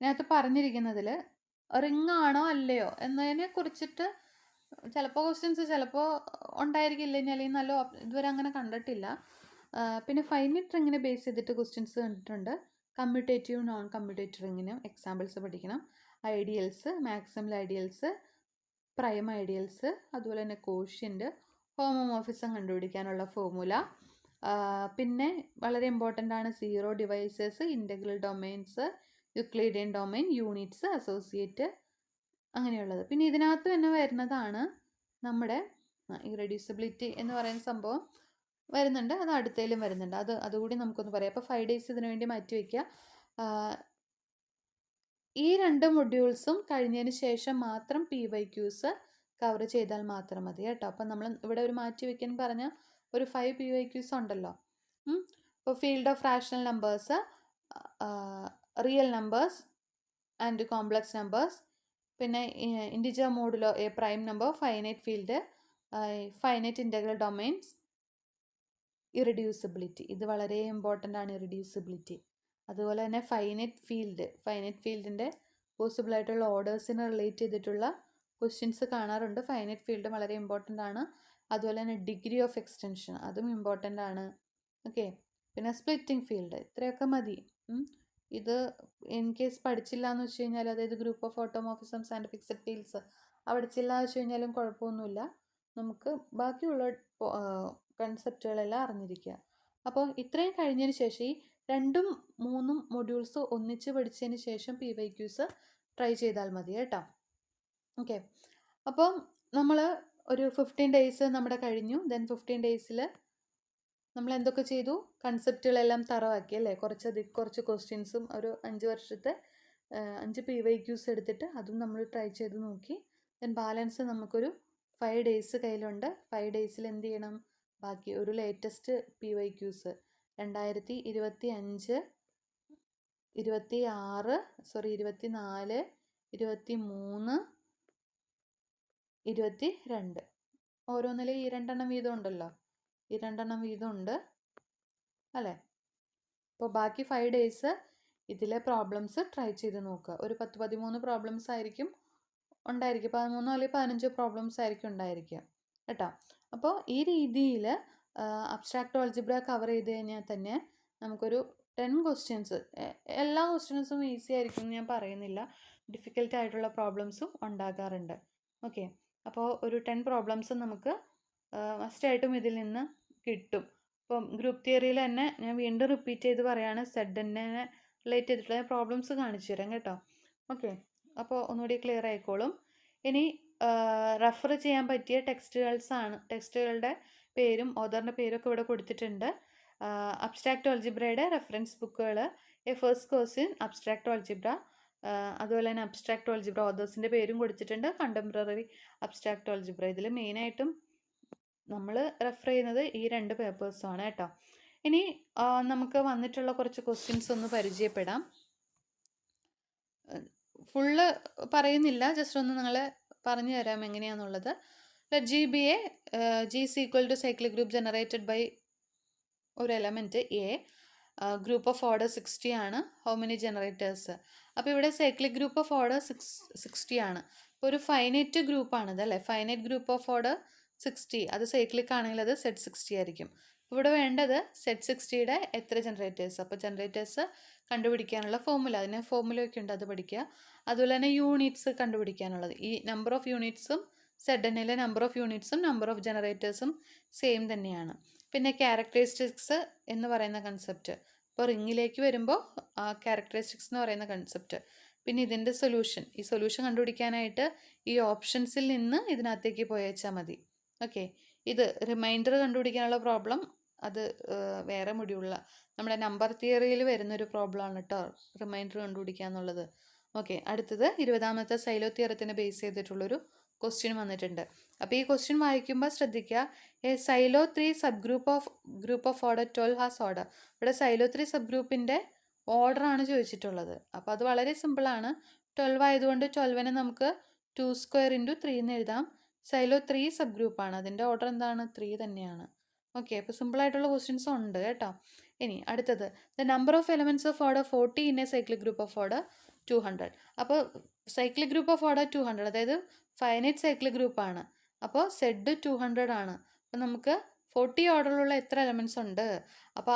ഇതിനകത്ത് പറഞ്ഞിരിക്കുന്നതിൽ റിങ് ആണോ അല്ലയോ എന്നതിനെ കുറിച്ചിട്ട് ചിലപ്പോൾ ക്വസ്റ്റ്യൻസ് ചിലപ്പോൾ ഉണ്ടായിരിക്കില്ല, ഇനി അല്ലെങ്കിൽ നല്ല ഇതുവരെ അങ്ങനെ കണ്ടിട്ടില്ല. പിന്നെ ഫൈനൈറ്റ് റിങ്ങിനെ ബേസ് ചെയ്തിട്ട് ക്വസ്റ്റ്യൻസ് കണ്ടിട്ടുണ്ട്. കമ്മ്യൂട്ടേറ്റീവ് നോൺ കമ്മ്യൂട്ടേറ്റീവ് റിങ്ങിനും എക്സാമ്പിൾസ് പഠിക്കണം. Ideals, maximal ideals, prime ideals, അതുപോലെ തന്നെ കോഷ്യൻ്റ്, ഹോമോമോർഫിസം കണ്ടുപിടിക്കാനുള്ള ഫോർമുല, പിന്നെ വളരെ ഇമ്പോർട്ടൻ്റ് ആണ് zero divisors, integral domains, Euclidean domain, units, associate, അങ്ങനെയുള്ളത്. പിന്നെ ഇതിനകത്ത് തന്നെ വരുന്നതാണ് നമ്മുടെ ഇറെഡ്യൂസിബിലിറ്റി എന്ന് പറയുന്ന സംഭവം വരുന്നുണ്ട്. അത് അടുത്തതിലും വരുന്നുണ്ട്. അതുകൂടി നമുക്കൊന്ന് പറയാം. അപ്പോൾ 5 ഡേയ്സ് ഇതിനു വേണ്ടി മാറ്റി വയ്ക്കുക. ഈ 2 മൊഡ്യൂൾസും കഴിഞ്ഞതിന് ശേഷം മാത്രം PYQs കവർ ചെയ്താൽ മാത്രം മതി കേട്ടോ. അപ്പം നമ്മൾ ഇവിടെ ഒരു മാറ്റി വയ്ക്കാൻ പറഞ്ഞ ഒരു 5 PYQs ഉണ്ടല്ലോ. അപ്പോൾ field of rational numbers, real numbers and complex numbers, പിന്നെ integer modulo a prime number, finite field, finite integral domains, irreducibility. ഇത് വളരെ ഇമ്പോർട്ടൻ്റ് ആണ്, ഇറെഡ്യൂസിബിലിറ്റി. അതുപോലെ തന്നെ ഫൈനൈറ്റ് ഫീൽഡിൻ്റെ പോസിബിൾ ആയിട്ടുള്ള ഓർഡേഴ്സിനെ റിലേറ്റ് ചെയ്തിട്ടുള്ള ക്വസ്റ്റ്യൻസ് കാണാറുണ്ട്. ഫൈനൈറ്റ് ഫീൽഡ് വളരെ ഇമ്പോർട്ടൻ്റ് ആണ്. അതുപോലെ തന്നെ ഡിഗ്രി ഓഫ് എക്സ്റ്റൻഷൻ, അതും ഇമ്പോർട്ടൻ്റ് ആണ്. ഓക്കെ, പിന്നെ സ്പ്ലിറ്റിംഗ് ഫീൽഡ്. ഇത്രയൊക്കെ മതി. ഇത് ഇൻ കേസ് പഠിച്ചില്ല എന്ന് വെച്ച് കഴിഞ്ഞാൽ, അതായത് group of automorphisms and fixed fields പഠിച്ചില്ല എന്ന് വെച്ച് കഴിഞ്ഞാലും കുഴപ്പമൊന്നുമില്ല. നമുക്ക് ബാക്കിയുള്ള കൺസെപ്റ്റുകളെല്ലാം അറിഞ്ഞിരിക്കുക. അപ്പോൾ ഇത്രയും കഴിഞ്ഞതിന് ശേഷം ഈ 2ഉം 3ഉം മൊഡ്യൂൾസ് ഒന്നിച്ച് പഠിച്ചതിന് ശേഷം PYQs ട്രൈ ചെയ്താൽ മതി കേട്ടോ. ഓക്കെ, അപ്പം നമ്മൾ ഒരു 15 ഡേയ്സ് നമ്മുടെ കഴിഞ്ഞു. ദെൻ 15 ഡേയ്സിൽ നമ്മൾ എന്തൊക്കെ ചെയ്തു? കൺസെപ്റ്റുകളെല്ലാം തറവാക്കി അല്ലേ. കുറച്ച് ക്വസ്റ്റ്യൻസും ഒരു 5 വർഷത്തെ 5 PYQs എടുത്തിട്ട് അതും നമ്മൾ ട്രൈ ചെയ്ത് നോക്കി. ദെൻ ബാലൻസ് നമുക്കൊരു 5 ഡേയ്സ് കയ്യിലുണ്ട്. 5 ഡേയ്സിൽ എന്ത് ചെയ്യണം? ബാക്കി ഒരു ലേറ്റസ്റ്റ് PYQs 2025, 24, 23, 22 ഓരോന്നിലും ഈ 2 എണ്ണം വീതം ഉണ്ടല്ലോ. ഈ 2 എണ്ണം വീതം ഉണ്ട് അല്ലേ. അപ്പോൾ ബാക്കി 5 ഡേയ്സ് ഇതിലെ പ്രോബ്ലംസ് ട്രൈ ചെയ്ത് നോക്കുക. ഒരു 10-13 പ്രോബ്ലംസ് ആയിരിക്കും ഉണ്ടായിരിക്കുക. 13 അല്ലെങ്കിൽ 15 പ്രോബ്ലംസ് ആയിരിക്കും ഉണ്ടായിരിക്കുക കേട്ടോ. അപ്പോൾ ഈ രീതിയിൽ അബ്സ്ട്രാക്റ്റ് ആൾജിബ്ര കവർ ചെയ്ത് കഴിഞ്ഞാൽ തന്നെ നമുക്കൊരു 10 ക്വസ്റ്റ്യൻസ്, എല്ലാ ക്വസ്റ്റ്യൻസും ഈസി ആയിരിക്കും എന്ന് ഞാൻ പറയുന്നില്ല. ഡിഫിക്കൽട്ട് ആയിട്ടുള്ള പ്രോബ്ലംസും ഉണ്ടാകാറുണ്ട്. ഓക്കെ, അപ്പോൾ ഒരു 10 പ്രോബ്ലംസ് നമുക്ക് മസ്റ്റായിട്ടും ഇതിൽ നിന്ന് കിട്ടും. ഇപ്പം ഗ്രൂപ്പ് തിയറിയിൽ തന്നെ ഞാൻ വീണ്ടും റിപ്പീറ്റ് ചെയ്ത് പറയുകയാണ്, സെഡിനെ റിലേറ്റ് ചെയ്തിട്ടുള്ള പ്രോബ്ലംസ് കാണിച്ചു തരാം കേട്ടോ. ഓക്കെ, അപ്പോൾ ഒന്നുകൂടി ക്ലിയർ ആയിക്കോളും. ഇനി റെഫർ ചെയ്യാൻ പറ്റിയ ടെക്സ്റ്റുകളുടെ പേരും ഓതറിൻ്റെ പേരും ഒക്കെ ഇവിടെ കൊടുത്തിട്ടുണ്ട്. അബ്സ്ട്രാക്റ്റ് ആൾജിബ്രയുടെ റെഫറൻസ് ബുക്കുകൾ, A first course in abstract algebra, അതുപോലെ തന്നെ അബ്സ്ട്രാക്റ്റ് ആൾജിബ്ര ഓതേഴ്സിൻ്റെ പേരും കൊടുത്തിട്ടുണ്ട്. കണ്ടംപററി അബ്സ്ട്രാക്റ്റ് ആൾജിബ്ര, ഇതിൽ മെയിനായിട്ടും നമ്മൾ റെഫർ ചെയ്യുന്നത് ഈ 2 പേപ്പേഴ്സുമാണ് കേട്ടോ. ഇനി നമുക്ക് വന്നിട്ടുള്ള കുറച്ച് ക്വസ്റ്റ്യൻസ് ഒന്ന് പരിചയപ്പെടാം. ഫുള്ള് പറയുന്നില്ല, ജസ്റ്റ് ഒന്ന് നിങ്ങളെ പറഞ്ഞു തരാം എങ്ങനെയാണെന്നുള്ളത്. GBA, G is equal to cyclic group generated by ഒരു element A. Group of order 60 ആണ്. How many generators? അപ്പോൾ ഇവിടെ സൈക്ലിക് ഗ്രൂപ്പ് ഓഫ് ഓർഡർ 60 ആണ്. ഇപ്പോൾ ഒരു ഫൈനൈറ്റ് ഗ്രൂപ്പാണിത് അല്ലേ. ഫൈനൈറ്റ് ഗ്രൂപ്പ് ഓഫ് ഓർഡർ 60, അത് സൈക്ലിക് ആണെങ്കിൽ അത് Z60 ആയിരിക്കും. ഇവിടെ വേണ്ടത് Z60യുടെ എത്ര ജനറേറ്റേഴ്സ്. അപ്പോൾ ജനറേറ്റേഴ്സ് കണ്ടുപിടിക്കാനുള്ള ഫോർമുല, അതിന് ഫോർമുലയൊക്കെ ഉണ്ട്, അത് പഠിക്കുക. അതുപോലെ തന്നെ യൂണിറ്റ്സ് കണ്ടുപിടിക്കാനുള്ളത്, ഈ നമ്പർ ഓഫ് യൂണിറ്റ്സും ZNലെ നമ്പർ ഓഫ് യൂണിറ്റ്സും നമ്പർ ഓഫ് ജനറേറ്റേഴ്സും സെയിം തന്നെയാണ്. പിന്നെ ക്യാരക്ടറിസ്റ്റിക്സ് എന്ന് പറയുന്ന കൺസെപ്റ്റ്, ഇപ്പോൾ റിങ്ങിലേക്ക് വരുമ്പോൾ ക്യാരക്ടറിസ്റ്റിക്സ് എന്ന് പറയുന്ന കൺസെപ്റ്റ്. പിന്നെ ഇതിൻ്റെ സൊല്യൂഷൻ, ഈ സൊല്യൂഷൻ കണ്ടുപിടിക്കാനായിട്ട് ഈ ഓപ്ഷൻസിൽ നിന്ന് ഇതിനകത്തേക്ക് പോയേച്ചാൽ മതി. ഓക്കെ, ഇത് റിമൈൻഡർ കണ്ടുപിടിക്കാനുള്ള പ്രോബ്ലം, അത് വേറെ മൊഡ്യൂളിൽ നമ്മുടെ നമ്പർ തിയറിയിൽ വരുന്നൊരു പ്രോബ്ലമാണ് കേട്ടോ, റിമൈൻഡർ കണ്ടുപിടിക്കുക എന്നുള്ളത്. ഓക്കെ, അടുത്തത് 20ാമത്തെ സൈലോ തിയറത്തിനെ ബേസ് ചെയ്തിട്ടുള്ളൊരു ക്വസ്റ്റ്യൻ വന്നിട്ടുണ്ട്. അപ്പോൾ ഈ ക്വസ്റ്റ്യൻ വായിക്കുമ്പോൾ ശ്രദ്ധിക്കുക, A silo 3 sub group of order 12 has order. ഇവിടെ സൈലോ 3 സബ് ഗ്രൂപ്പിൻ്റെ ഓർഡറാണ് ചോദിച്ചിട്ടുള്ളത്. അപ്പോൾ അത് വളരെ സിമ്പിളാണ്. 12 ആയതുകൊണ്ട് 12നെ നമുക്ക് 2² × 3 എന്ന് എഴുതാം. സൈലോ 3 സബ് ഗ്രൂപ്പാണ്, അതിൻ്റെ ഓർഡർ എന്താണ്? 3 തന്നെയാണ്. ഓക്കെ, അപ്പോൾ സിമ്പിളായിട്ടുള്ള ക്വസ്റ്റ്യൻസ് ഉണ്ട് കേട്ടോ. ഇനി അടുത്തത്, the number of elements of order 40 in A cyclic group of order 200. അപ്പോൾ സൈക്ലിക് ഗ്രൂപ്പ് ഓഫ് ഓർഡർ 200, അതായത് ഫൈനൈറ്റ് സൈക്ലിക് ഗ്രൂപ്പാണ്. അപ്പോൾ Z 200 ആണ്. അപ്പോൾ നമുക്ക് 40 ഓർഡറിലുള്ള എത്ര എലമെൻറ്റ്സ് ഉണ്ട്, അപ്പോൾ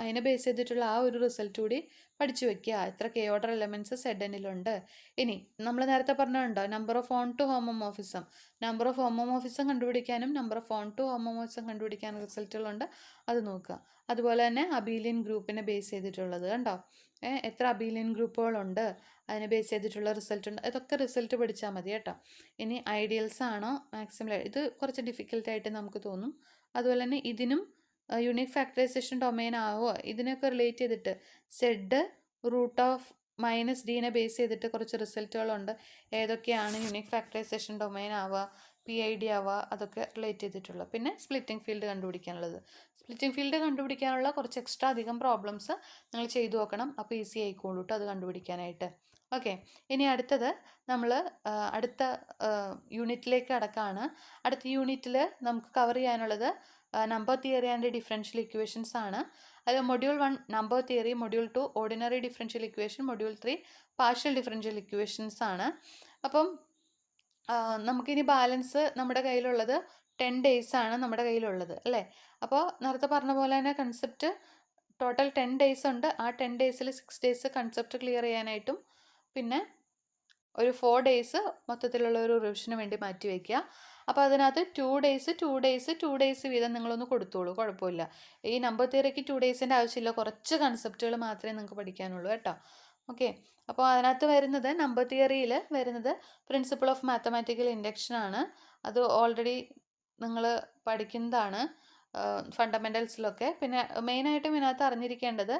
അതിനെ ബേസ് ചെയ്തിട്ടുള്ള ആ ഒരു റിസൾട്ട് കൂടി പഠിച്ചു വെക്കുക. എത്ര K ഓർഡർ എലമെൻറ്റ്സ് ZNലുണ്ട്. ഇനി നമ്മൾ നേരത്തെ പറഞ്ഞിട്ടുണ്ടോ number of onto homomorphism. Number of homomorphism കണ്ടുപിടിക്കാനും number of onto homomorphism കണ്ടുപിടിക്കാനും റിസൾട്ടുകളുണ്ട്, അത് നോക്കുക. അതുപോലെ തന്നെ അബീലിയൻ ഗ്രൂപ്പിനെ ബേസ് ചെയ്തിട്ടുള്ളത് കണ്ടോ, എത്ര അബീലിയൻ ഗ്രൂപ്പുകളുണ്ട്, അതിനെ ബേസ് ചെയ്തിട്ടുള്ള റിസൾട്ട് ഉണ്ട്. ഇതൊക്കെ റിസൾട്ട് പഠിച്ചാൽ മതി കേട്ടോ. ഇനി ഐഡിയൽസ് ആണോ മാക്സിമം, ഇത് കുറച്ച് ഡിഫിക്കൽട്ടായിട്ട് നമുക്ക് തോന്നും. അതുപോലെ തന്നെ ഇതിനും യൂണിക് ഫാക്ടറൈസേഷൻ ഡൊമൈൻ ആവോ, ഇതിനൊക്കെ റിലേറ്റ് ചെയ്തിട്ട് Z√-D ബേസ് ചെയ്തിട്ട് കുറച്ച് റിസൾട്ടുകളുണ്ട്. ഏതൊക്കെയാണ് യൂണിക് ഫാക്ടറൈസേഷൻ ഡൊമൈൻ ആവുക, PID ആവുക, അതൊക്കെ റിലേറ്റ് ചെയ്തിട്ടുള്ള. പിന്നെ സ്പ്ലിറ്റിംഗ് ഫീൽഡ് കണ്ടുപിടിക്കാനുള്ളത്. സ്പ്ലിറ്റിംഗ് ഫീൽഡ് കണ്ടുപിടിക്കാനുള്ള കുറച്ച് എക്സ്ട്രാ അധികം പ്രോബ്ലംസ് നിങ്ങൾ ചെയ്തു നോക്കണം. അപ്പോൾ ഈസി ആയിക്കോളൂ കേട്ടോ അത് കണ്ടുപിടിക്കാനായിട്ട്. ഓക്കെ, ഇനി അടുത്തത് നമ്മൾ അടുത്ത യൂണിറ്റിലേക്ക് കടക്കുകയാണ്. അടുത്ത യൂണിറ്റിൽ നമുക്ക് കവർ ചെയ്യാനുള്ളത് number theory and differential equations ആണ്. അത് module 1 number theory, module 2 ordinary differential equation, module 3 partial differential equations ആണ്. അപ്പം നമുക്കിനി ബാലൻസ് നമ്മുടെ കയ്യിലുള്ളത് 10 days ആണ് നമ്മുടെ കയ്യിലുള്ളത് അല്ലേ. അപ്പോൾ നേരത്തെ പറഞ്ഞ പോലെ തന്നെ കൺസെപ്റ്റ് ടോട്ടൽ 10 days ഉണ്ട്. ആ 10 daysൽ 6 days കൺസെപ്റ്റ് ക്ലിയർ ചെയ്യാനായിട്ടും പിന്നെ ഒരു 4 days മൊത്തത്തിലുള്ള ഒരു റിവിഷന് വേണ്ടി മാറ്റി വയ്ക്കുക. അപ്പോൾ അതിനകത്ത് 2 days വീതം നിങ്ങളൊന്ന് കൊടുത്തോളൂ, കുഴപ്പമില്ല. ഈ നമ്പർ തിയറിക്ക് 2 daysൻ്റെ ആവശ്യമില്ല, കുറച്ച് കൺസെപ്റ്റുകൾ മാത്രമേ നിങ്ങൾക്ക് പഠിക്കാനുള്ളൂ കേട്ടോ. ഓക്കെ, അപ്പോൾ അതിനകത്ത് വരുന്നത് നമ്പർ തിയറിയിൽ വരുന്നത് പ്രിൻസിപ്പിൾ ഓഫ് മാത്തമാറ്റിക്കൽ ഇൻഡക്ഷൻ ആണ്. അത് ഓൾറെഡി നിങ്ങൾ പഠിക്കുന്നതാണ് ഫണ്ടമെൻ്റൽസിലൊക്കെ. പിന്നെ മെയിനായിട്ടും ഇതിനകത്ത് അറിഞ്ഞിരിക്കേണ്ടത്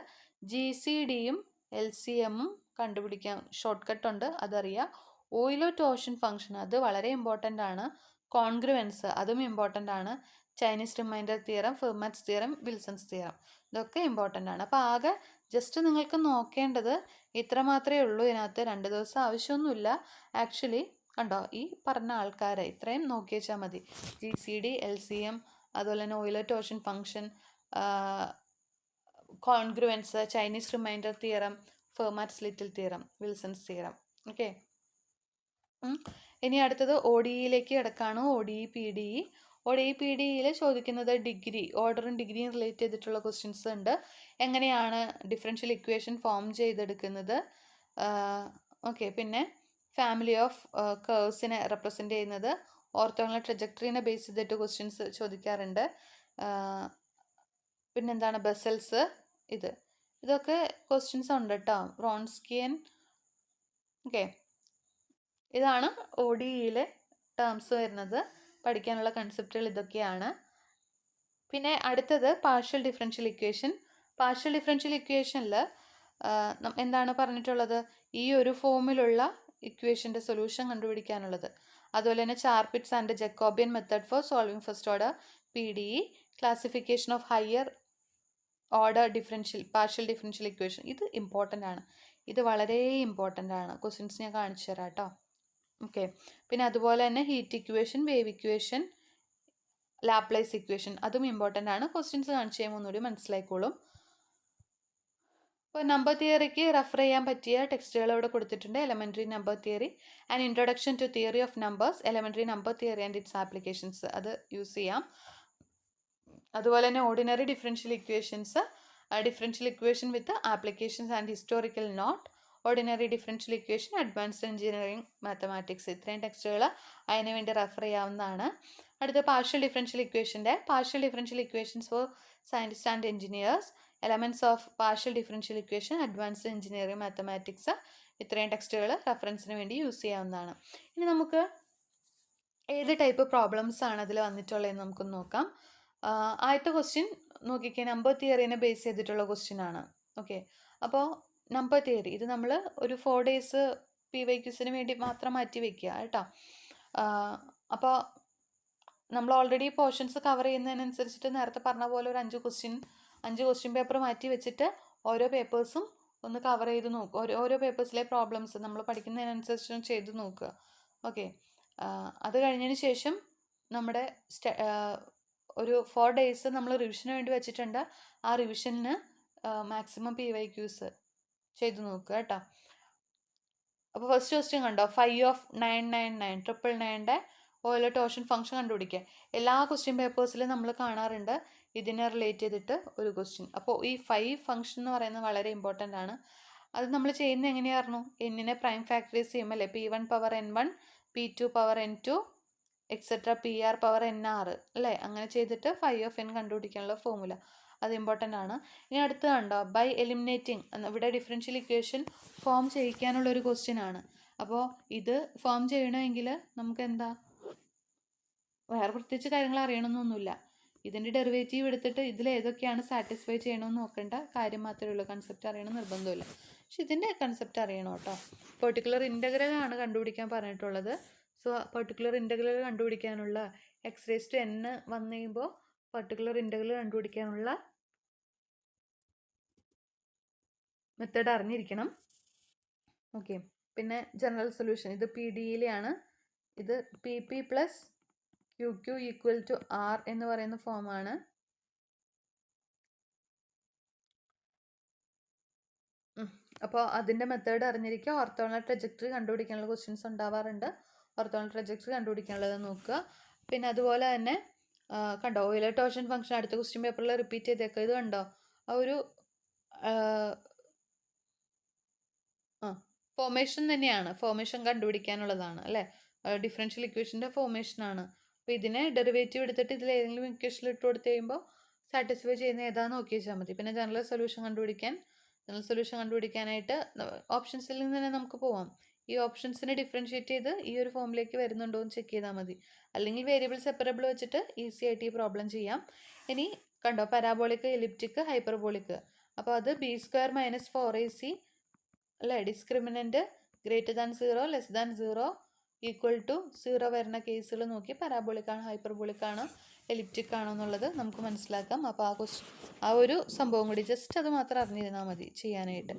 GCDയും LCMും കണ്ടുപിടിക്കാൻ ഷോർട്ട് കട്ട് ഉണ്ട്, അതറിയാം. ഓയിലോ ടോർഷൻ ഫംഗ്ഷൻ, അത് വളരെ ഇമ്പോർട്ടൻ്റ് ആണ്. കോൺഗ്രുവൻസ്, അതും ഇമ്പോർട്ടൻ്റ് ആണ്. Chinese reminder theorem, Fermat's theorem, Wilson's theorem, ഇതൊക്കെ ഇമ്പോർട്ടൻ്റ് ആണ്. അപ്പോൾ ആകെ ജസ്റ്റ് നിങ്ങൾക്ക് നോക്കേണ്ടത് ഇത്ര മാത്രമേ ഉള്ളൂ. ഇതിനകത്ത് 2 ദിവസം ആവശ്യമൊന്നുമില്ല ആക്ച്വലി. കണ്ടോ, ഈ പറഞ്ഞ ആൾക്കാരെ ഇത്രയും നോക്കി വെച്ചാൽ മതി. GCD, LCM, അതുപോലെ തന്നെ ഓയിലോ torsion function, congruence, Chinese reminder theorem, Fermat's little theorem, Wilson's theorem. Okay, ഇനി അടുത്തത് ODEയിലേക്ക് കിടക്കുകയാണ്. ODE PDE. ODE PDEയിൽ ചോദിക്കുന്നത് ഡിഗ്രി, ഓർഡറും ഡിഗ്രിയും റിലേറ്റ് ചെയ്തിട്ടുള്ള ക്വസ്റ്റ്യൻസ് ഉണ്ട്. എങ്ങനെയാണ് ഡിഫറൻഷ്യൽ ഇക്വേഷൻ ഫോം ചെയ്തെടുക്കുന്നത്, ഓക്കെ. പിന്നെ ഫാമിലി ഓഫ് കർവ്സിനെ റെപ്രസെൻ്റ് ചെയ്യുന്നത്, ഓർത്തോഗണൽ ട്രജക്ടറിനെ ബേസ് ചെയ്തിട്ട് ക്വസ്റ്റ്യൻസ് ചോദിക്കാറുണ്ട്. പിന്നെന്താണ് ബെസൽസ്, ഇതൊക്കെ ക്വസ്റ്റ്യൻസ് ഉണ്ട് കേട്ടോ. വ്രോൺസ്കിയൻ. ഓക്കെ, ഇതാണ് ODEയിലെ ടേംസ് വരുന്നത്. പഠിക്കാനുള്ള കൺസെപ്റ്റുകൾ ഇതൊക്കെയാണ്. പിന്നെ അടുത്തത് partial differential equation. Partial differential ഇക്വേഷനിൽ എന്താണ് പറഞ്ഞിട്ടുള്ളത്, ഈ ഒരു ഫോമിലുള്ള ഇക്വേഷൻ്റെ സൊല്യൂഷൻ കണ്ടുപിടിക്കാനുള്ളത്. അതുപോലെ തന്നെ Charpit's and Jacobian method for solving first order PDE, classification of higher order partial differential equation. ഇത് ഇമ്പോർട്ടൻ്റ് ആണ്, ഇത് വളരെ ഇമ്പോർട്ടൻ്റ് ആണ്. ക്വസ്റ്റ്യൻസ് ഞാൻ കാണിച്ചു തരാം കേട്ടോ. ഓക്കെ, പിന്നെ അതുപോലെ തന്നെ heat equation, wave equation, Laplace equation, അതും ഇമ്പോർട്ടൻ്റ് ആണ്. ക്വസ്റ്റ്യൻസ് കാണിച്ചു കഴിയുമ്പോൾ ഒന്നുകൂടി മനസ്സിലായിക്കോളും. ഇപ്പോൾ നമ്പർ തിയറിക്ക് റെഫർ ചെയ്യാൻ പറ്റിയ ടെക്സ്റ്റുകൾ ഇവിടെ കൊടുത്തിട്ടുണ്ട്. Elementary number theory and introduction to theory of numbers, elementary number theory and its applications, അത് യൂസ് ചെയ്യാം. അതുപോലെ തന്നെ ordinary differential equations, differential equation with applications and historical note, ordinary differential equation, advanced engineering mathematics, ഇത്രയും ടെക്സ്റ്റുകൾ അതിന് വേണ്ടി റെഫർ ചെയ്യാവുന്നതാണ്. അടുത്ത partial differential equations for scientist and engineers, elements of partial differential equation, advanced engineering mathematics, ഇത്രയും ടെക്സ്റ്റുകൾ റെഫറൻസിന് വേണ്ടി യൂസ് ചെയ്യാവുന്നതാണ്. ഇനി നമുക്ക് ഏത് ടൈപ്പ് പ്രോബ്ലംസ് ആണ് അതിൽ വന്നിട്ടുള്ളതെന്ന് നമുക്കൊന്ന് നോക്കാം. ആദ്യത്തെ ക്വസ്റ്റ്യൻ നോക്കിക്കേ, നമ്പർ തിയറിനെ ബേസ് ചെയ്തിട്ടുള്ള ക്വസ്റ്റ്യൻ ആണ്. ഓക്കെ, അപ്പോൾ നമ്പർ തിയറി ഇത് നമ്മൾ ഒരു 4 days PYQസിന് വേണ്ടി മാത്രം മാറ്റി വെക്കുക കേട്ടോ. അപ്പോൾ നമ്മൾ ഓൾറെഡി പോർഷൻസ് കവർ ചെയ്യുന്നതിനനുസരിച്ചിട്ട് നേരത്തെ പറഞ്ഞ പോലെ ഒരു 5 ക്വസ്റ്റ്യൻ പേപ്പർ മാറ്റി വെച്ചിട്ട് ഓരോ പേപ്പേഴ്സും ഒന്ന് കവർ ചെയ്ത് നോക്കുക. ഓരോ പേപ്പേഴ്സിലെ പ്രോബ്ലംസ് നമ്മൾ പഠിക്കുന്നതിനനുസരിച്ച് ചെയ്ത് നോക്കുക. ഓക്കെ, അത് കഴിഞ്ഞതിന് ശേഷം നമ്മുടെ ഒരു 4 days നമ്മൾ റിവിഷന് വേണ്ടി വെച്ചിട്ടുണ്ട്. ആ റിവിഷന് മാക്സിമം PYQs ചെയ്ത് നോക്കുക കേട്ടോ. അപ്പോൾ ഫസ്റ്റ് ക്വസ്റ്റ്യൻ കണ്ടോ, 5 of 999 999ൻ്റെ ഓയിലർ ടോർഷൻ ഫംഗ്ഷൻ കണ്ടുപിടിക്കുക. എല്ലാ ക്വസ്റ്റ്യൻ പേപ്പേഴ്സിലും നമ്മൾ കാണാറുണ്ട് ഇതിനെ റിലേറ്റ് ചെയ്തിട്ട് ഒരു ക്വസ്റ്റ്യൻ. അപ്പോൾ ഈ 5 ഫംഗ്ഷൻ എന്ന് പറയുന്നത് വളരെ ഇമ്പോർട്ടൻ്റ് ആണ്. അത് നമ്മൾ ചെയ്യുന്നത് എങ്ങനെയായിരുന്നു, എന്നിനെ പ്രൈം ഫാക്ടറൈസ് ചെയ്യുമ്പോൾ അല്ലേ, P1 power n1 P2 power n2 etcetera PR power nr അല്ലേ, അങ്ങനെ ചെയ്തിട്ട് 5 of n കണ്ടുപിടിക്കാനുള്ള ഫോർമുല, അത് ഇമ്പോർട്ടൻ്റ് ആണ്. ഇനി അടുത്ത് കണ്ടോ, ബൈ എലിമിനേറ്റിംഗ്, ഇവിടെ ഡിഫറൻഷ്യൽ ഇക്വേഷൻ ഫോം ചെയ്യിക്കാനുള്ളൊരു ക്വസ്റ്റ്യൻ ആണ്. അപ്പോൾ ഇത് ഫോം ചെയ്യണമെങ്കിൽ നമുക്ക് എന്താ, വേറെ പ്രത്യേകിച്ച് കാര്യങ്ങൾ അറിയണമെന്നൊന്നുമില്ല. ഇതിൻ്റെ ഡെറിവേറ്റീവ് എടുത്തിട്ട് ഇതിൽ ഏതൊക്കെയാണ് സാറ്റിസ്ഫൈ ചെയ്യണമെന്ന് നോക്കേണ്ട കാര്യം മാത്രമേ ഉള്ളൂ. കൺസെപ്റ്റ് അറിയണം നിർബന്ധമില്ല, പക്ഷെ ഇതിൻ്റെ കൺസെപ്റ്റ് അറിയണം കേട്ടോ. പെർട്ടിക്കുലർ ഇൻ്റഗ്രലാണ് കണ്ടുപിടിക്കാൻ പറഞ്ഞിട്ടുള്ളത്. സോ പെർട്ടിക്കുലർ ഇൻ്റഗ്രൽ കണ്ടുപിടിക്കാനുള്ള x⁻n വന്നു കഴിയുമ്പോൾ പെർട്ടിക്കുലർ ഇൻ്റഗ്രൽ കണ്ടുപിടിക്കാനുള്ള മെത്തേഡ് അറിഞ്ഞിരിക്കണം. ഓക്കെ, പിന്നെ ജനറൽ സൊല്യൂഷൻ ഇത് PDയിലാണ്. ഇത് PP + QQ = R എന്ന് പറയുന്ന ഫോമാണ്. അപ്പോൾ അതിൻ്റെ മെത്തേഡ് അറിഞ്ഞിരിക്കുക. ഓർത്തോണൽ ട്രജക്ടറി കണ്ടുപിടിക്കാനുള്ള ക്വസ്റ്റ്യൻസ് ഉണ്ടാവാറുണ്ട്. ഓർത്തോണൽ ട്രജക്ടറി കണ്ടുപിടിക്കാനുള്ളത് നോക്കുക. പിന്നെ അതുപോലെ തന്നെ കണ്ടോ, ഓയിലർ ടോർഷൻ ഫംഗ്ഷൻ അടുത്ത ക്വസ്റ്റ്യൻ പേപ്പറിൽ റിപ്പീറ്റ് ചെയ്തേക്കുക. ഇത് കണ്ടോ, ആ ഒരു ഫോർമേഷൻ തന്നെയാണ്, ഫോർമേഷൻ കണ്ടുപിടിക്കാനുള്ളതാണ് അല്ലേ, ഡിഫറൻഷ്യൽ ഇക്വേഷൻ്റെ ഫോർമേഷനാണ്. അപ്പോൾ ഇതിനെ ഡെറിവേറ്റീവ് എടുത്തിട്ട് ഇതിൽ ഏതെങ്കിലും ഇക്വേഷനിൽ ഇട്ട് കൊടുത്ത് കഴിയുമ്പോൾ സാറ്റിസ്ഫൈ ചെയ്യുന്ന ഏതാണെന്ന് നോക്കി വെച്ചാൽ മതി. പിന്നെ ജനറൽ സൊല്യൂഷൻ കണ്ടുപിടിക്കാനായിട്ട് ഓപ്ഷൻസിൽ നിന്ന് തന്നെ നമുക്ക് പോവാം. ഈ ഓപ്ഷൻസിനെ ഡിഫറൻഷ്യേറ്റ് ചെയ്ത് ഈ ഒരു ഫോമിലേക്ക് വരുന്നുണ്ടോ എന്ന് ചെക്ക് ചെയ്താൽ മതി. അല്ലെങ്കിൽ വേരിയബിൾ സെപ്പറബിൾ വെച്ചിട്ട് ഈസി ആയിട്ട് ഈ പ്രോബ്ലം ചെയ്യാം. ഇനി കണ്ടോ, പരാബോളിക്, എലിപ്റ്റിക്, ഹൈപ്പർബോളിക്. അപ്പോൾ അത് B² - 4AC അല്ലേ, ഡിസ്ക്രിമിനൻറ്റ് >0 <0 =0 വരുന്ന കേസുകൾ നോക്കി പരാബോളിക് ആണ്, ഹൈപ്പർബോളിക് ആണോ, എലിപ്റ്റിക് ആണോ എന്നുള്ളത് നമുക്ക് മനസ്സിലാക്കാം. അപ്പോൾ ആ ഒരു സംഭവം കൂടി ജസ്റ്റ് അത് മാത്രം അറിഞ്ഞിരുന്നാൽ മതി ചെയ്യാനായിട്ട്.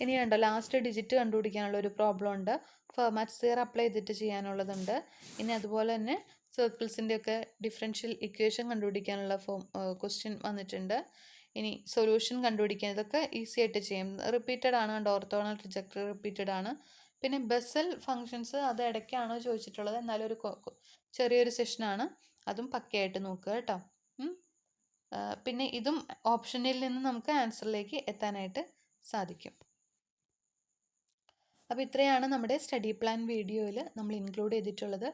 ഇനി കണ്ടോ, ലാസ്റ്റ് ഡിജിറ്റ് കണ്ടുപിടിക്കാനുള്ള ഒരു പ്രോബ്ലം ഉണ്ട്. ഫെർമാറ്റ് തിയറി അപ്ലൈ ചെയ്തിട്ട് ചെയ്യാനുള്ളതുണ്ട്. ഇനി അതുപോലെ തന്നെ സർക്കിൾസിൻ്റെ ഒക്കെ ഡിഫറൻഷ്യൽ ഇക്വേഷൻ കണ്ടുപിടിക്കാനുള്ള ക്വസ്റ്റ്യൻ വന്നിട്ടുണ്ട്. ഇനി സൊല്യൂഷൻ കണ്ടുപിടിക്കാൻ, ഇതൊക്കെ ഈസി ആയിട്ട് ചെയ്യാം. റിപ്പീറ്റഡ് ആണ് കണ്ടോ, ഓർത്തോണൽ ട്രജക്ടറി റിപ്പീറ്റഡ് ആണ്. പിന്നെ ബെസൽ ഫങ്ഷൻസ് അത് ഇടയ്ക്കാണോ ചോദിച്ചിട്ടുള്ളത്, എന്നാലും ഒരു ചെറിയൊരു സെഷനാണ്, അതും പക്കയായിട്ട് നോക്കുക കേട്ടോ. പിന്നെ ഇതും ഓപ്ഷനിൽ നിന്ന് നമുക്ക് ആൻസറിലേക്ക് എത്താനായിട്ട് സാധിക്കും. അപ്പോൾ ഇത്രയാണ് നമ്മുടെ സ്റ്റഡി പ്ലാൻ വീഡിയോയിൽ നമ്മൾ ഇൻക്ലൂഡ് ചെയ്തിട്ടുള്ളത്.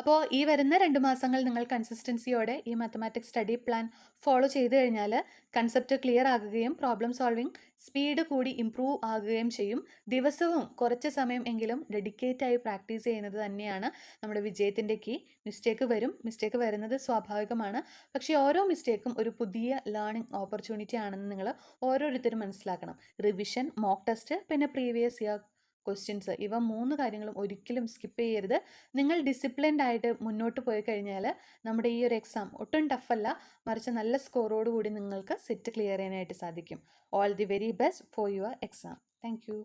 അപ്പോൾ ഈ വരുന്ന 2 മാസങ്ങൾ നിങ്ങൾ കൺസിസ്റ്റൻസിയോടെ ഈ മാത്തമാറ്റിക്സ് സ്റ്റഡി പ്ലാൻ ഫോളോ ചെയ്ത് കഴിഞ്ഞാൽ കൺസെപ്റ്റ് ക്ലിയർ ആകുകയും പ്രോബ്ലം സോൾവിങ് സ്പീഡ് കൂടി ഇംപ്രൂവ് ആകുകയും ചെയ്യും. ദിവസവും കുറച്ച് സമയം എങ്കിലും ഡെഡിക്കേറ്റായി പ്രാക്ടീസ് ചെയ്യുന്നത് തന്നെയാണ് നമ്മുടെ വിജയത്തിൻ്റെ കീ. മിസ്റ്റേക്ക് വരുന്നത് സ്വാഭാവികമാണ്. പക്ഷേ ഓരോ മിസ്റ്റേക്കും ഒരു പുതിയ ലേണിംഗ് ഓപ്പർച്യൂണിറ്റി ആണെന്ന് നിങ്ങൾ ഓരോരുത്തരും മനസ്സിലാക്കണം. റിവിഷൻ, മോക്ക് ടെസ്റ്റ്, പിന്നെ പ്രീവിയസ് ഇയർ ക്വസ്റ്റ്യൻസ്, ഇവ 3 കാര്യങ്ങളും ഒരിക്കലും സ്കിപ്പ് ചെയ്യരുത്. നിങ്ങൾ ഡിസിപ്ലിൻഡ് ആയിട്ട് മുന്നോട്ട് പോയി കഴിഞ്ഞാൽ നമ്മുടെ ഈ ഒരു എക്സാം ഒട്ടും ടഫല്ല, മറിച്ച് നല്ല സ്കോറോട് കൂടി നിങ്ങൾക്ക് സെറ്റ് ക്ലിയർ ചെയ്യാനായിട്ട് സാധിക്കും. All the very best for your exam. Thank you.